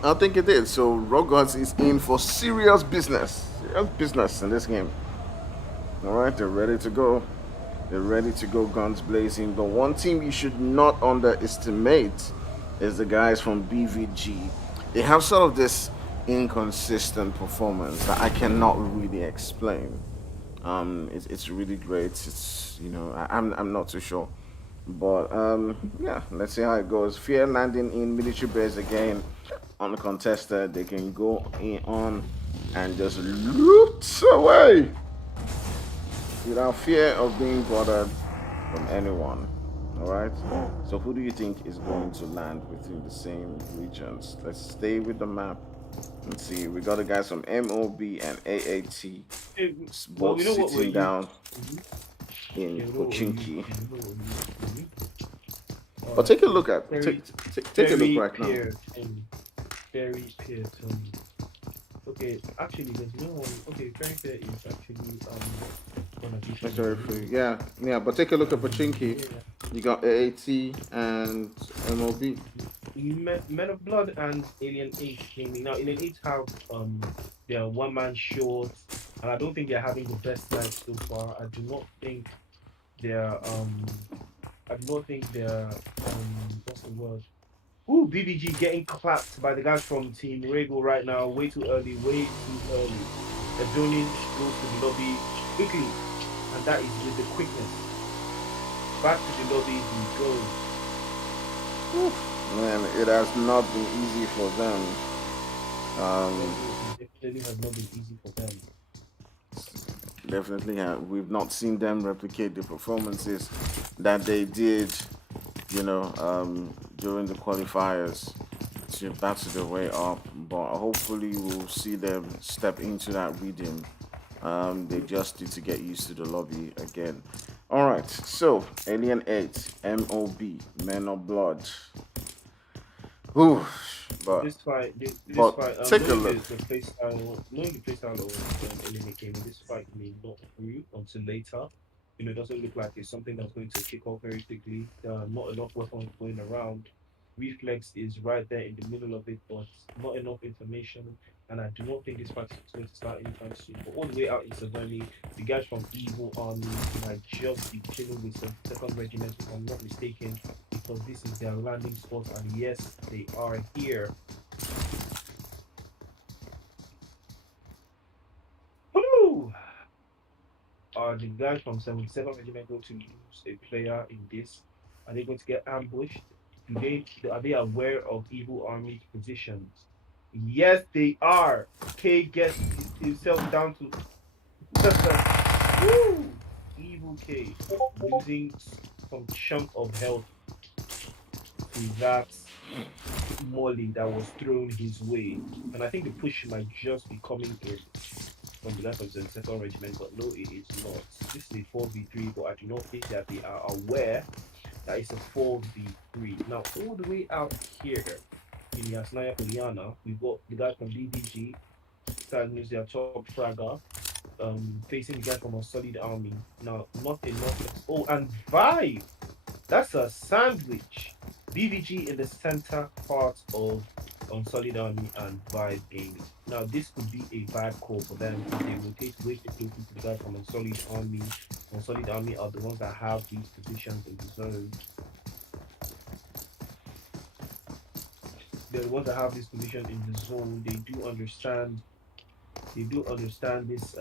I think it did. So Rogue Gods is in for serious business. Serious business in this game. All right, they're ready to go. They're ready to go guns blazing. The one team you should not underestimate is the guys from BVG. They have sort of this inconsistent performance that I cannot really explain. It's really great. I'm not too sure, but yeah, let's see how it goes. Fear landing in military base again, uncontested. They can go in on and just loot away without fear of being bothered from anyone. All right. So who do you think is going to land within the same regions? Let's stay with the map. Let's see. We got the guys from MOB and AAT Eh, well, both we know what we're sitting used. down in Yeah, we know what we're used. Pochinki. We know what we're used to. All But right. take a look at Very, take a look very right now. peer Tony. Very peer Tony. Okay, actually, there's no one. Okay, very fair is actually gonna be That's from very the free. Yeah, yeah. But take a look at Pochinki. yeah. You got AAT and MOB. Men of Blood and Alien 8 came in. Now, Alien 8 have their one man shorts, and I don't think they're having the best night so far. They're I do not think they're what's the word? Ooh, BBG getting clapped by the guys from Team Rego right now. Way too early, way too early. Adonish goes to the lobby quickly, and that is with the quickness. Back to the lobby he goes. Man, it has not been easy for them. Definitely has not been easy for them. Definitely have. We've not seen them replicate the performances that they did, during the qualifiers to battle their way up. But hopefully, we'll see them step into that rhythm. They just need to get used to the lobby again. All right, so Alien 8, MOB, Men of Blood. Ooh, but This fight, take a look. knowing the playstyle of Eleni Game, this fight may not through until later. It doesn't look like it's something that's going to kick off very quickly. There are not enough weapons going around. Reflex is right there in the middle of it, but not enough information. And I do not think this fight is going to start anytime soon. But all the way out in Savannah, the guys from Evil Army might just be chilling with some second regiment, if I'm not mistaken, because this is their landing spot. And yes, they are here. Woo! Are the guys from 77 Regiment going to lose a player in this? Are they going to get ambushed? Are they aware of Evil Army's positions? Yes, they are. K gets himself down to Woo! Evil K losing some chunk of health to that molly that was thrown his way. And I think the push might just be coming in from the left of the second regiment, but no, it is not. This is a 4v3, but I do not think that they are aware that it's a 4v3. Now, all the way out here in Yasnaya Poliana, we've got the guy from DDG, that is their top fragger, facing the guy from a solid army. Now, not enough. Oh, and Vibe! That's a sandwich. BVG in the center part of Solid Army and Vibe Gaming. Now, this could be a bad call for them if they rotate way too closely to the guys from Solid Army. Solid Army are the ones that have these positions in the zone. They're the ones that have this position in the zone. They do understand this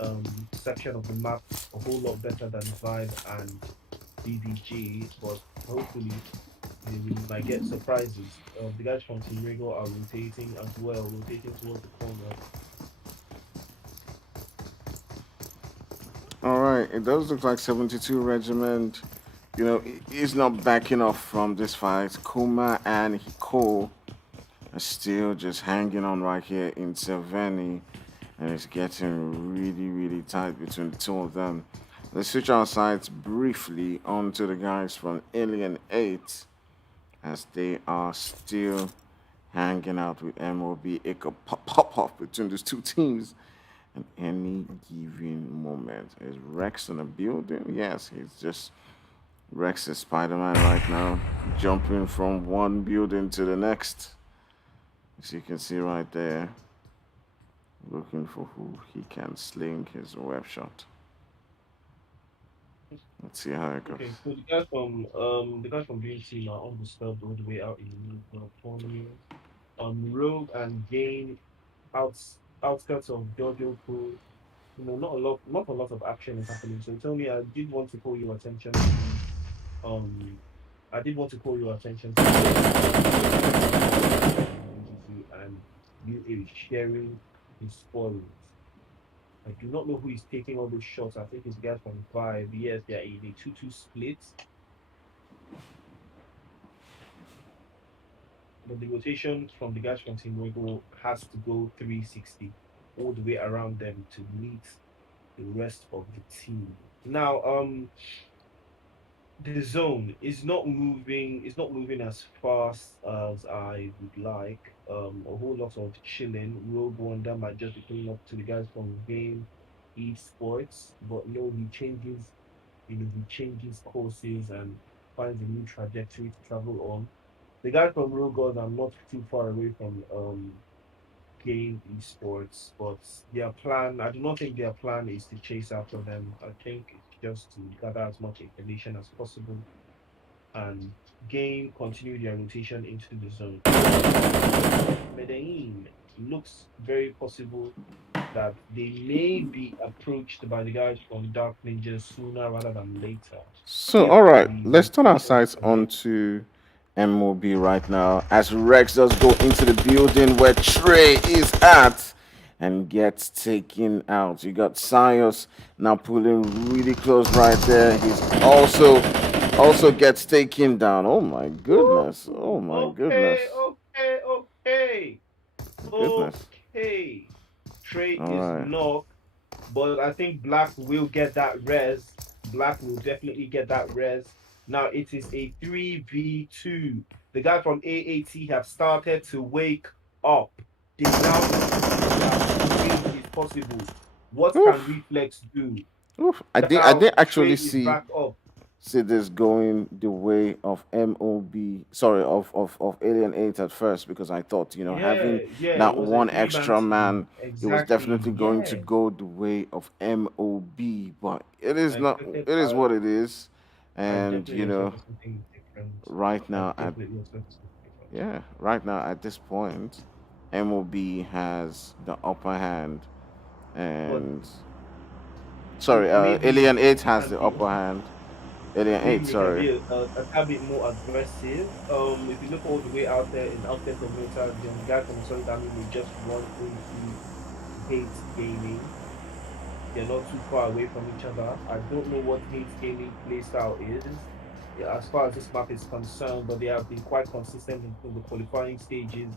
section of the map a whole lot better than Vibe and BBG, but hopefully we might get surprises. The guys from Team Rego are rotating as well, rotating towards the corner. All right, it does look like 72 Regiment. He's not backing off from this fight. Kuma and Hiko are still just hanging on right here in Savani, and it's getting really, really tight between the two of them. Let's switch our sights briefly onto the guys from Alien 8, as they are still hanging out with MOB. It could pop off between these two teams at any given moment. Is Rex in the building? Yes, he's just Rex is Spider-Man right now, jumping from one building to the next. As you can see right there, looking for who he can sling his web shot. Let's see how it goes. Okay, so the guys from Green Team are undisturbed all the way out in the tournament. Rogue and Gain outskirts of Jojo Pool. Not a lot of action is happening. So Tony, I did want to call your attention to um I did want to call your attention to and you is sharing his spoils. I do not know who is taking all those shots. I think it's guys from 5. Yes, they are in a 2-2 split. But the rotation from the guys from Team Rego has to go 360 all the way around them to meet the rest of the team. Now, the zone is not moving. It's not moving as fast as I would like. A whole lot of chilling. Rogue Wonder might just be coming up to the guys from Game Esports, but no, he changes courses and finds a new trajectory to travel on. The guys from Rogue God are not too far away from Game Esports, but their plan, I do not think their plan is to chase after them. I think it's just to gather as much information as possible and continue their rotation into the zone. Medellin looks very possible that they may be approached by the guys from Dark Ninja sooner rather than later. So, all right, let's turn our sights onto MOB right now as Rex does go into the building where Trey is at and gets taken out. You got Sios now pulling really close right there. He's also gets taken down. Oh my goodness. Oh my goodness. Okay. Goodness. Okay. Trey All is right. knocked, but I think Black will get that res. Black will definitely get that res. Now it is a 3v2. The guy from AAT have started to wake up. They now think is possible. What can Reflex do? I didn't actually Trey is see back up. this going the way of of Alien 8 at first, because I thought, having it that was a one three-man extra team. man, it was Exactly, definitely going to yeah. go the way of MOB, but it is not. expected It is that. what it is, I and definitely expected something different. right I now at definitely expected something different. right now at this point, MOB has the upper hand, and sorry, maybe Alien 8 they has can the be upper hand. Alien 8, maybe they can sorry. be a tad bit more aggressive. If you look all the way out there in outskirts of Meta, the guy from Solid Army will just run into Hate Gaming. They're not too far away from each other. I don't know what Hate Gaming playstyle is, as far as this map is concerned, but they have been quite consistent in the qualifying stages.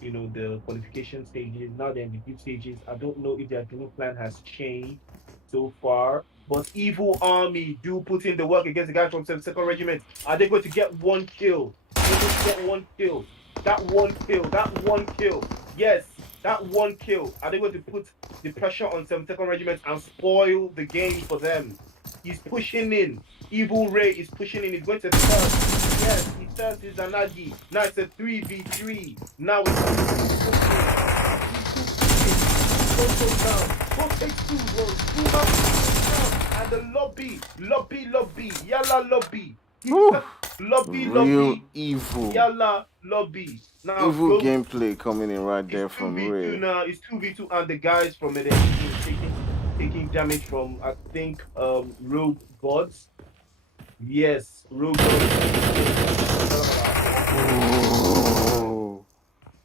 The qualification stages. Now they're in the group stages. I don't know if their game plan has changed so far. But Evil Army do put in the work against the guys from 72nd Regiment. Are they going to get one kill? Are they going to get one kill? That one kill. Yes, that one kill. Are they going to put the pressure on 72nd Regiment and spoil the game for them? He's pushing in. Evil Ray is pushing in. He's going to third. Yes, he turns his Anagi. Now it's a 3v3. Now it's Go take two, bro. And the lobby. Yalla lobby. Real evil. Yalla lobby. Now Evil gameplay coming in right there from Ray. Now it's 2v2 and the guys from Medellin taking damage from I think Rogue Gods. Yes, Rogue Gods. Oh,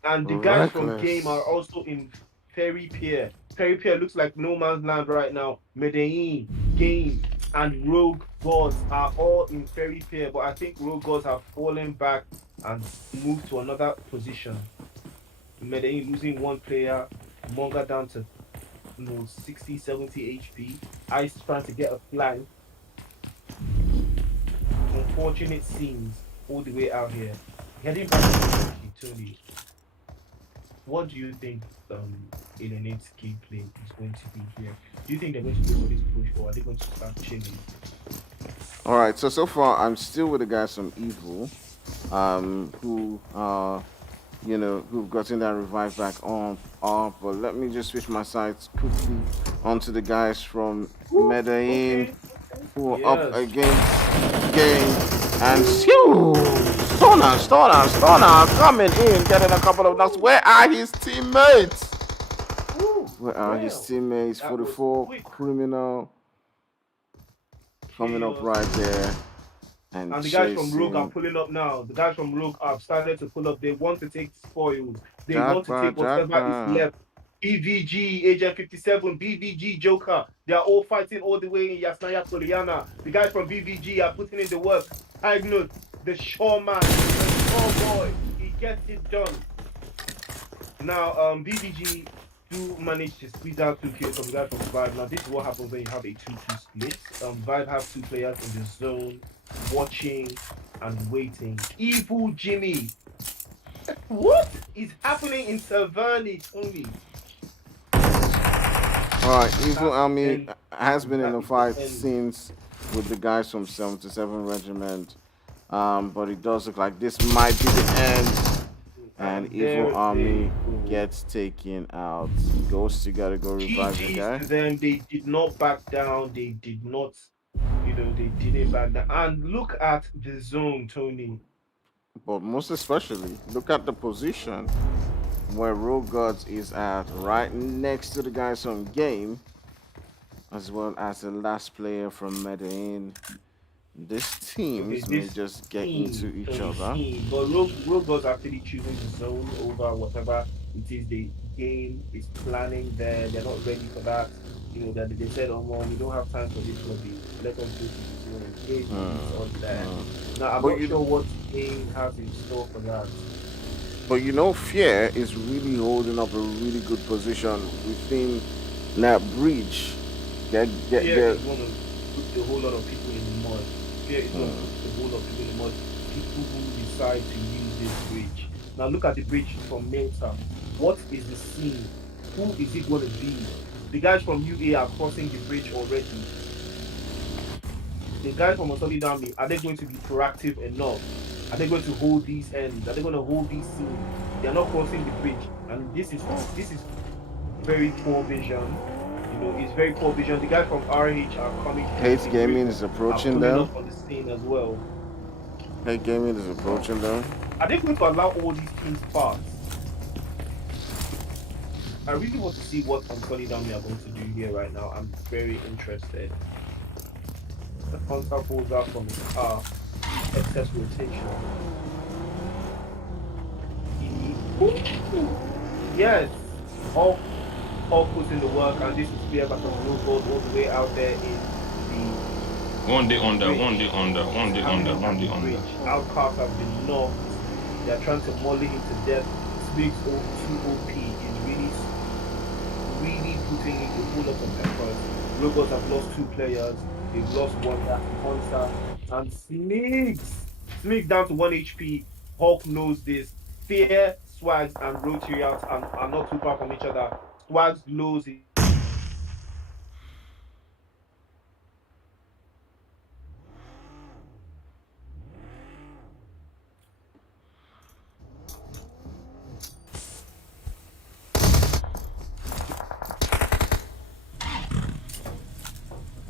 And the guys from Game are reckless. also in Ferry Pier. Ferry Pier looks like no man's land right now. Medellin, Game, and Rogue Gods are all in Ferry Pier, but I think Rogue Gods have fallen back and moved to another position. Medellin losing one player, Monga down to 60, 70 HP. Ice trying to get a flank. Unfortunate scenes all the way out here. Heading back to Tony. What do you think Elenate's gameplay is going to be here? Do you think they're going to go for this push or are they going to start chilling? All right, so far I'm still with the guys from Evil, who who've gotten that revive back on. But let me just switch my sides quickly onto the guys from Medellin, Okay. who are up Yes. against Game and Stoner coming in, getting a couple of knocks. Where are his teammates? Ooh, Where are his damn. teammates? That was 44 quick. criminal coming up Chaos. right there. And And the guys from Rogue are chasing. pulling up now. The guys from Rogue have started to pull up. They want to take spoils. They want to take whatever is Jackpot. left. BVG, Agent 57, BVG, Joker. They are all fighting all the way in Yasnaya Poliana. The guys from BVG are putting in the work. Ignut, the showman, the shore boy. He gets it done. Now, BVG do manage to squeeze out 2 kills from the guy from Vibe. Now, this is what happens when you have a 2-2 split. Vibe have 2 players in the zone, watching and waiting. Evil Jimmy. What is happening in Taverny, Tony? Alright, Evil That's Army end. has been in That a is the fight end. since with the guys from 77 Regiment. But it does look like this might be the end. And there Evil Army they go. gets taken out. Ghost, you gotta go revive the GG's guy. to them. They did not back down. They did not, they didn't back down. And look at the zone, Tony. But most especially, look at the position where Rogue Gods is at, right next to the guys from Game, as well as the last player from Medellin. These teams may This just get team, into each Tony, other. team. But Rogue was actually choosing the zone over whatever it is the game is planning there. They're not ready for that. That they said, oh, man, we don't have time for this lobby. Let us go to the zone and engage it's on there. Now, I'm But not sure what game has in store for that. But Fear is really holding up a really good position within that bridge. Fear is going to put a whole lot of people in the mud. Fear is going to put a whole lot of people in the mud. People who decide to use this bridge. Now look at the bridge from Malta. What is the scene? Who is it going to be? The guys from UA are crossing the bridge already. The guys from Solid Army, are they going to be proactive enough? Are they going to hold these ends? Are they going to hold these scenes? They are not crossing the bridge. And this is very poor vision. It's very poor vision. The guys from RH are coming. Hate Gaming is approaching them. Up on the scene as well. Hate Gaming is approaching them. Are they going to allow all these teams pass? I really want to see what Solid Army are going to do here right now. I'm very interested. The Hunter pulls out from his car. Excess rotation. Yes. All puts in the work, and this is clear back from Blue Gold all the way out there in the One day under. Outcasts have been knocked. They're trying to molly him to death. Smigs too OP is really putting in a whole lot of effort. Robots have lost 2 players. They've lost one, that's Hunter. And Smigs down to 1 HP. Hulk knows this. Fear, Swags, and Rotary out are not too far from each other. Swags loses.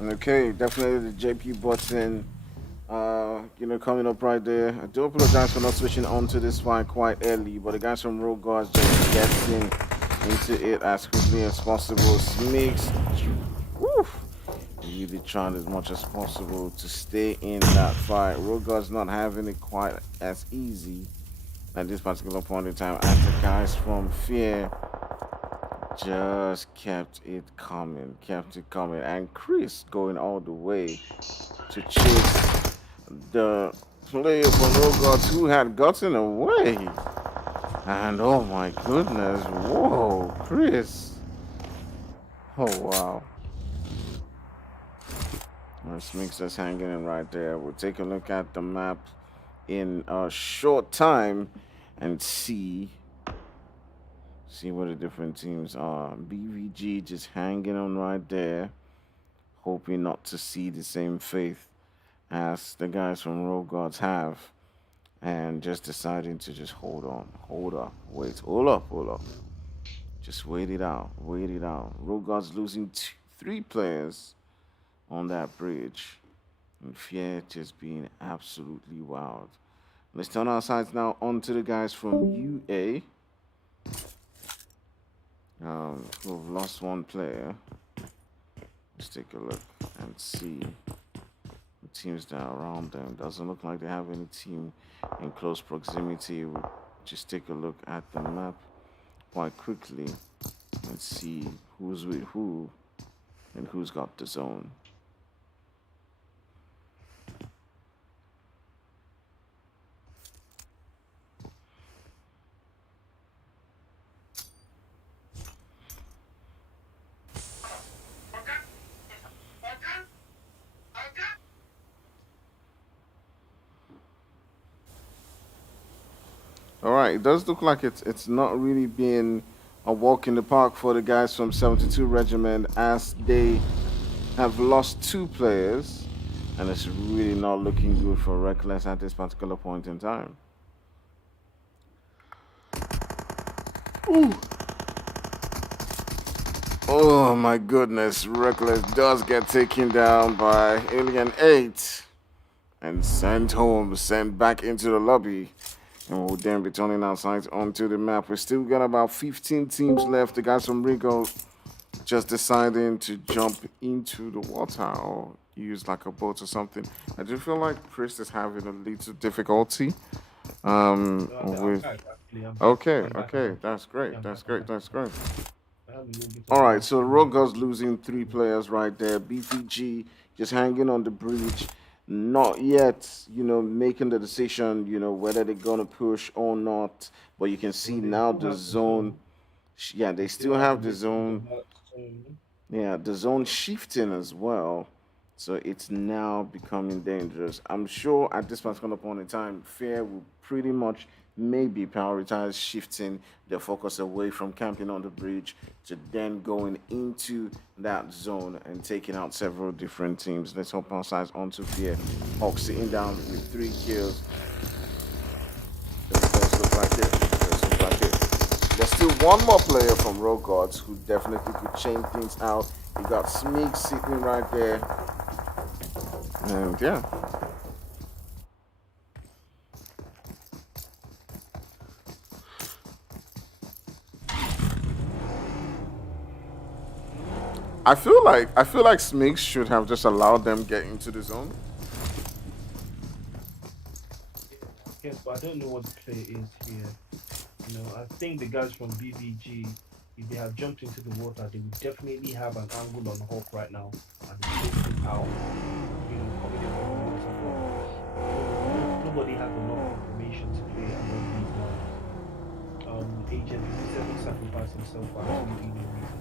Okay, definitely the JP button, coming up right there. I do apologize for not switching onto this fight quite early, but the guys from Rogue Guards just getting into it as quickly as possible. Smeeks whew, really trying as much as possible to stay in that fight. Rogar's not having it quite as easy at this particular point in time as the guys from Fear just kept it coming, and Chris going all the way to chase the player from Rogar's who had gotten away. And oh my goodness, whoa, Chris. Oh wow. This makes us hanging in right there. We'll take a look at the map in a short time and see what the different teams are. BVG just hanging on right there, hoping not to see the same fate as the guys from Road Gods have, and just deciding to just hold on, hold up, wait, hold up. Just wait it out. Road Gods losing 3 players on that bridge. And Fear just being absolutely wild. Let's turn our sights now onto the guys from UA. Who've lost 1 player. Let's take a look and see the teams that are around them. Doesn't look like they have any team in close proximity. We'll just take a look at the map quite quickly and see who's with who and who's got the zone. All right, it does look like it's not really being a walk in the park for the guys from 72 Regiment, as they have lost 2 players, and it's really not looking good for Reckless at this particular point in time. Ooh. Oh my goodness, Reckless does get taken down by Alien 8 and sent back into the lobby. And we'll then be turning our sights onto the map. We still got about 15 teams left. The guys from Rigo just deciding to jump into the water or use like a boat or something. I do feel like Priest is having a little difficulty. With okay, that's great. All right, so Rogo's losing 3 players right there. BPG just hanging on the bridge. Not yet, making the decision, whether they're going to push or not. But you can see now the zone, they still have the zone. Yeah, the zone shifting as well. So it's now becoming dangerous. I'm sure at this particular point in time, Fear will pretty much maybe prioritize shifting their focus away from camping on the bridge to then going into that zone and taking out several different teams. Let's hop our sides onto Fear. Hawk sitting down with 3 kills. Does look like it. There's still 1 more player from Rogue Gods who definitely could change things out. You got Smeek sitting right there. And yeah. I feel like Smeeks should have just allowed them get into the zone. Yes, but I don't know what the play is here. I think the guys from BVG, if they had jumped into the water, they would definitely have an angle on Hawk right now and taking out. Coming in from the water. Nobody has enough information to play along these lines. Agent 57 sacrificed himself for absolutely no reason.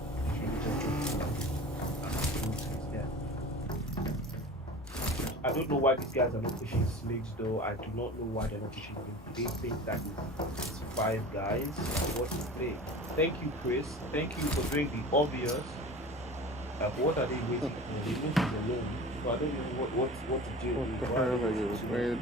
I don't know why these guys are not pushing Sligs though. I do not know why they're not pushing him. They think that it's 5 guys. What to play? Thank you, Chris. Thank you for doing the obvious. What are they waiting for? They move alone. So I don't know what to do. What the hell are you waiting?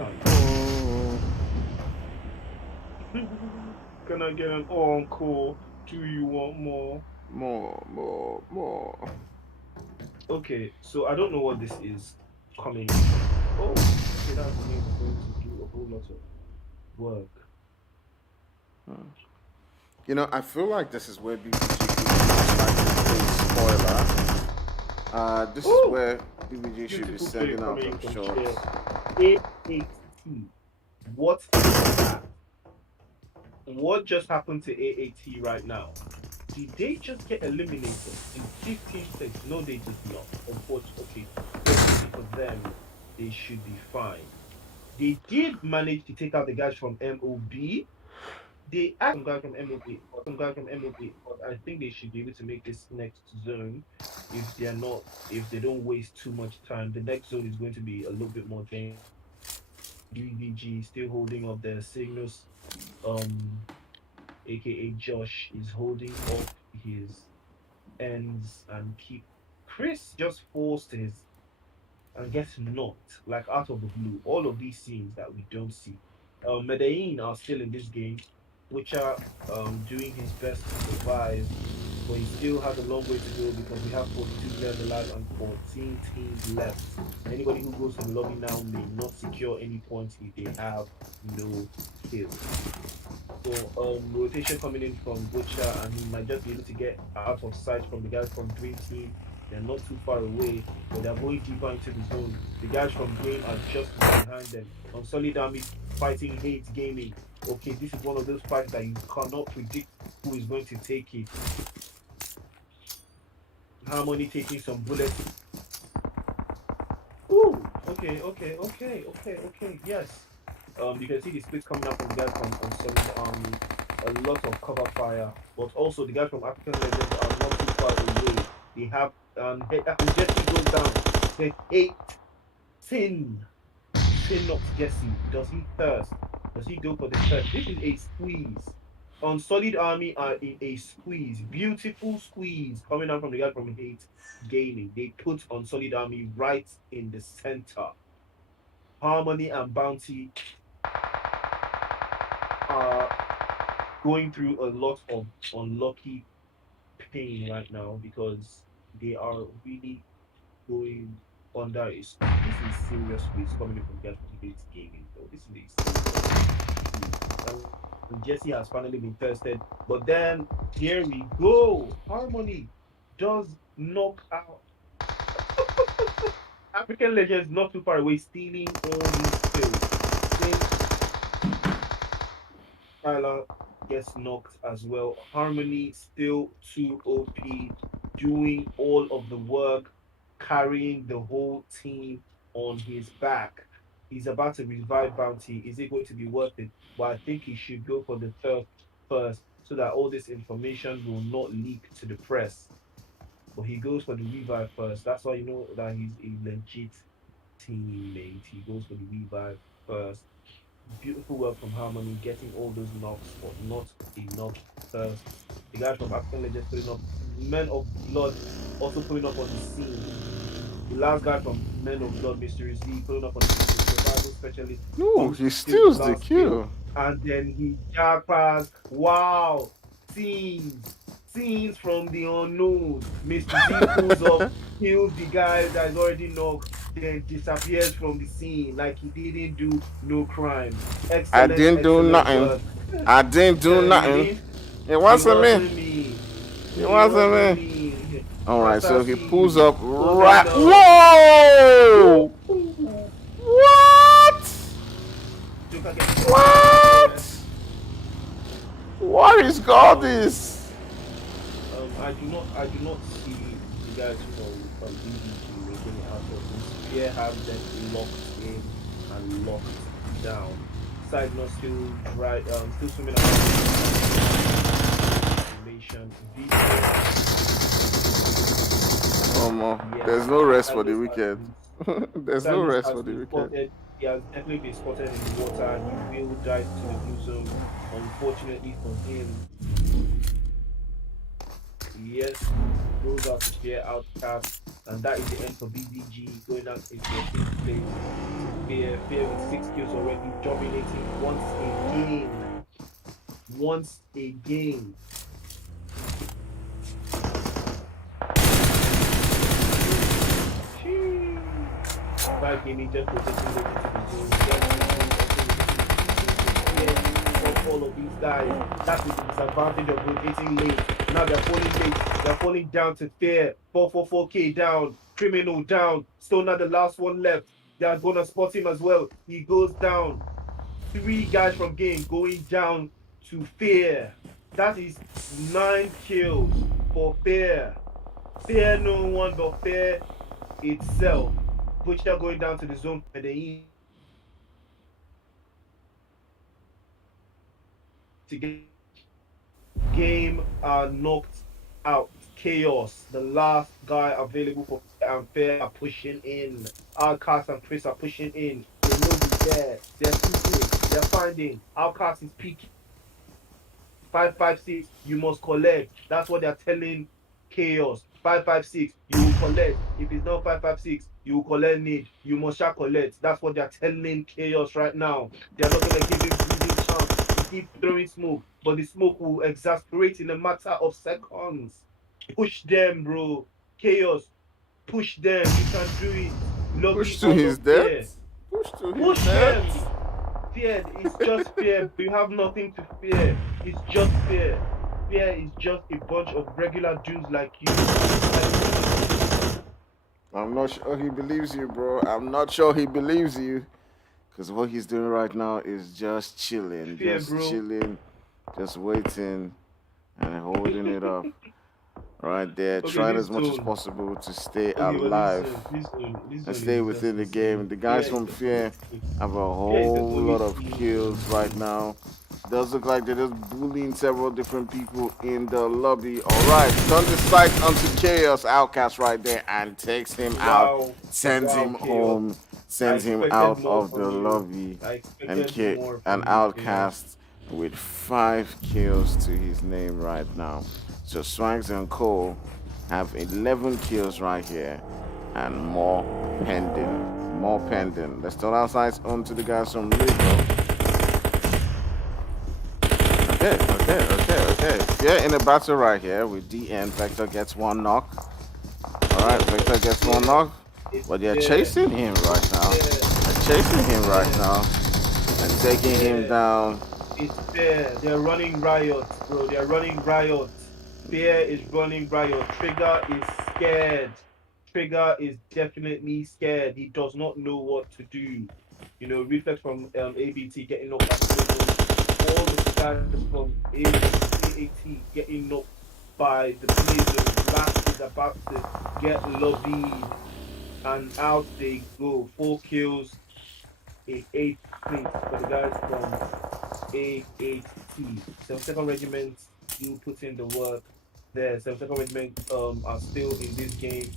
Can I get an encore? Do you want more? More. Okay, so I don't know what this is coming. Oh, okay, that's going to do a whole lot of work. I feel like this is where BPG is like a spoiler. This is Ooh, where BBG should be beautiful play sending out coming them from shots. Chair. AAT. What is that? What just happened to AAT right now? Did they just get eliminated in 15th place? No, they did not. Unfortunately, fortunately for them, they should be fine. They did manage to take out the guys from MOB. They asked some guy from MOB, but I think they should be able to make this next zone if they don't waste too much time. The next zone is going to be a little bit more dangerous. DVG still holding up their signals. Um, aka Josh is holding up his ends and keep. Chris just forced his and gets knocked like out of the blue. All of these scenes that we don't see. Medellin are still in this game, which are doing his best to survive, but he still has a long way to go because we have 42 players alive and 14 teams left. Anybody who goes to the lobby now may not secure any points if they have no kills. So rotation coming in from Butcher, and he might just be able to get out of sight from the guys from Green Team. They're not too far away, but they're going deeper into the zone. The guys from Green are just behind them. On Solid Army fighting Hate Gaming. Okay, this is one of those fights that you cannot predict who is going to take it. Harmony taking some bullets. Ooh, okay. Yes. You can see the splits coming up from the guys from Solid Army. A lot of cover fire, but also the guys from African Legends are not too far away. They have Jesse goes down. The 18. Sin knocks Jesse. Does he thirst? Does he go for the third? This is a squeeze. On Solid Army are in a squeeze. Beautiful squeeze coming out from the guy from Hate Gaming. They put on Solid Army right in the center. Harmony and Bounty are going through a lot of unlucky pain right now because they are really going under a squeeze. This is serious squeeze coming in from guys from Hate Gaming. So this is a serious. And Jesse has finally been tested. But then here we go. Harmony does knock out African Legends not too far away, stealing all these kills. Tyler gets knocked as well. Harmony still too OP, doing all of the work, carrying the whole team on his back. He's about to revive Bounty. Is it going to be worth it? But I think he should go for the third first so that all this information will not leak to the press. But he goes for the revive first. That's why you know that he's a legit teammate. He goes for the revive first. Beautiful work from Harmony, getting all those knocks, but not enough thirsts. The guys from African Legends putting up, Men of Blood also putting up on the scene. The last guy from Men of Blood, Mystery Z, putting up on the scene, the survival specialist. Ooh, he steals the kill. And then he jackpass. Wow! Scenes from the unknown. Mr. Z pulls up, kills the guy that is already knocked, then disappears from the scene like he didn't do no crime. I didn't do nothing. Work. I didn't do nothing. It wasn't me. It wasn't me. All right, so he pulls up right. Whoa! What? What? What is God this? I do not see the guys from BBG making it out of this. Spear have them locked in and locked down. Side not still right, still swimming around. Animation. Yes. There's no rest for the weekend. There's no rest for the weekend. He has definitely been spotted in the water and he will dive to the blue zone. Unfortunately for him. Yes, goes out to share outcast, and that is the end for BBG going down into the 6th place. Fear with 6 kills already, dominating once again. Five gaming just rotating into the zone. All of these guys, that is the disadvantage of rotating late. Now they're falling late. They're falling down to Fear. 444k down. Criminal down. Still not the last one left. They are gonna spot him as well. He goes down. 3 guys from game going down to Fear. That is 9 kills for Fear. Fear no one but Fear itself. Butcher going down to the zone for the to get game knocked out. Chaos, the last guy available for and Fair are pushing in. Outcast and Chris are pushing in. They know he's there. They're shooting. They're finding. Outcast is peaking. 556, you must collect. That's what they're telling Chaos. 556, you will collect. If it's not 556, you will collect need. You must shall collect. That's what they're telling Chaos right now. They're not gonna give him breathing chance to keep throwing smoke, but the smoke will exasperate in a matter of seconds. Push them, bro. Chaos, push them. You can do it. Lobby Push to his death. Push to his Push them. death. Fear, it's just fear. You have nothing to fear. It's just fear. Fear is just a bunch of regular dudes like you. I'm not sure he believes you, bro. I'm not sure he believes you. Because what he's doing right now is just chilling. Fear, just bro. chilling. Just waiting and holding it up. Right there. Okay, Trying this as much as zone. possible to stay Okay, but alive. this zone And stay is within the just game. insane. The guys Fear from is Fear just- have a Fear is whole the lot of only team. kills right now. Does look like they're just bullying several different people in the lobby. Alright, turn the sight onto Chaos Outcast right there and takes him out. Wow. Sends Wow, him Chaos. home. Sends I him expected out more of from the you. lobby. I expected And more an from you, Outcast with 5 kills to his name right now. So Swanks and Cole have 11 kills right here and more pending. More pending. Let's turn our sights on to the guys from Rico. Okay. Yeah, in a battle right here with DN. Vector gets 1 knock. Alright, Vector gets 1 knock. But they're chasing him right now. They're chasing him right now. And taking him down. It's fair. They're running riot, bro. They're running riot. Fear is running riot. Trigger is scared. Trigger is definitely scared. He does not know what to do. You know, reflex from ABT getting knocked by Blazers. All the guys from AAT getting knocked by the Blazers. Last is about to get lobbied. And out they go. 4 kills in 8 place for the guys from AAT. 72nd Regiment, you put in the work there. 72nd Regiment are still in this game.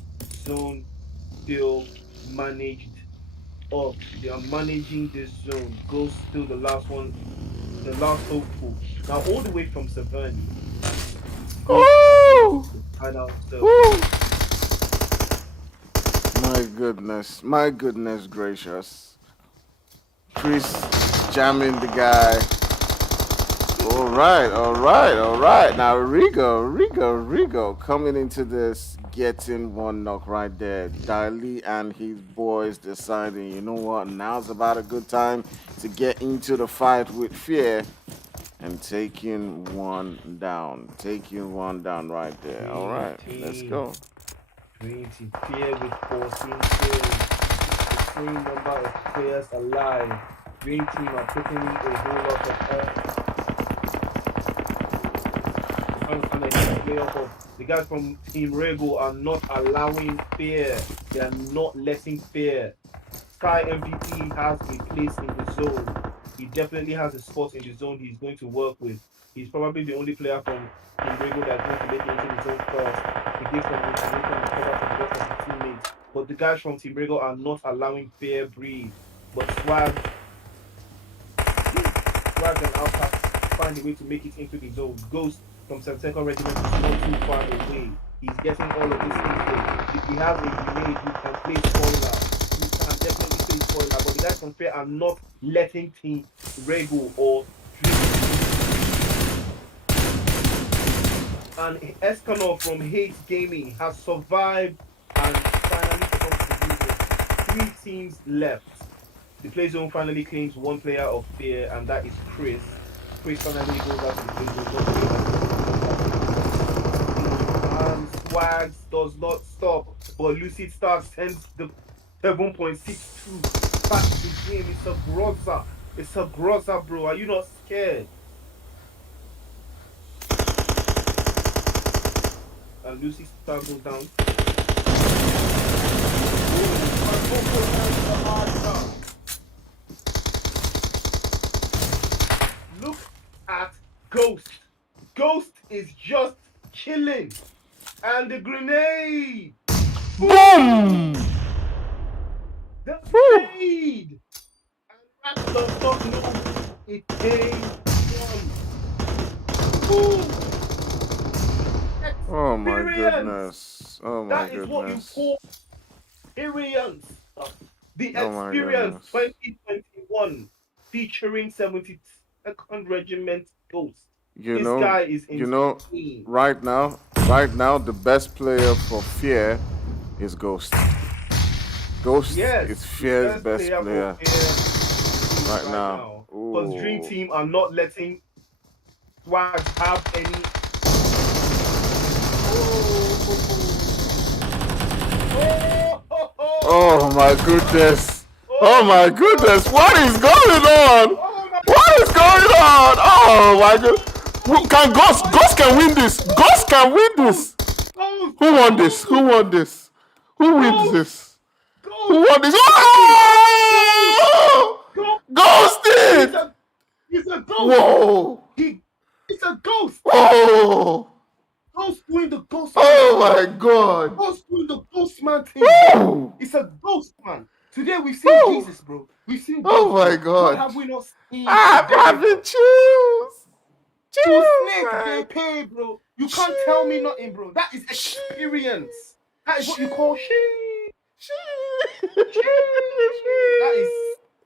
Zone still managed up. They are managing this zone. Goes still the last one, the last hopeful. Now all the way from Severny. Ooh! Final Ooh! My goodness gracious. Chris jamming the guy. Alright. Now Rigo coming into this, getting 1 knock right there. Dali and his boys deciding, you know what, now's about a good time to get into the fight with Fear. And taking 1 down. Taking 1 down right there. Alright, let's go. Green team Fear with 14 kills. The same number of players alive. Green team are putting in a whole lot of effort. The guys from Team Rego are not allowing Fear. They are not letting Fear. Sky MVP has a place in the zone. He definitely has a spot in the zone he's going to work with. He's probably the only player from Team Rego that's going to make it into the zone first. He gives some information and cover for the rest of the teammates. But the guys from Team Rego are not allowing Fear breathe. But Swag and Outcast find a way to make it into the zone. Ghost from 72nd Regiment is not too far away. He's getting all of this info. If he has a grenade, he can play spoiler. He can definitely play spoiler. But the guys from Fear are not letting Team Rego or and Escanor from Hate Gaming has survived and finally succumbed to the losers. 3 teams left. The play zone finally claims 1 player of Fear, and that is Chris. Chris finally goes out to the play zone. And Swags does not stop, but Lucid Star sends the 7.62 back to the game. It's a groza. It's a groza, bro. Are you not scared? And Lucy Star goes down. Look at Ghost. Ghost is just chilling. And the grenade. Boom! The grenade. And Rat does not know it came from. Boom. Oh my Experience. goodness. Oh my That is what you goodness. call experience. The Oh my Experience goodness. 2021 featuring 72nd Regiment Ghost. You This know, guy is you know, insane. right now, the best player for Fear is Ghost. Ghost Yes, is the Fear's best best player player for Fear right right now. now. Because Dream Ooh. Team are not letting Swags have any. Oh my goodness. Oh my goodness. What is going on? What is going on? Oh my god. Can Ghost can win this? Ghost can win this. Who won this? Who won this? Who wins this? Who won this? Oh! Ghost did! He's a ghost. Whoa! He's a ghost. Whoa! Ghost doing the ghost. Oh my god! Ghost doing the ghost man thing, bro. Woo! It's a ghost man. Today we've seen Woo! Jesus, bro. We've seen Oh ghost, my bro. What god! have we not seen I'm today, having bro? chills! To Chills, snake, they man! pay, bro. You can't tell me nothing, bro. That is experience. That is what you call shit.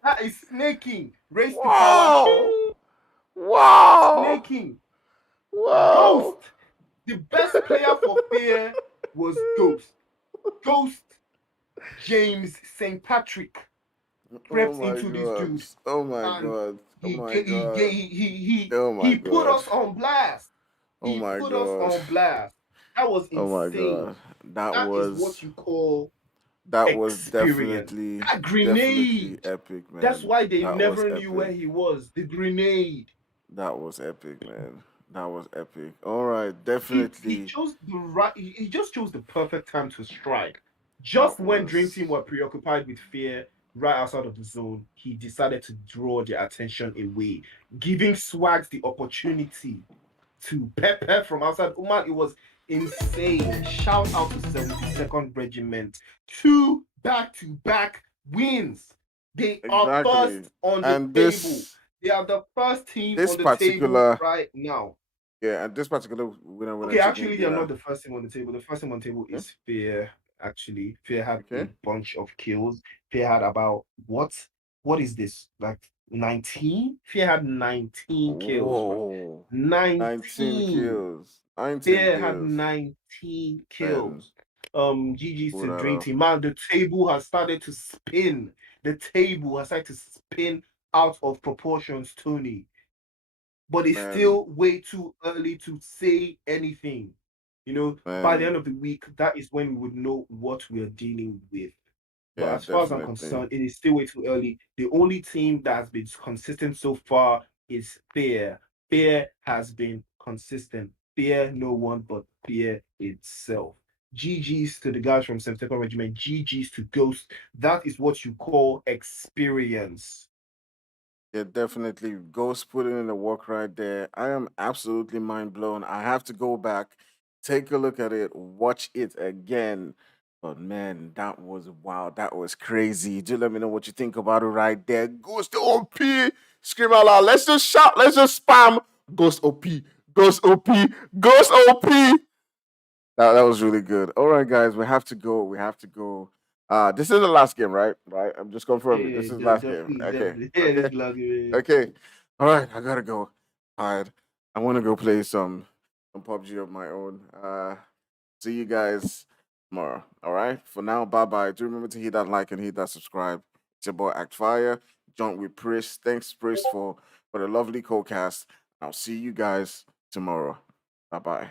That is snaking. Race to power. Wow! Wow! Snaking. Wow! Ghost. The best player for Fear was Ghost. Ghost James St. Patrick crept into this dude. Oh my And god! Oh he my ga- he god! ga- he Oh my he put god! us on blast. Oh He my put us god! on blast. That was Oh my insane. god! That That is what was you call experience. definitely That grenade. epic, man. That's why they That was never knew where epic. he was. The grenade. That was epic, man. That was epic. All right, He definitely. chose the right. He just chose the perfect time to strike. That Just when Dream was Team were preoccupied with Fear, right outside of the zone, he decided to draw their attention away, giving Swags the opportunity to pepper from outside. Oh man, it was insane. Shout out to 72nd Regiment. 2 back-to-back wins. They are exactly. first on the And table. this They are the first team this on the particular table right now. yeah, and this particular winner Okay, chicken actually, they are dinner. not the first team on the table. The first team on the table Okay. is Fear. Actually, Fear had a Okay. bunch of kills. Fear had about what? What is this? Like 19? Fear had 19 kills, bro. Whoa. 19 kills. 19 Fear had kills. 19 Man, kills. GG's pull to that Dream off. Team. Man, the table has started to spin. The table has started to spin out of proportions, Tony. But it's Man, still way too early to say anything. You know, by the man. end of the week, that is when we would know what we're dealing with. But Yeah, as far as I'm definitely. concerned, it is still way too early. The only team that has been consistent so far is Fear. Fear has been consistent. Fear no one but Fear itself. GG's to the guys from 72nd Regiment. GG's to Ghost. That is what you call experience. Yeah, definitely. Ghost putting in the work right there. I am absolutely mind blown. I have to go back, take a look at it, watch it again. But man, that was wow. That was crazy. Do let me know what you think about it right there. Ghost OP. Scream out loud. Let's just shout. Let's just spam. Ghost OP. Ghost OP. Ghost OP. That was really good. All right, guys, we have to go. We have to go. This is the last game, right? Right. I'm just confirming. This is the last game. Definitely, Okay. definitely. Yeah, Okay. this lucky, man. Okay. All right. I gotta go. All right. I want to go play some PUBG of my own. See you guys tomorrow. All right. For now, bye bye. Do remember to hit that like and hit that subscribe. It's your boy Act Fire. Joint with Pris. Thanks, Pris, for the lovely co-cast. I'll see you guys tomorrow. Bye bye.